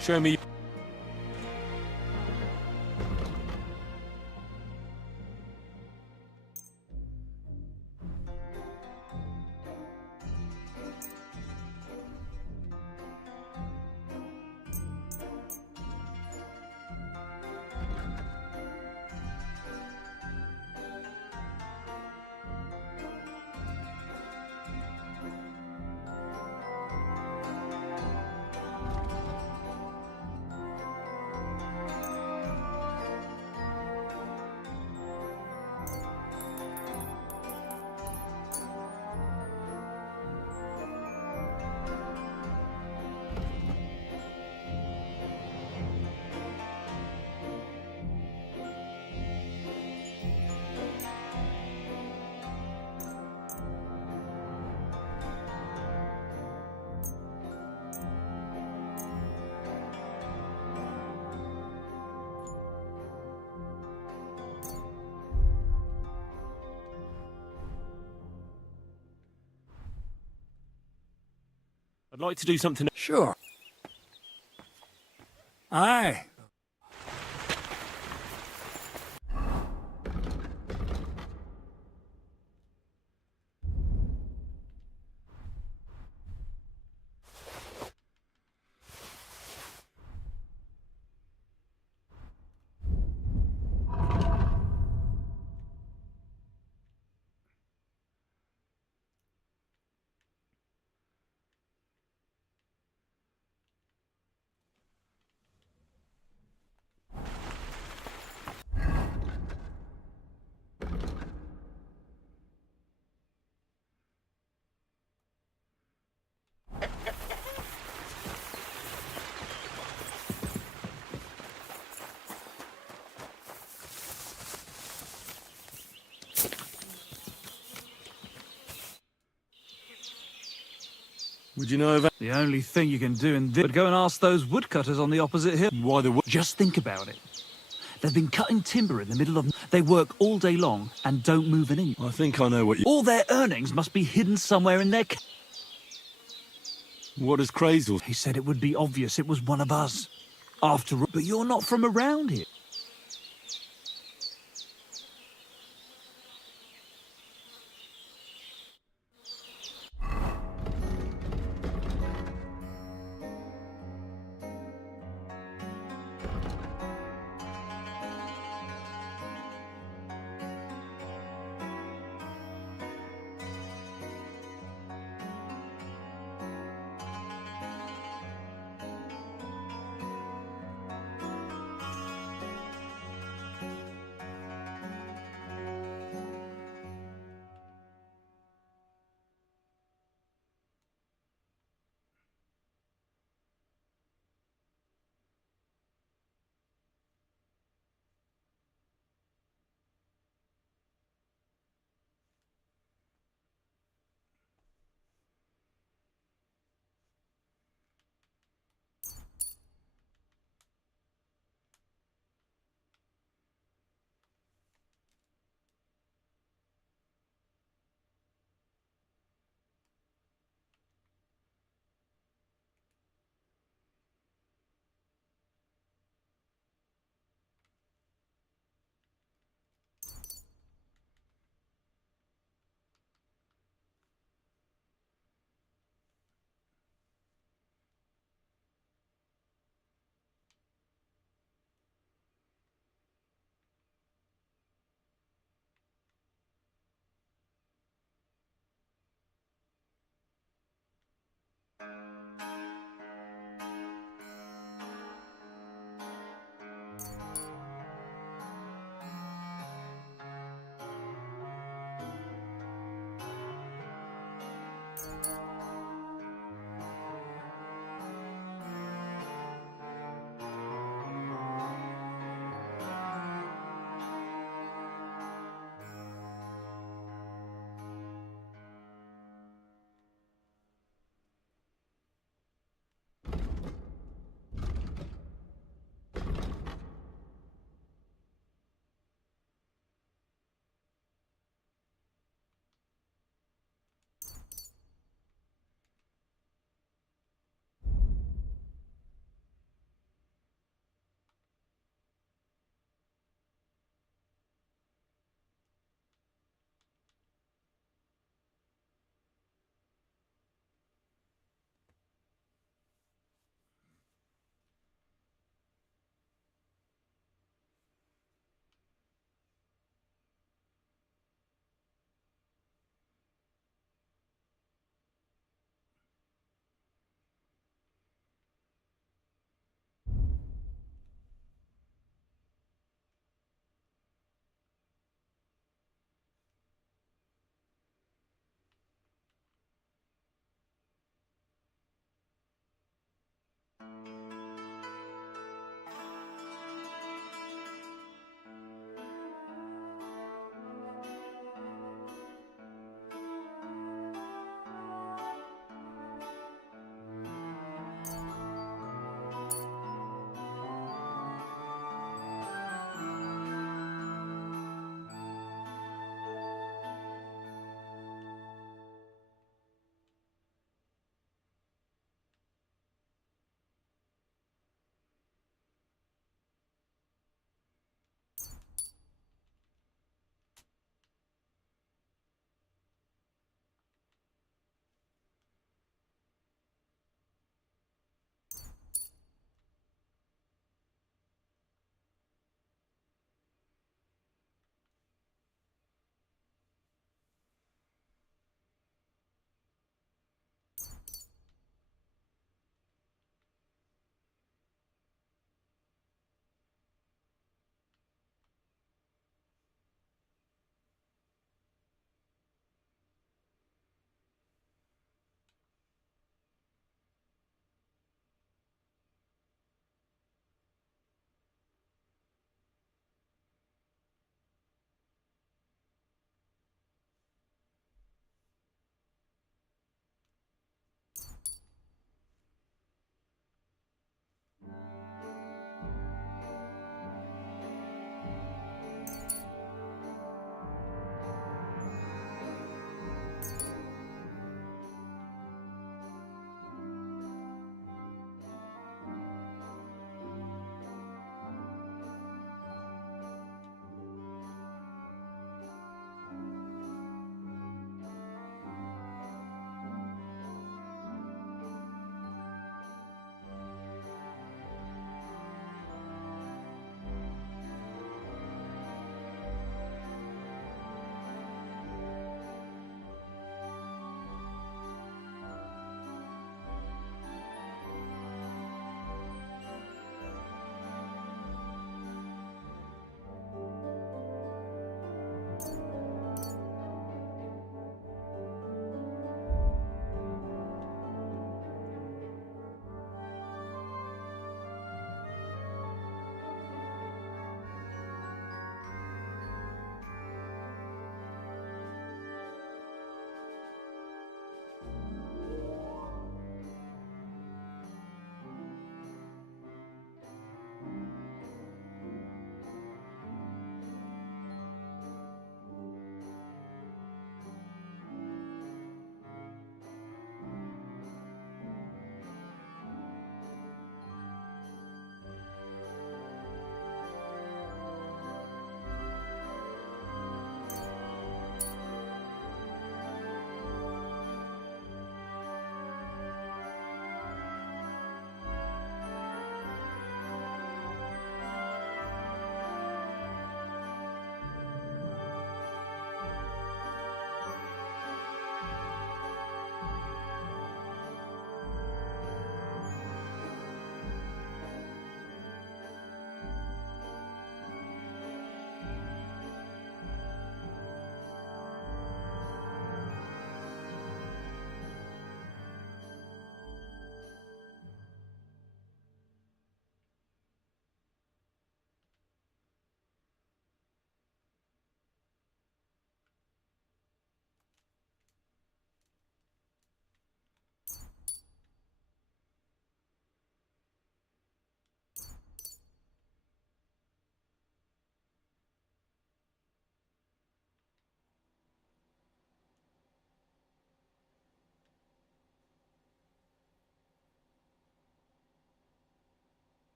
Show me. I'd like to do something. Sure. Aye. Would you know of The only thing you can do in this would go and ask those woodcutters on the opposite hill. why the Just think about it. They've been cutting timber in the middle of... They work all day long and don't move an inch. I think I know what you. All their earnings must be hidden somewhere in their... What does Crazel? He said it would be obvious it was one of us. After all, but you're not from around here.